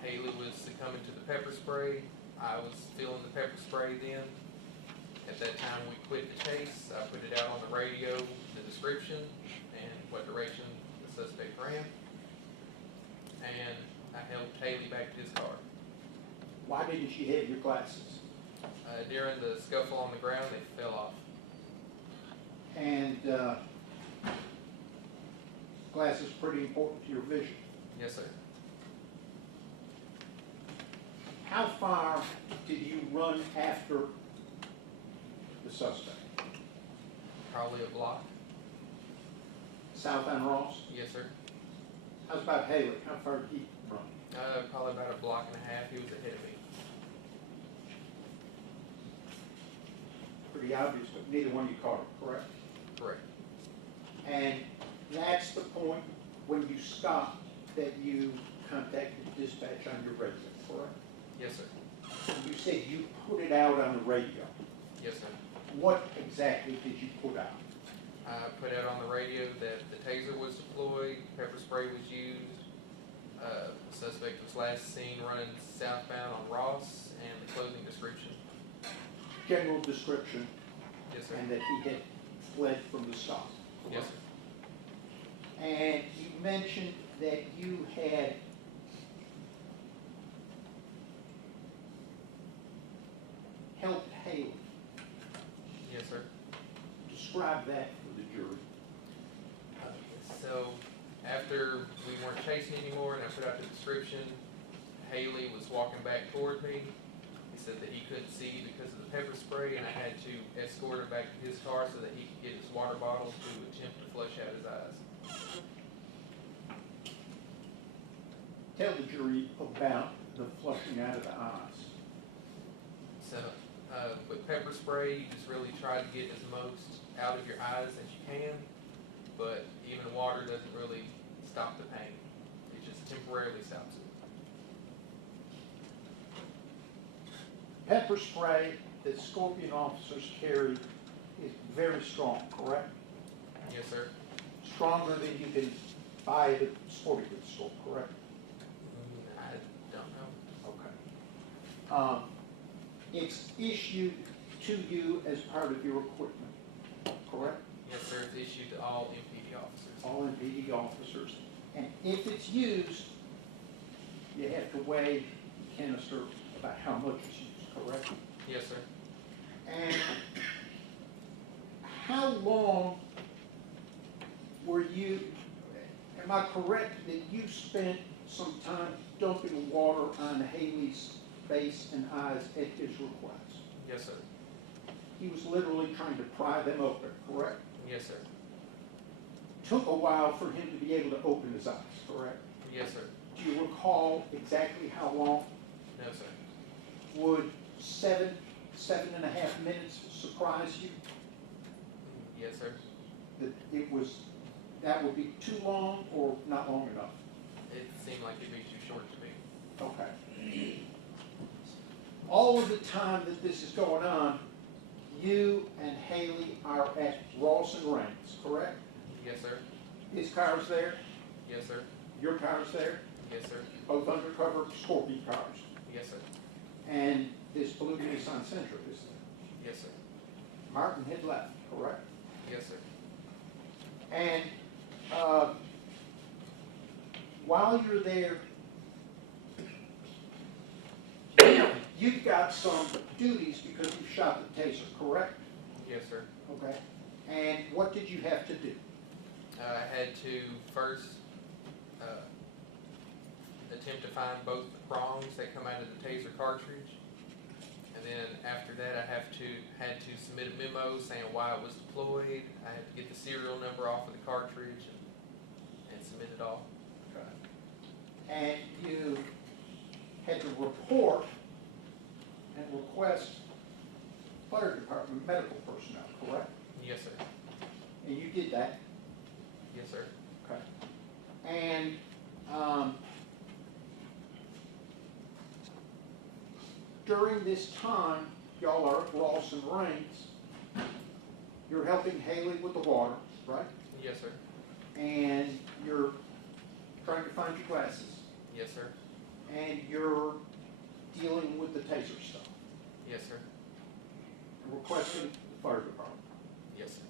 Haley was succumbing to the pepper spray. I was feeling the pepper spray then. At that time, we quit the chase. I put it out on the radio, the description, and what direction the suspect ran. And I helped Haley back to his car. Why didn't you have your glasses? During the scuffle on the ground, they fell off. And glasses pretty important to your vision. Yes, sir. How far did you run after the suspect? Probably a block. South and Ross? Yes, sir. How's about Haley? How far did he run? Probably about a block and a half. He was ahead of me. Pretty obvious, but neither one of you caught him, correct? Correct. And that's the point when you stopped that you contacted dispatch on your radio, correct? Yes, sir. You said you put it out on the radio. Yes, sir. What exactly did you put out? I put out on the radio that the taser was deployed, pepper spray was used. The suspect was last seen running southbound on Ross, and the clothing description. General description, Yes, sir. and that he had fled from the stop. Yes, sir. And you mentioned that you had helped Haley. Yes, sir. Describe that for the jury. So after we weren't chasing anymore and I put out the description, Haley was walking back toward me. He said that he couldn't see because of the pepper spray, and I had to escort him back to his car so that he could get his water bottle to attempt to flush out his eyes. Tell the jury about the flushing out of the eyes. So with pepper spray, you just really try to get as most out of your eyes as you can, but even water doesn't really stop the pain. It just temporarily stops it. Pepper spray that Scorpion officers carry is very strong, correct? Yes, sir. Stronger than you can buy at a sporting goods store, correct? I don't know. Okay. It's issued to you as part of your equipment, correct? Yes, sir. It's issued to all MPD officers. All MPD officers. And if it's used, you have to weigh the canister about how much is used, correct? Yes, sir. And how long were you, am I correct that you spent some time dumping water on Haley's face and eyes at his request? Yes, sir. He was literally trying to pry them open, correct? Yes, sir. Took a while for him to be able to open his eyes, correct? Yes, sir. Do you recall exactly how long? No, sir. Would seven and a half minutes surprise you? Yes, sir. That would be too long or not long enough? It seemed like it'd be too short to me. Okay. All of the time that this is going on, you and Haley are at Ross and Raines, correct? Yes, sir. His car's there, Yes, sir. your car's there, Yes, sir. both undercover Scorpion cars. Yes, sir. And this blue Nissan Sentra is there. Yes, sir. Martin had left, correct? Yes, sir. And while you're there, you've got some duties because you shot the taser, correct? Yes, sir. Okay. And what did you have to do? I had to first attempt to find both the prongs that come out of the taser cartridge, and then after that I had to submit a memo saying why it was deployed. I had to get the serial number off of the cartridge and submit it all. And you had to report and request fire department medical personnel, correct? Yes, sir. And you did that? Yes, sir. Okay. And during this time, y'all are at Ross and Raines. You're helping Haley with the water, right? Yes, sir. And you're trying to find your glasses. Yes, sir. And you're dealing with the taser stuff. Yes, sir. And requesting the fire department. Yes, sir.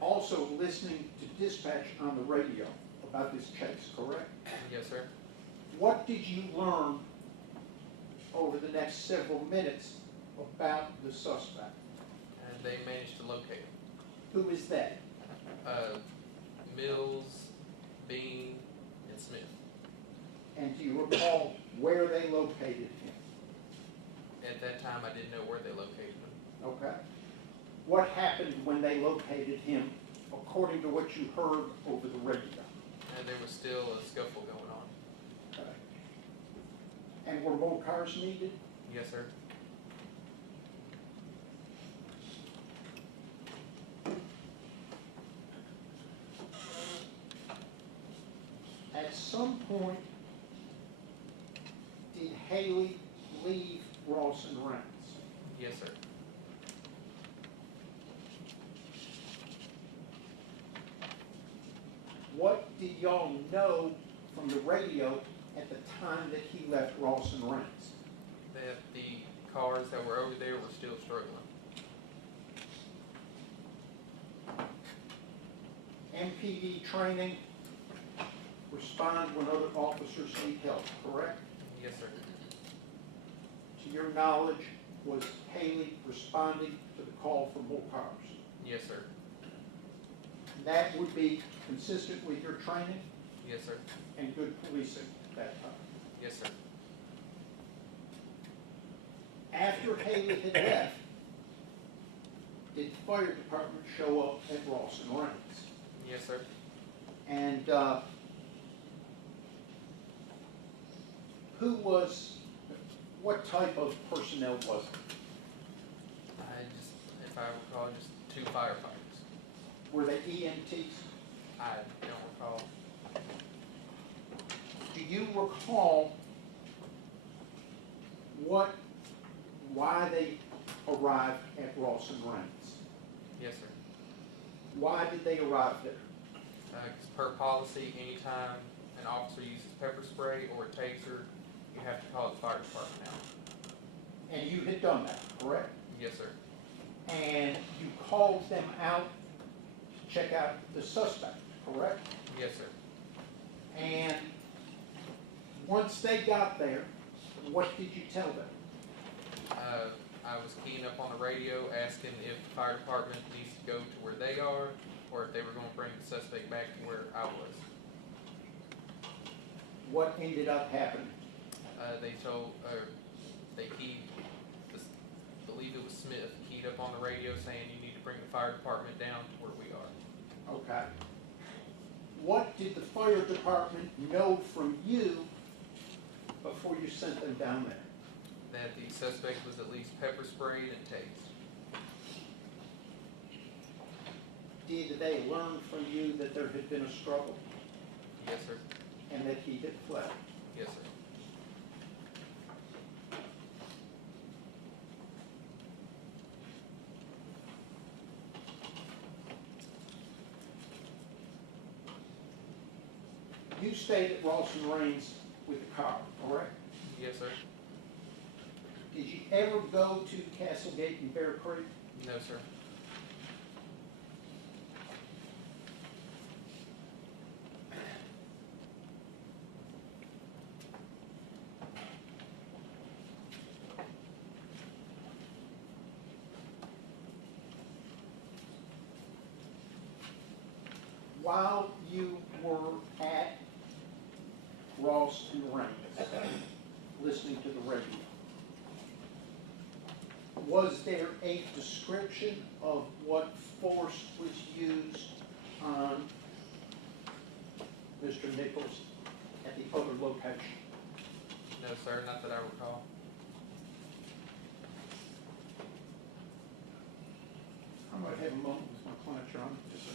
Also listening to dispatch on the radio about this case, correct? Yes, sir. What did you learn over the next several minutes about the suspect? And they managed to locate him. Who is that? Mills, Bean, and Smith. And do you recall where they located him? At that time, I didn't know where they located him. Okay. What happened when they located him, according to what you heard over the radio? And there was still a scuffle going on. Okay. And were more cars needed? Yes, sir. At some point, did Haley leave Ross and Raines? Yes, sir. What did y'all know from the radio at the time that he left Ross and Raines? That the cars that were over there were still struggling. MPD training, respond when other officers need help, correct? Yes, sir. To your knowledge, was Haley responding to the call for more cars? Yes, sir. That would be consistent with your training Yes, sir. and good policing at that time. Yes, sir. After Haley had left, did the fire department show up at Ross and Raines? Yes, sir. And what type of personnel was it? If I recall, just 2 firefighters. Were they EMTs? I don't recall. Do you recall why they arrived at Ross and Raines? Yes, sir. Why did they arrive there? 'Cause per policy, anytime an officer uses pepper spray or a taser, you have to call the fire department out. And you had done that, correct? Yes, sir. And you called them out to check out the suspect, correct? Yes, sir. And once they got there, what did you tell them? I was keying up on the radio asking if the fire department needs to go to where they are or if they were going to bring the suspect back to where I was. What ended up happening? They keyed, I believe it was Smith, keyed up on the radio saying you need to bring the fire department down to where we are. Okay. What did the fire department know from you before you sent them down there? that the suspect was at least pepper sprayed and tased. Did they learn from you that there had been a struggle Yes, sir. and that he had fled? Yes, sir. You stayed at Rawson Rains with the car, correct? Yes, sir. Did you ever go to Castlegate and Bear Creek? No, sir. While you were at Rawson Rains, listening to the radio, was there a description of what force was used on Mr. Nichols at the other location? No, sir. Not that I recall. I'm going to have a moment with my client, Your Honor. Yes, sir.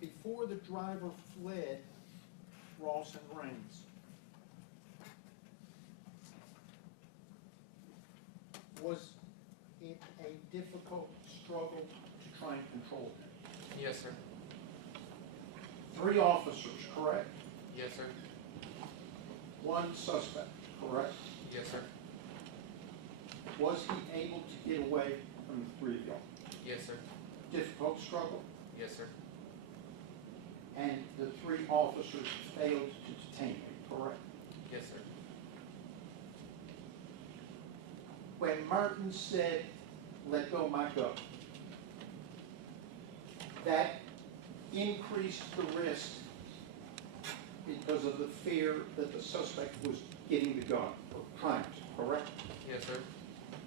Before the driver fled Rawson Rains, was it a difficult struggle to try and control him? Yes, sir. 3 officers, correct? Yes, sir. 1 suspect, correct? Yes, sir. Was he able to get away from the 3 of y'all? Yes, sir. Difficult struggle, Yes, sir. and the 3 officers failed to detain him, correct? Yes, sir. When Martin said, "Let go my gun," that increased the risk because of the fear that the suspect was getting the gun, or trying to, correct? Yes, sir.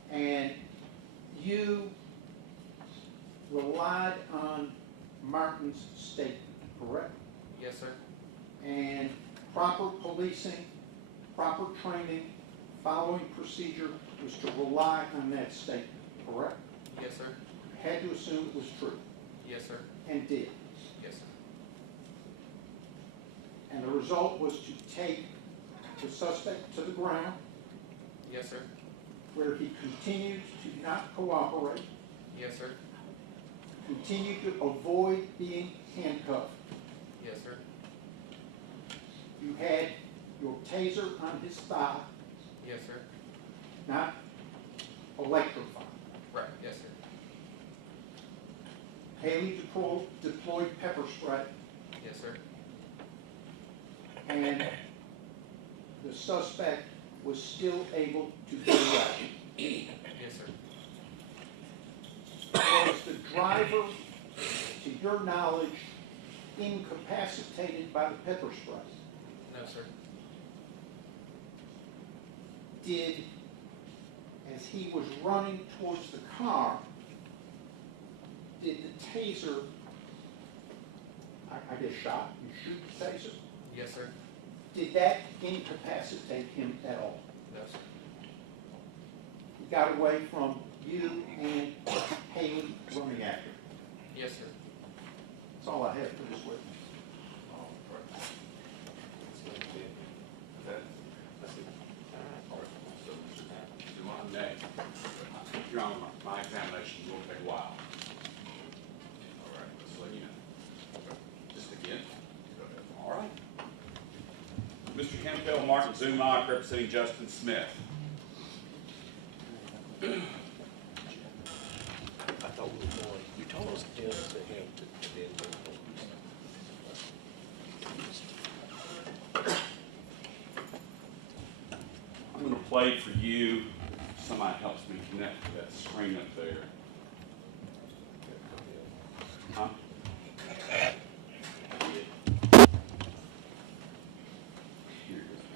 And you relied on Martin's statement, correct? Yes, sir. And proper policing, proper training, following procedure was to rely on that statement, correct? Yes, sir. Had to assume it was true, Yes, sir. and did. Yes, sir. And the result was to take the suspect to the ground, Yes, sir. where he continued to not cooperate, Yes, sir. continued to avoid being handcuffed. Yes, sir. You had your taser on his thigh, Yes, sir. not electrified. Right. Yes, sir. Haley deployed pepper spray, Yes, sir. and the suspect was still able to get away. Yes, sir. Was the driver, to your knowledge, incapacitated by the pepper spray? No, sir. Did, as he was running towards the car, did the taser, I guess shot, you shoot the taser? Yes, sir. Did that incapacitate him at all? No, sir. He got away from you and Haley running after him. Yes, sir. That's all I have for this witness. Your Honor, my examination will take a while. Martin Zumach representing Justin Smith. I thought we were going, you told us him to him to then I'm gonna play for you. Somebody helps me connect to that screen up there. Huh? Here it is.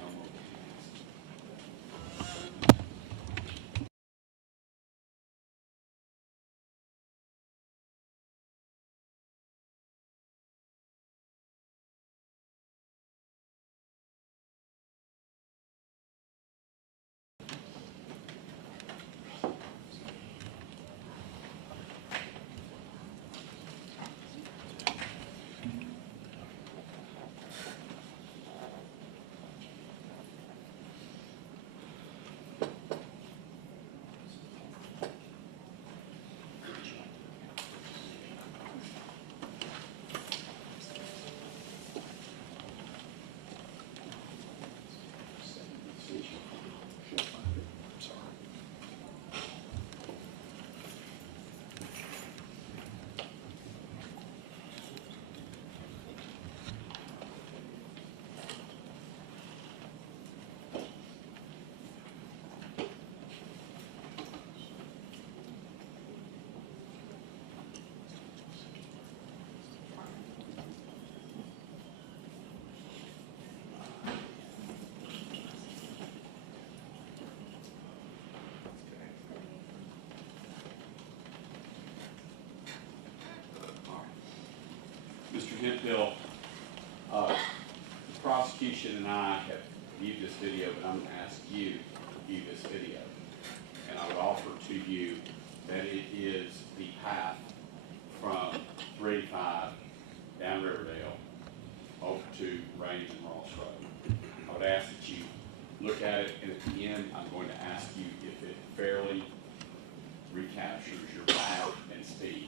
Mr. Hemphill, the prosecution and I have viewed this video, but I'm going to ask you to view this video. And I would offer to you that it is the path from 385 down Riverdale over to Range and Ross Road. I would ask that you look at it, and at the end, I'm going to ask you if it fairly recaptures your route and speeds.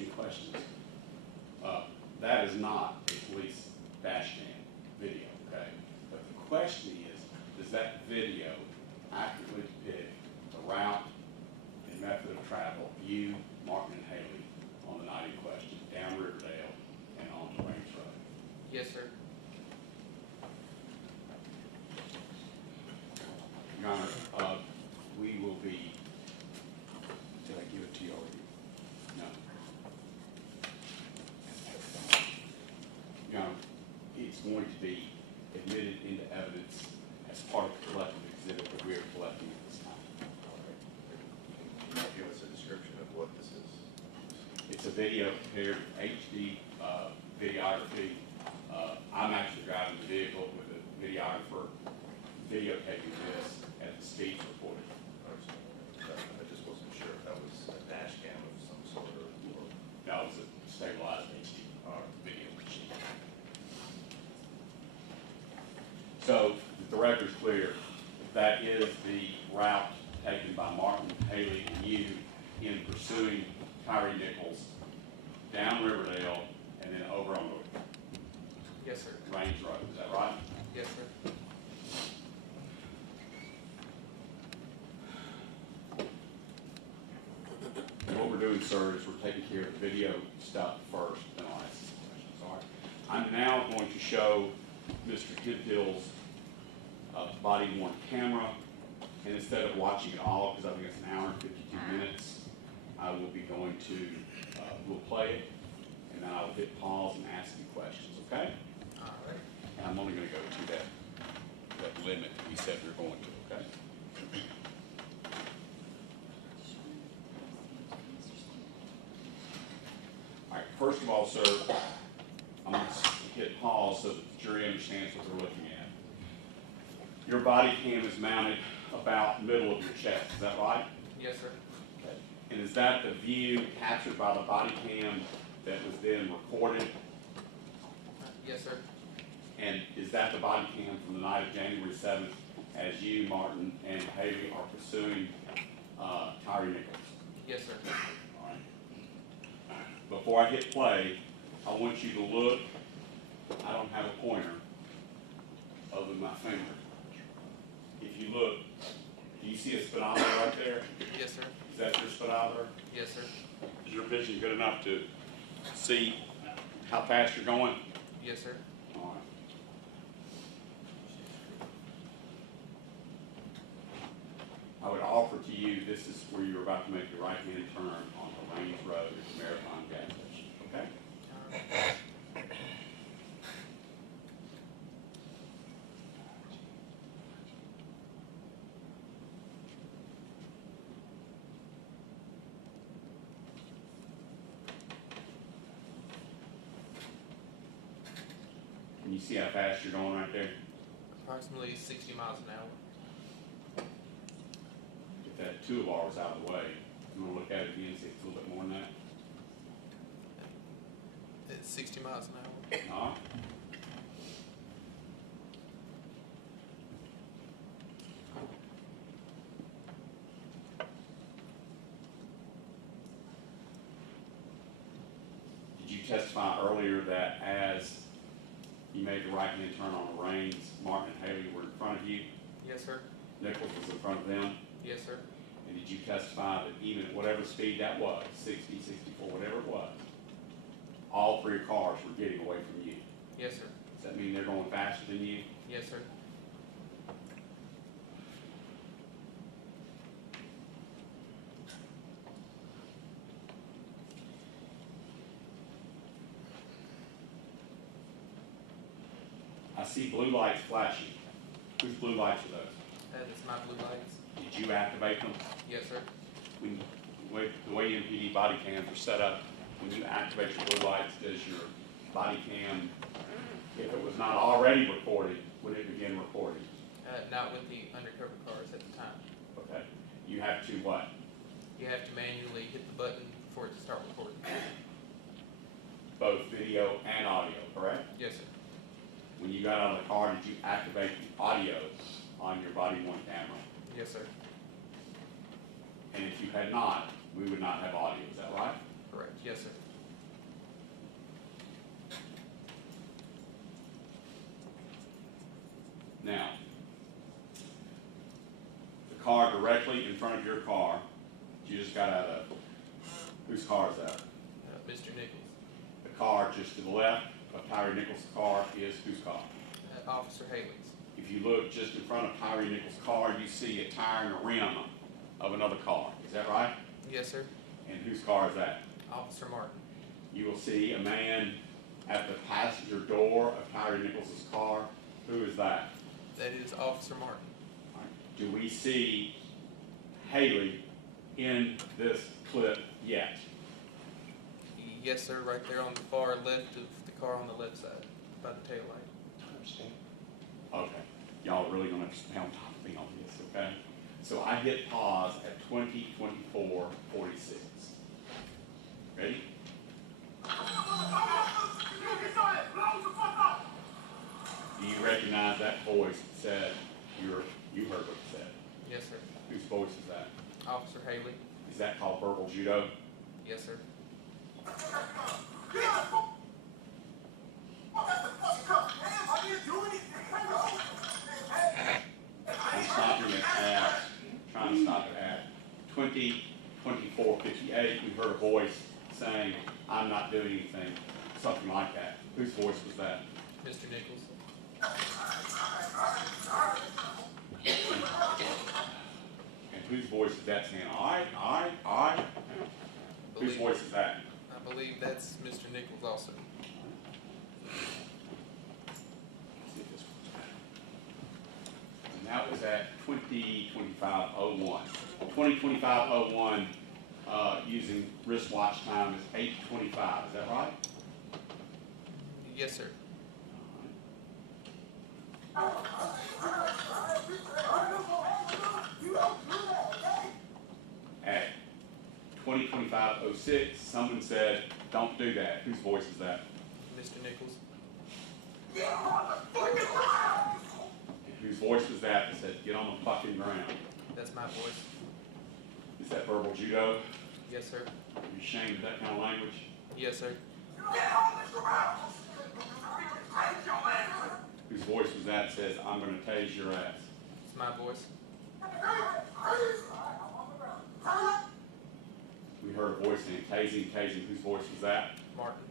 answering questions. That is not a police dash cam video, okay? But the question is, does that video accurately depict the route and method of travel of you, Martin, and Haley on the night in question, down Riverdale and on the Range Road? Yes, sir. Your Honor, we will be, did I give it to you already? No. Your Honor, it's going to be admitted into evidence as part of the collective exhibit that we are collecting at this time. Can you give us a description of what this is? It's a video prepared with HD videography. I'm actually driving the vehicle with a videographer videotaping this at the speeds reported. I just wasn't sure if that was a dash cam of some sort or. That was a stabilized HD video machine. So, if the record's clear, that is the route taken by Martin, Haley, and you in pursuing Tyre Nichols down Riverdale and then over on Yes, sir. the Range Road. Is that right? Yes, sir. What we're doing, sir, is we're taking care of the video stuff first, then I'll ask some questions, all right? I'm now going to show Mr. Kidnap's body-worn camera, and instead of watching it all, because I think it's an hour and 52 minutes, I will be going to, we'll play it, and then I'll hit pause and ask you questions, okay? All right. And I'm only gonna go to that limit we said we we're going to, okay? All right, first of all, sir, I'm going to hit pause so that the jury understands what they're looking at. Your body cam is mounted about the middle of your chest, is that right? Yes, sir. Okay. And is that the view captured by the body cam that was then recorded? Yes, sir. And is that the body cam from the night of January 7th as you, Martin, and Haley are pursuing Tyre Nichols? Yes, sir. All right. Before I hit play, I want you to look. I don't have a pointer other than my finger. If you look, do you see a speedometer right there? Yes, sir. Is that your speedometer? Yes, sir. Is your vision good enough to see how fast you're going? Yes, sir. All right. I would offer to you, this is where you're about to make your right-hand turn on the Range Road at the Marathon gas station, okay? All right. Can you see how fast you're going right there? Approximately 60 miles an hour. Get that 2 of ours out of the way. You want to look at it again, see if it's a little bit more than that? It's 60 miles an hour. All right. Did you testify earlier that as you made the right-hand turn on the reins, Martin and Haley were in front of you, Yes, sir. Nichols was in front of them? Yes, sir. And did you testify that even at whatever speed that was, 60, 64, whatever it was, all 3 cars were getting away from you? Yes, sir. Does that mean they're going faster than you? Yes, sir. I see blue lights flashing. Whose blue lights are those? That is my blue lights. Did you activate them? Yes, sir. When, the way MPD body cams are set up, when you activate your blue lights, does your body cam, if it was not already recorded, would it begin recording? Not with the undercover cars at the time. Okay. You have to what? You have to manually hit the button for it to start recording. Both video and audio, correct? Yes, sir. When you got out of the car, did you activate the audio on your body-worn camera? Yes, sir. And if you had not, we would not have audio, is that right? Correct. Yes, sir. directly in front of your car, you just got out of. Whose car is that? Mr. Nichols. The car just to the left of Tyre Nichols' car is whose car? Officer Haley's. If you look just in front of Tyre Nichols' car, you see a tire and a rim of another car. Is that right? Yes, sir. And whose car is that? Officer Martin. You will see a man at the passenger door of Tyre Nichols' car. Who is that? That is Officer Martin. All right. Do we see Haley in this clip yet? Yes, sir, right there on the far left of the car on the left side, by the tail light. Okay, y'all are really gonna stay on top of me on this, okay? So I hit pause at 20:24:46. Ready? Do you recognize that voice that said, you heard what it said? Yes, sir. Whose voice is that? Officer Haley. Is that called verbal judo? Yes, sir. I'm stopping it at, trying to stop it at 20:24:58. We heard a voice saying, I'm not doing anything, something like that. Whose voice was that? Mr. Nichols. And whose voice is that saying, I? Whose voice is that? I believe that's Mr. Nichols also. And that was at 20:25:01. 20:25:01, using wristwatch time is 8:25, is that right? Yes, sir. At 20:25:06, someone said, don't do that. Whose voice is that? Mr. Nichols. And whose voice was that said, get on the fucking ground? That's my voice. Is that verbal judo? Yes, sir. Are you ashamed of that kind of language? Yes, sir. Whose voice was that says, I'm going to tase your ass? It's my voice. We heard a voice saying, tasing. Whose voice was that? Martin.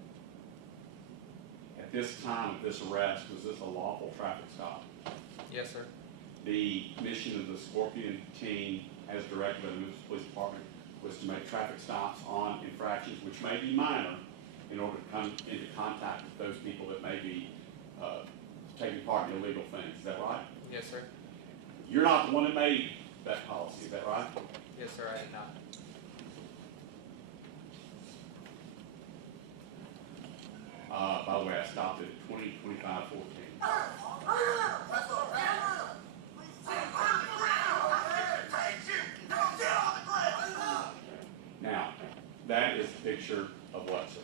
At this time of this arrest, was this a lawful traffic stop? Yes, sir. The mission of the Scorpion team, as directed by the Memphis Police Department, was to make traffic stops on infractions which may be minor in order to come into contact with those people that may be taking part in illegal things. Is that right? Yes, sir. You're not the one that made that policy, is that right? Yes, sir, I did not. By the way, I stopped at 20:25:14. Now, that is a picture of what, sir?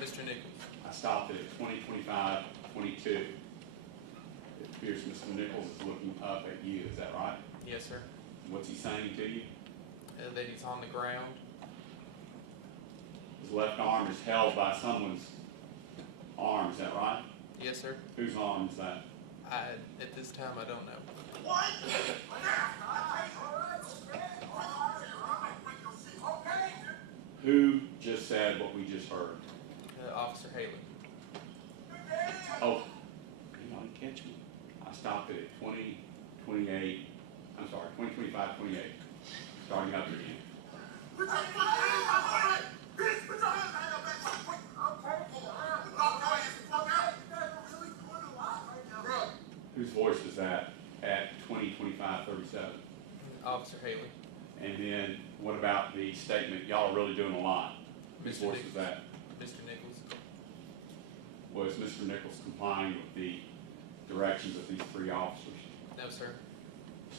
Mr. Nichols. I stopped it at 20:25:22. It appears Mr. Nichols is looking up at you, is that right? Yes, sir. What's he saying to you? That he's on the ground. His left arm is held by someone's arm, is that right? Yes, sir. Whose arm is that? At this time, I don't know. Who just said what we just heard? Officer Haley. Oh, you didn't catch me. I stopped it at 20:28, I'm sorry, 20:25:28, starting up again. Whose voice was that at 20:25:37? Officer Haley. And then what about the statement, y'all are really doing a lot? Whose voice was that? Mr. Nichols. Was Mr. Nichols complying with the directions of these three officers? No, sir.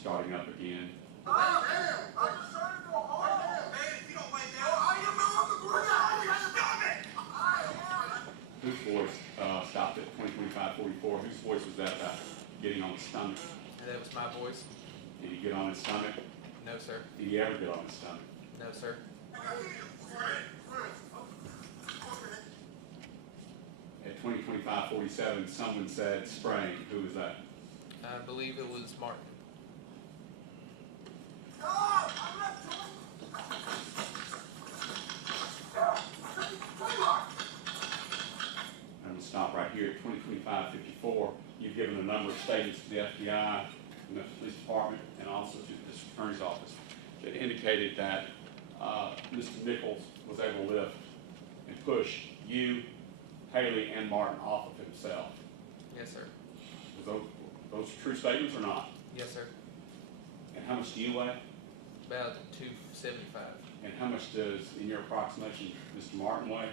Starting up again. Whose voice stopped at 20:25:44? Whose voice was that about getting on his stomach? That was my voice. Did he get on his stomach? No, sir. Did he ever get on his stomach? No, sir. At 20:25:47, someone said spraying. Who was that? I believe it was Martin. here at 2025-54, you've given a number of statements to the FBI, the Memphis Police Department, and also to the District Attorney's Office that indicated that Mr. Nichols was able to lift and push you, Haley, and Martin off of himself. Yes, sir. Was those true statements or not? Yes, sir. And how much do you weigh? About 275. And how much does, in your approximation, Mr. Martin weigh?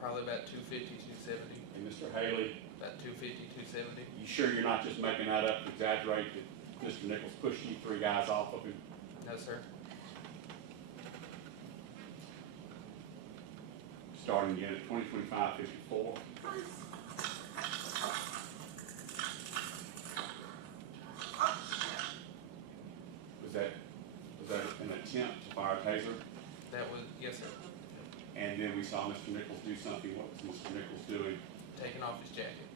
Probably about 250, 270. And Mr. Haley? About 250, 270. You sure you're not just making that up to exaggerate that Mr. Nichols pushed you three guys off of him? No, sir. Starting again at 2025-54. Was that an attempt to fire a taser? That was, yes, sir. And then we saw Mr. Nichols do something. What was Mr. Nichols doing? Taking off his jacket.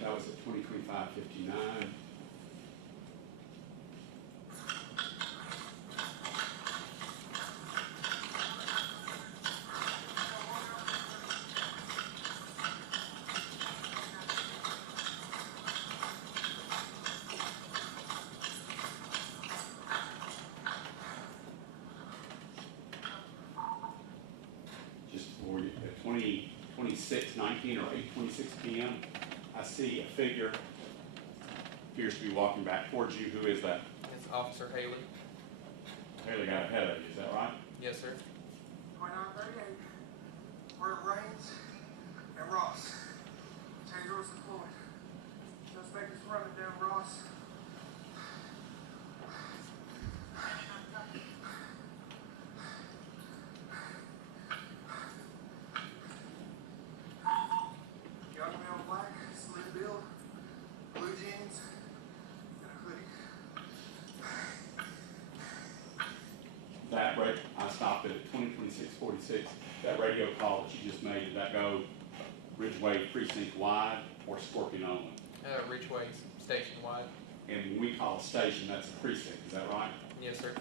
That was at 2025-59. Just for you, at 26:19 or 8:26 p.m., I see a figure appears to be walking back towards you. Who is that? It's Officer Haley. Haley got ahead of you, is that right? Yes, sir. 2938, where Rains and Ross. Taser was deployed. Suspect is running down Ross. Young male, black, slim build, blue jeans, and a hoodie. That right, I stopped it at 2026-46. That radio call that you just made, did that go Ridgeway precinct wide or Scorpion only? Ridgeway station wide. And when we call a station, that's a precinct, is that right? Yes, sir.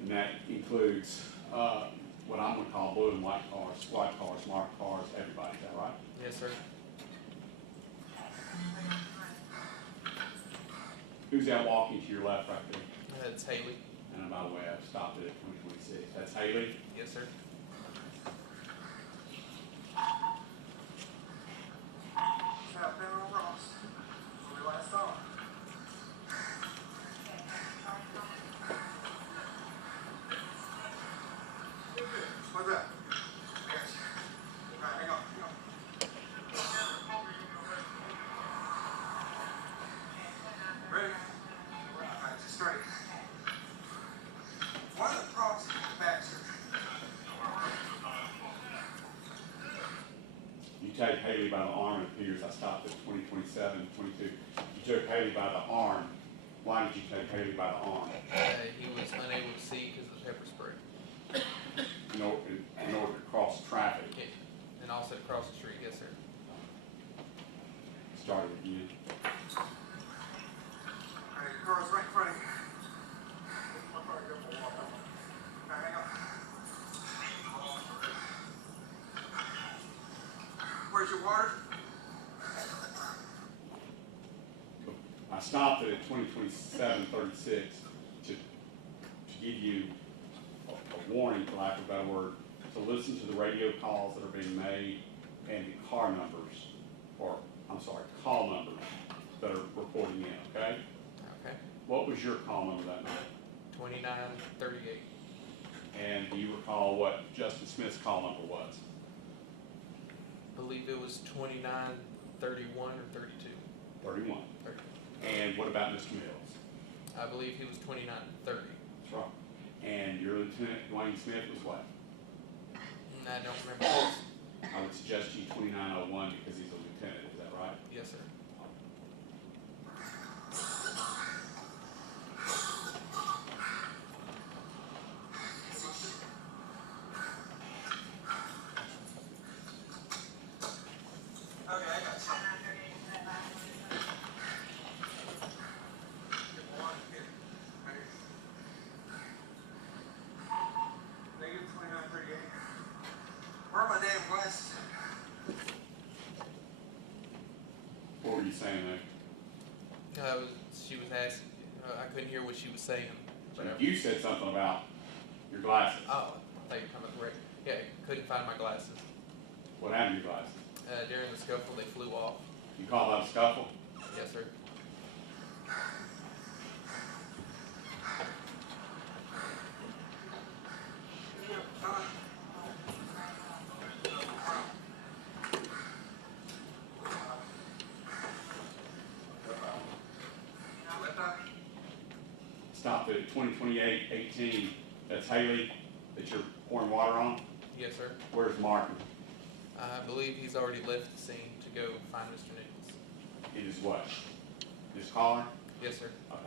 And that includes what I'm going to call blue and white cars, squad cars, marked cars, everybody, is that right? Yes, sir. Who's out walking to your left right there? It's Haley. And by the way, I've stopped it at 2026. That's Haley. Yes, sir. Southbound on Ross. Where we last saw him. What's that? Yes. All right, hang on. Ready? All right, just straight. One of the props in the back, sir. You take Haley by the arm, it appears I stopped at 2027, 22. You took Haley by the arm. Why did you take Haley by the arm? He was unable to see because of the pepper spray. In order to cross traffic. Yeah. And also to cross the street. Yes, sir. Started again. All right, your car's right in front of you. My car go for a walk. All right, hang on. Where's your water? I stopped it at 2027-36 to give you a warning, for lack of a better word, to listen to the radio calls that are being made and the car numbers, or I'm sorry, call numbers that are reporting in, okay? Okay. What was your call number that night? 2938. And do you recall what Justin Smith's call number was? I believe it was 2931 or 32. 31. 30. And what about Mr. Mills? I believe he was 2930. That's right. And your Lieutenant Dwayne Smith was what? I don't remember. I would suggest you 2901 because he's a lieutenant, is that right? Yes, sir. Okay, I got you. One, here. Right here. Negative 2938. Where are my damn glasses? were you saying there? She was asking, I couldn't hear what she was saying. But You said something about your glasses. oh, I thought you were talking about the wreck. Yeah, couldn't find my glasses. What happened to your glasses? During the scuffle, they flew off. You call that a scuffle? Yes, sir. Stopped at 2028-18. That's Haley that you're pouring water on? Yes, sir. Where's Martin? I believe he's already left the scene to go find Mr. Nichols. He just what? Just calling? Yes, sir. Okay.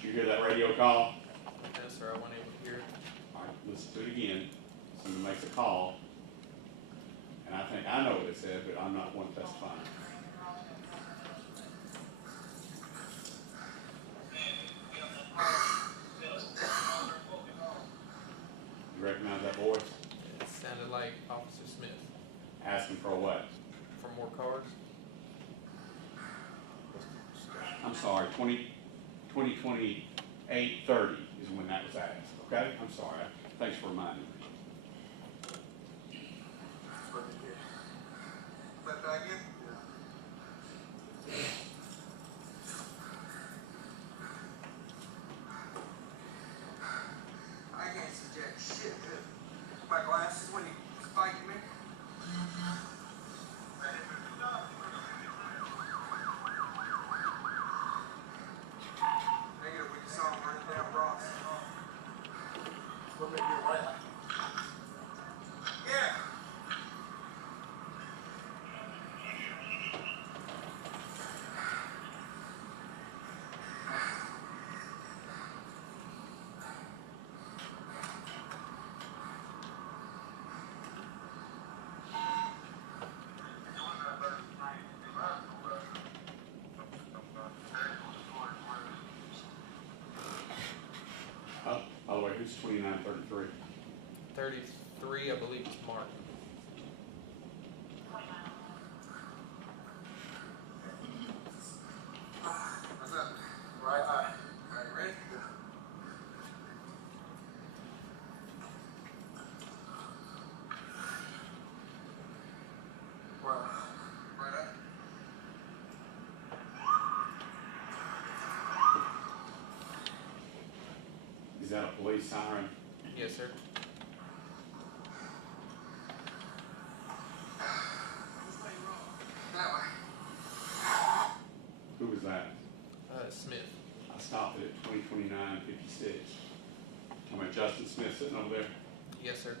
Did you hear that radio call? No, sir, I wasn't able to hear it. All right, listen to it again. Someone makes a call, and I think I know what it said, but I'm not one testifying. You recognize that voice? It sounded like Officer Smith. Asking for what? For more cars? I'm sorry, 2028-30 is when that was asked, okay? I'm sorry. Thanks for reminding me. Let that again? I can't suggest shit, dude. My glasses when you fighting me. Negative, we just saw him running down Ross. What made you right? Yeah. By the way, who's 2933? 33, I believe, is Martin. What's up? Right eye. Are you ready? Well, right eye. Is that a police siren? Yes, sir. That way. Who was that? Smith. I stopped it at 2029-56. Talking about Justin Smith sitting over there? Yes, sir.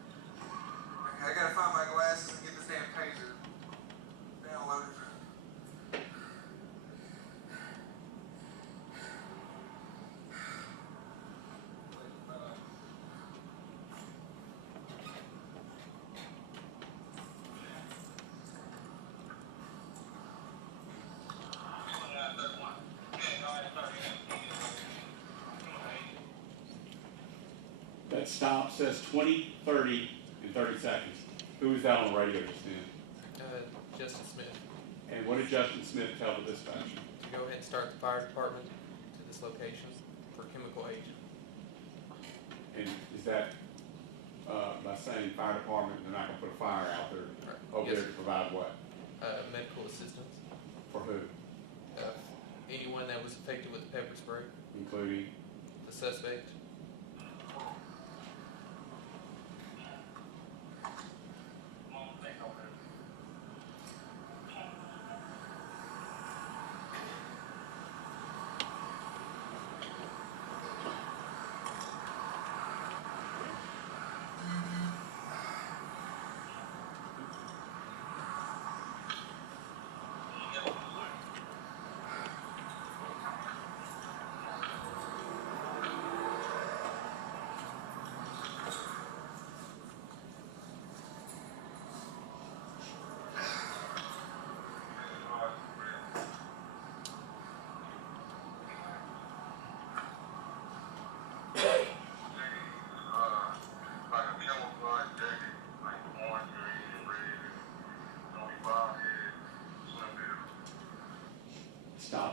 Okay, I gotta find my glasses and get this damn taser downloaded. That stop says 20, 30, and 30 seconds. Who was that on the radio just then? Justin Smith. And what did Justin Smith tell the dispatcher? To go ahead and start the fire department to this location for chemical agent. And is that, by saying fire department, they're not gonna put a fire out there Right. over Yes, there to provide what? Medical assistance. For who? Anyone that was affected with the pepper spray. Including? The suspect.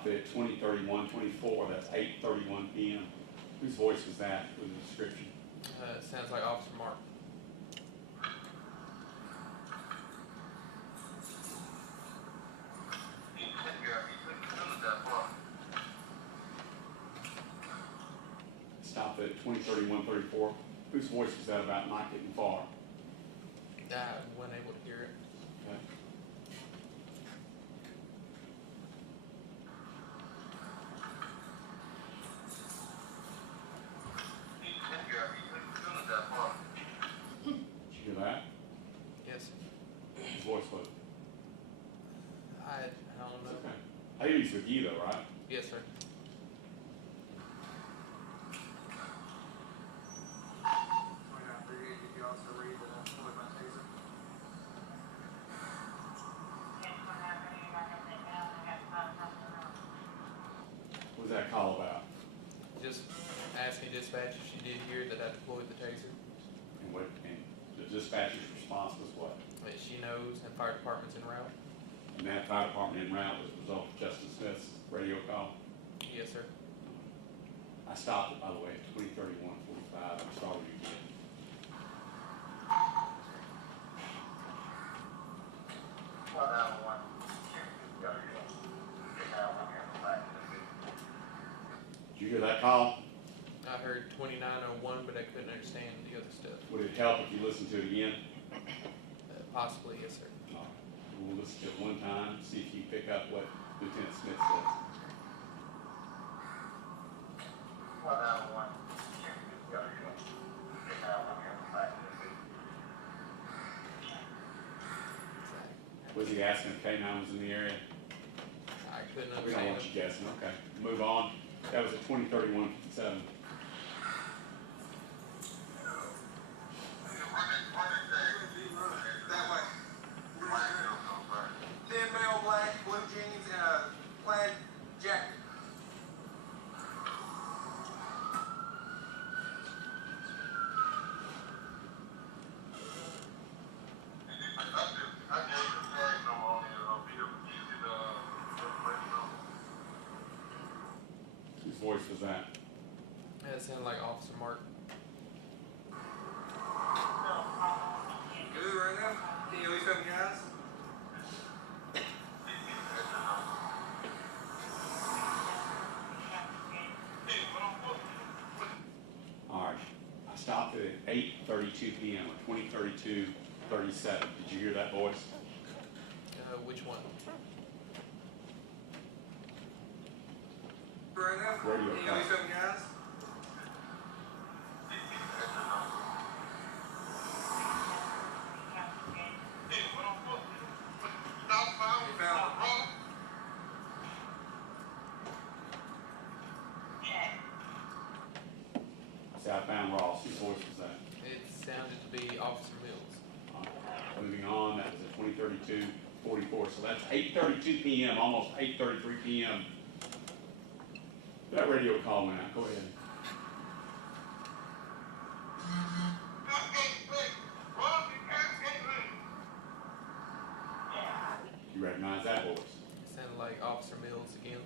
stopped at 20:31:24. That's 8:31 p.m. Whose voice was that with the description? Sounds like Officer Mark. Stopped at 20:31:34. Whose voice was that about not getting far? I wasn't able to hear it. Okay. Did you hear that? Yes. His voice was. I don't know. Okay. Haley's with you though, right? Yes, sir. Did you also read that I deployed my taser? What was that call about? Just asking dispatch if she did hear that I deployed the taser. And the dispatcher's response was what? That she knows and fire department's en route. And that fire department en route was a result of Justin Smith's radio call. Yes, sir. I stopped it, by the way, at 20:31:45. I'm sorry again. Did you hear that call? I heard 2901, but I couldn't understand the other stuff. Would it help if you listened to it again? Possibly, yes, sir. All right. We'll listen to it one time, see if you pick up what Lieutenant Smith says. Was he asking if K9 was in the area? I couldn't We don't understand want him. you guessing. Okay, move on. That was at 20:31:57. That way. Thin male, black, blue jeans, and a plaid jacket. Whose voice was that? That sounded like Officer Mark. Good right now? Can you at least open your eyes? All right. I stopped it at 8:32 p.m. or 20:32:37. Did you hear that voice? Which one? Right now? Radio Can you at least open your eyes? You found the problem? Southbound Ross. Whose voice was that? It sounded to be Officer Mills. Moving on, that was at 20:32:44. So that's 8:32 p.m., almost 8:33 p.m. That radio call went out. Go ahead. You recognize that voice? It sounded like Officer Mills again.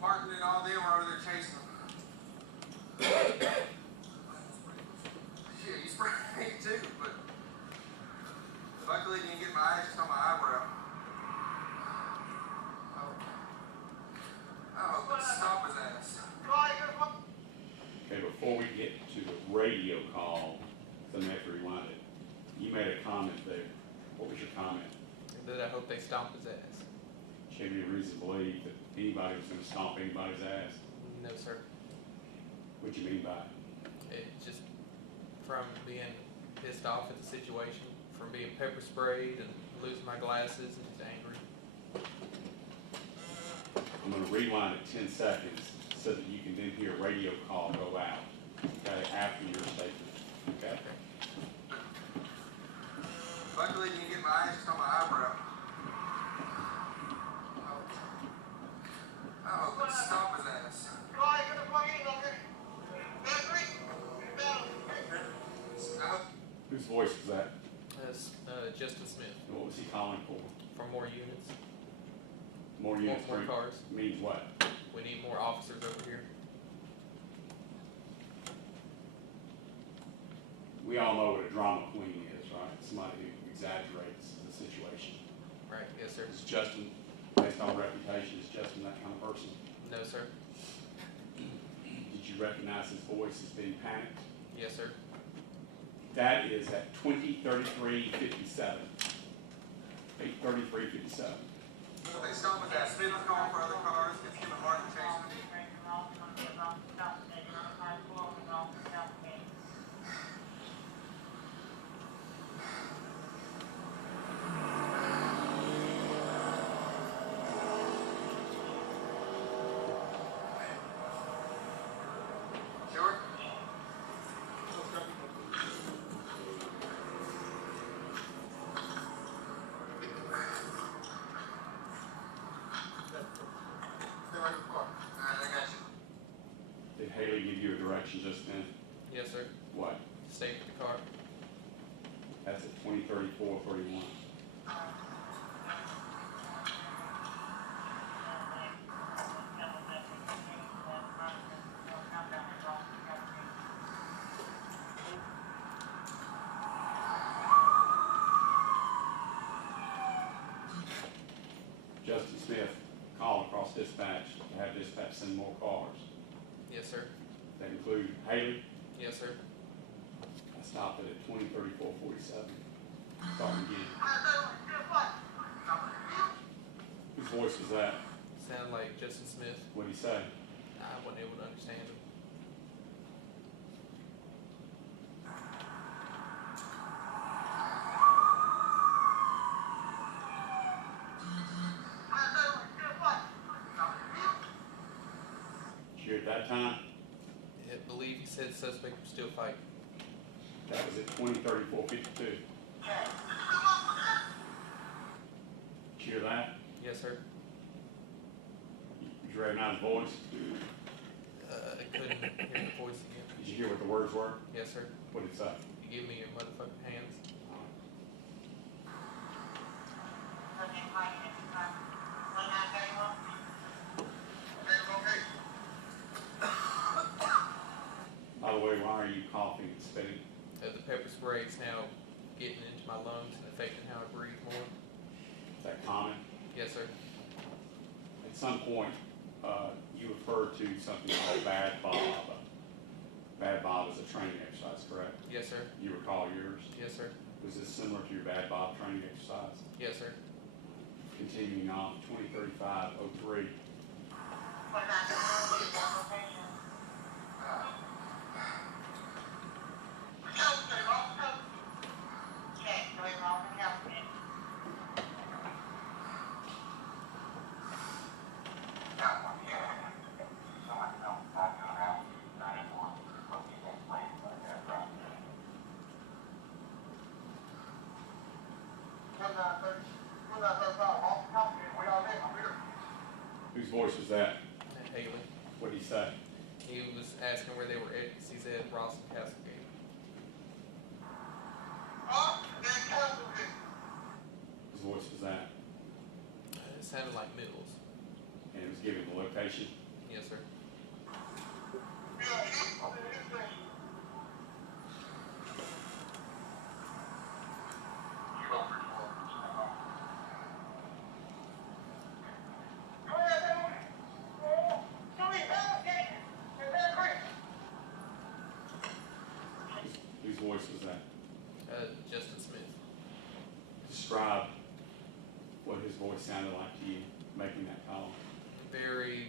Martin and all them are over there chasing them. Shit, you sprayed me too, but luckily didn't get my ashes on my eyebrow. I hope it stop his ass. Okay, before we get to the radio call, then we have to rewind it. You made a comment there. What was your comment? That I hope they stomp his ass. Did you have any reason to believe that anybody was going to stomp anybody's ass? No, sir. What do you mean by it? It just from being pissed off at the situation, from being pepper sprayed and losing my glasses and just angry. I'm gonna rewind it 10 seconds so that you can then hear a radio call go out, okay, after your statement, okay? Luckily, you can get my ashes on my eyebrow. Oh, let's stop his ass. Whose voice was that? That's Justin Smith. And what was he calling for? For more units, More units? more for- cars. Means what? We need more officers over here. We all know what a drama queen is, right? Somebody who exaggerates the situation. Right? Yes, sir. Is Justin, based on reputation, is Justin that kind of person? No, sir. Did you recognize his voice as being panicked? Yes, sir. That is at 20:33:57. 8:33:57. They stop his ass. Smith was calling for other cars. It's him and Martin chasing him. Sure. Stay right in the car. All right, I got you. Did Haley give you a direction just then? Yes, sir. What? Stay with the car. That's at 20:34:31. Justin Smith called across dispatch to have dispatch send more cars. Yes, sir. That include Haley. Yes, sir. I stopped it at 20:34:47. Starting again. Whose voice was that? Sound like Justin Smith. What'd he say? I wasn't able to understand him. Did you hear at that time? I believe he said suspect was still fighting. That was at 20:34:52. Did you hear that? Yes, sir. Did you recognize the voice? I couldn't hear the voice again. Did you hear what the words were? Yes, sir. What did it say? You give me your motherfucking hands. By the way, why are you coughing and spitting? The pepper spray is now getting into my lungs and affecting how I breathe more. Is that common? Yes, sir. At some point, you referred to something called Bad Bob. Bad Bob is a training exercise, correct? Yes, sir. You recall yours? Yes, sir. Was this similar to your Bad Bob training exercise? Yes, sir. Continuing on, 20:35:03. Whose voice was that? Haley. What did he say? He was asking where they were at because he said Ross and Castlegate. Whose voice was that? It sounded like Middles. And it was given the location. Yes, sir. Whose voice was that? Justin Smith. Describe what his voice sounded like to you making that call. Very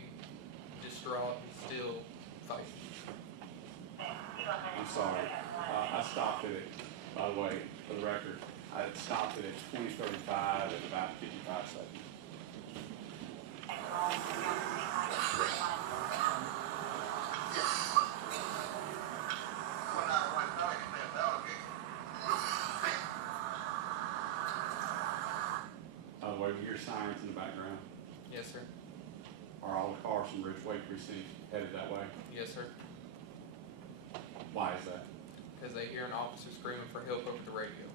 distraught. He still fighting. I'm sorry. I stopped at it, by the way, for the record. I stopped it at 20:35 at about 55 seconds. By the way, we hear sirens in the background. Yes, sir. Are all the cars from Ridgeway Precinct headed that way? Yes, sir. Why is that? Because they hear an officer screaming for help over the radio.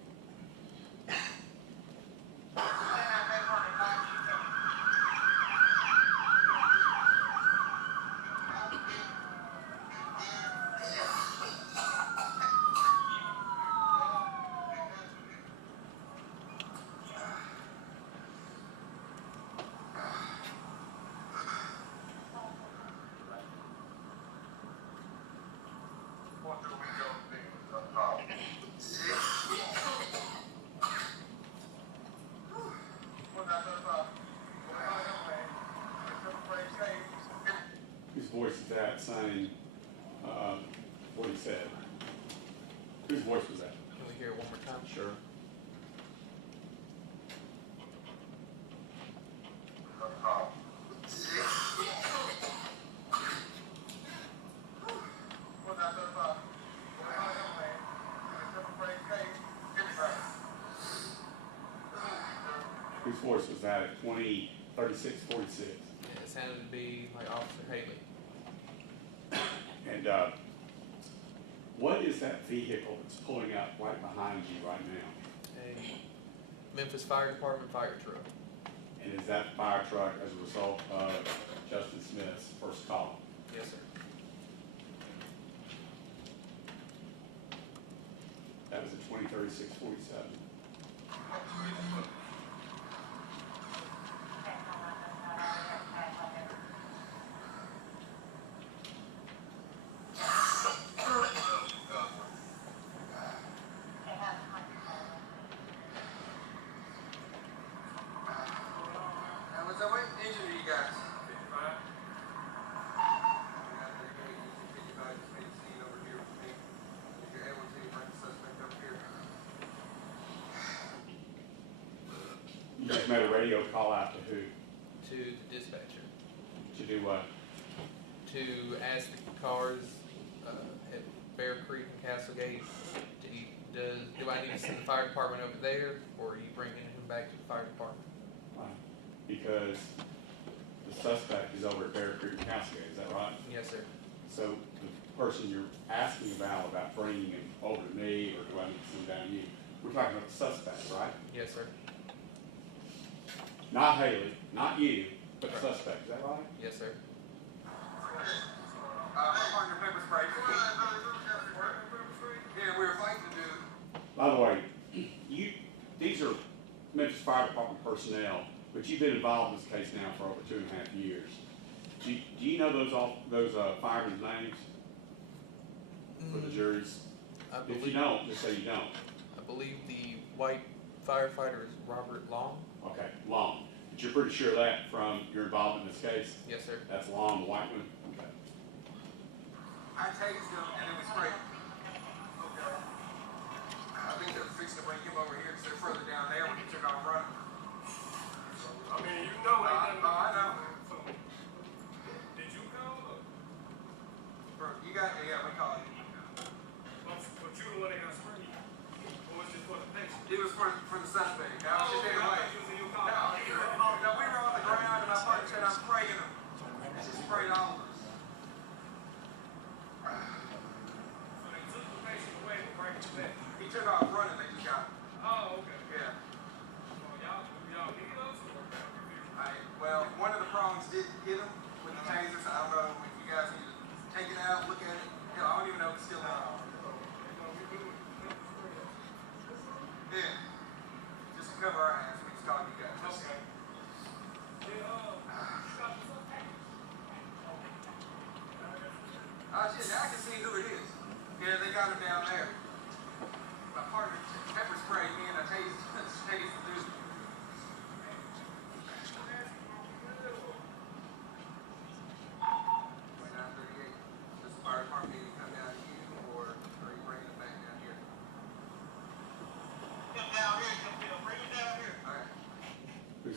Whose voice is that saying what he said? Whose voice was that? Can we hear it one more time? Sure. Whose voice was that at 20:36:46? It sounded to be like Officer Haley. And what is that vehicle that's pulling up right behind you right now? A Memphis Fire Department fire truck. And is that fire truck as a result of Justin Smith's first call? Yes, sir. That was at 20:36:47. You guys made a radio call out to who? To the dispatcher. To do what? To ask the cars at Bear Creek and Castlegate, do I need to send the fire department over there, or are you bringing him back to the fire department? Because the suspect is over at Bear Creek and Castlegate, is that right? Yes, sir. So the person you're asking about bringing him over to me, or do I need to send down you? We're talking about the suspect, right? Yes, sir. Not Haley, not you, but the Right. suspect, is that right? Yes, sir. Yeah, we were fighting to do. By the way, these are Memphis Fire Department personnel, but you've been involved in this case now for over 2.5 years. Do you know those firemen's names for the juries? If you don't, just say you don't. I believe the white firefighter is Robert Long. Okay, Long. But you're pretty sure of that from your involvement in this case? Yes, sir. That's Long, the white one? Okay. I tased him and it was sprayed. Okay. I think they're fixing to bring him over here because they're further down there when he took off running. I mean, you know, I know. So, did you call? Bro, you got, yeah, we called you. But you the one that got sprayed? Or was it for the patient? It was for the suspect. I was just there like, no, we were on the ground and I fucking said I'm spraying him. She sprayed all of us. So they took the patient away and bring him back? He took off running, they just got him. Oh, okay. Yeah. So y'all hit us or? Well, one of the prongs did hit him with the taser, so I don't know if you guys need to take it out, look at it. Hell, I don't even know if it's still on. Yeah. Just to cover our ass, we just called you guys. Okay. Oh shit, I can see who it is. Yeah, they got him down there. My partner pepper sprayed me and I tased the dude.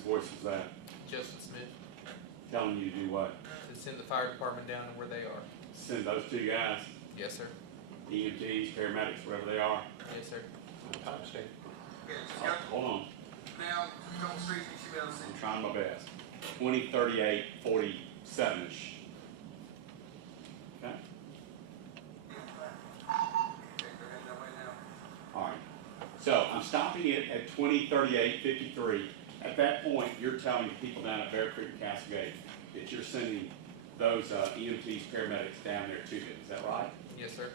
voice was that? Justin Smith, Telling you to do what? to send the fire department down to where they are. Send those two guys, Yes, sir. EMTs, paramedics, wherever they are. Yes, sir. Timestamp. Yeah, just Oh, got hold on, down a couple streets, you should be able to see. I'm trying my best. 20, 38, 47-ish. Okay? Okay, they're heading that way now. All right. So I'm stopping it at 20, 38, 53. At that point, you're telling the people down at Bear Creek and Cascade that you're sending those EMTs, paramedics down there to them. Is that right? Yes, sir.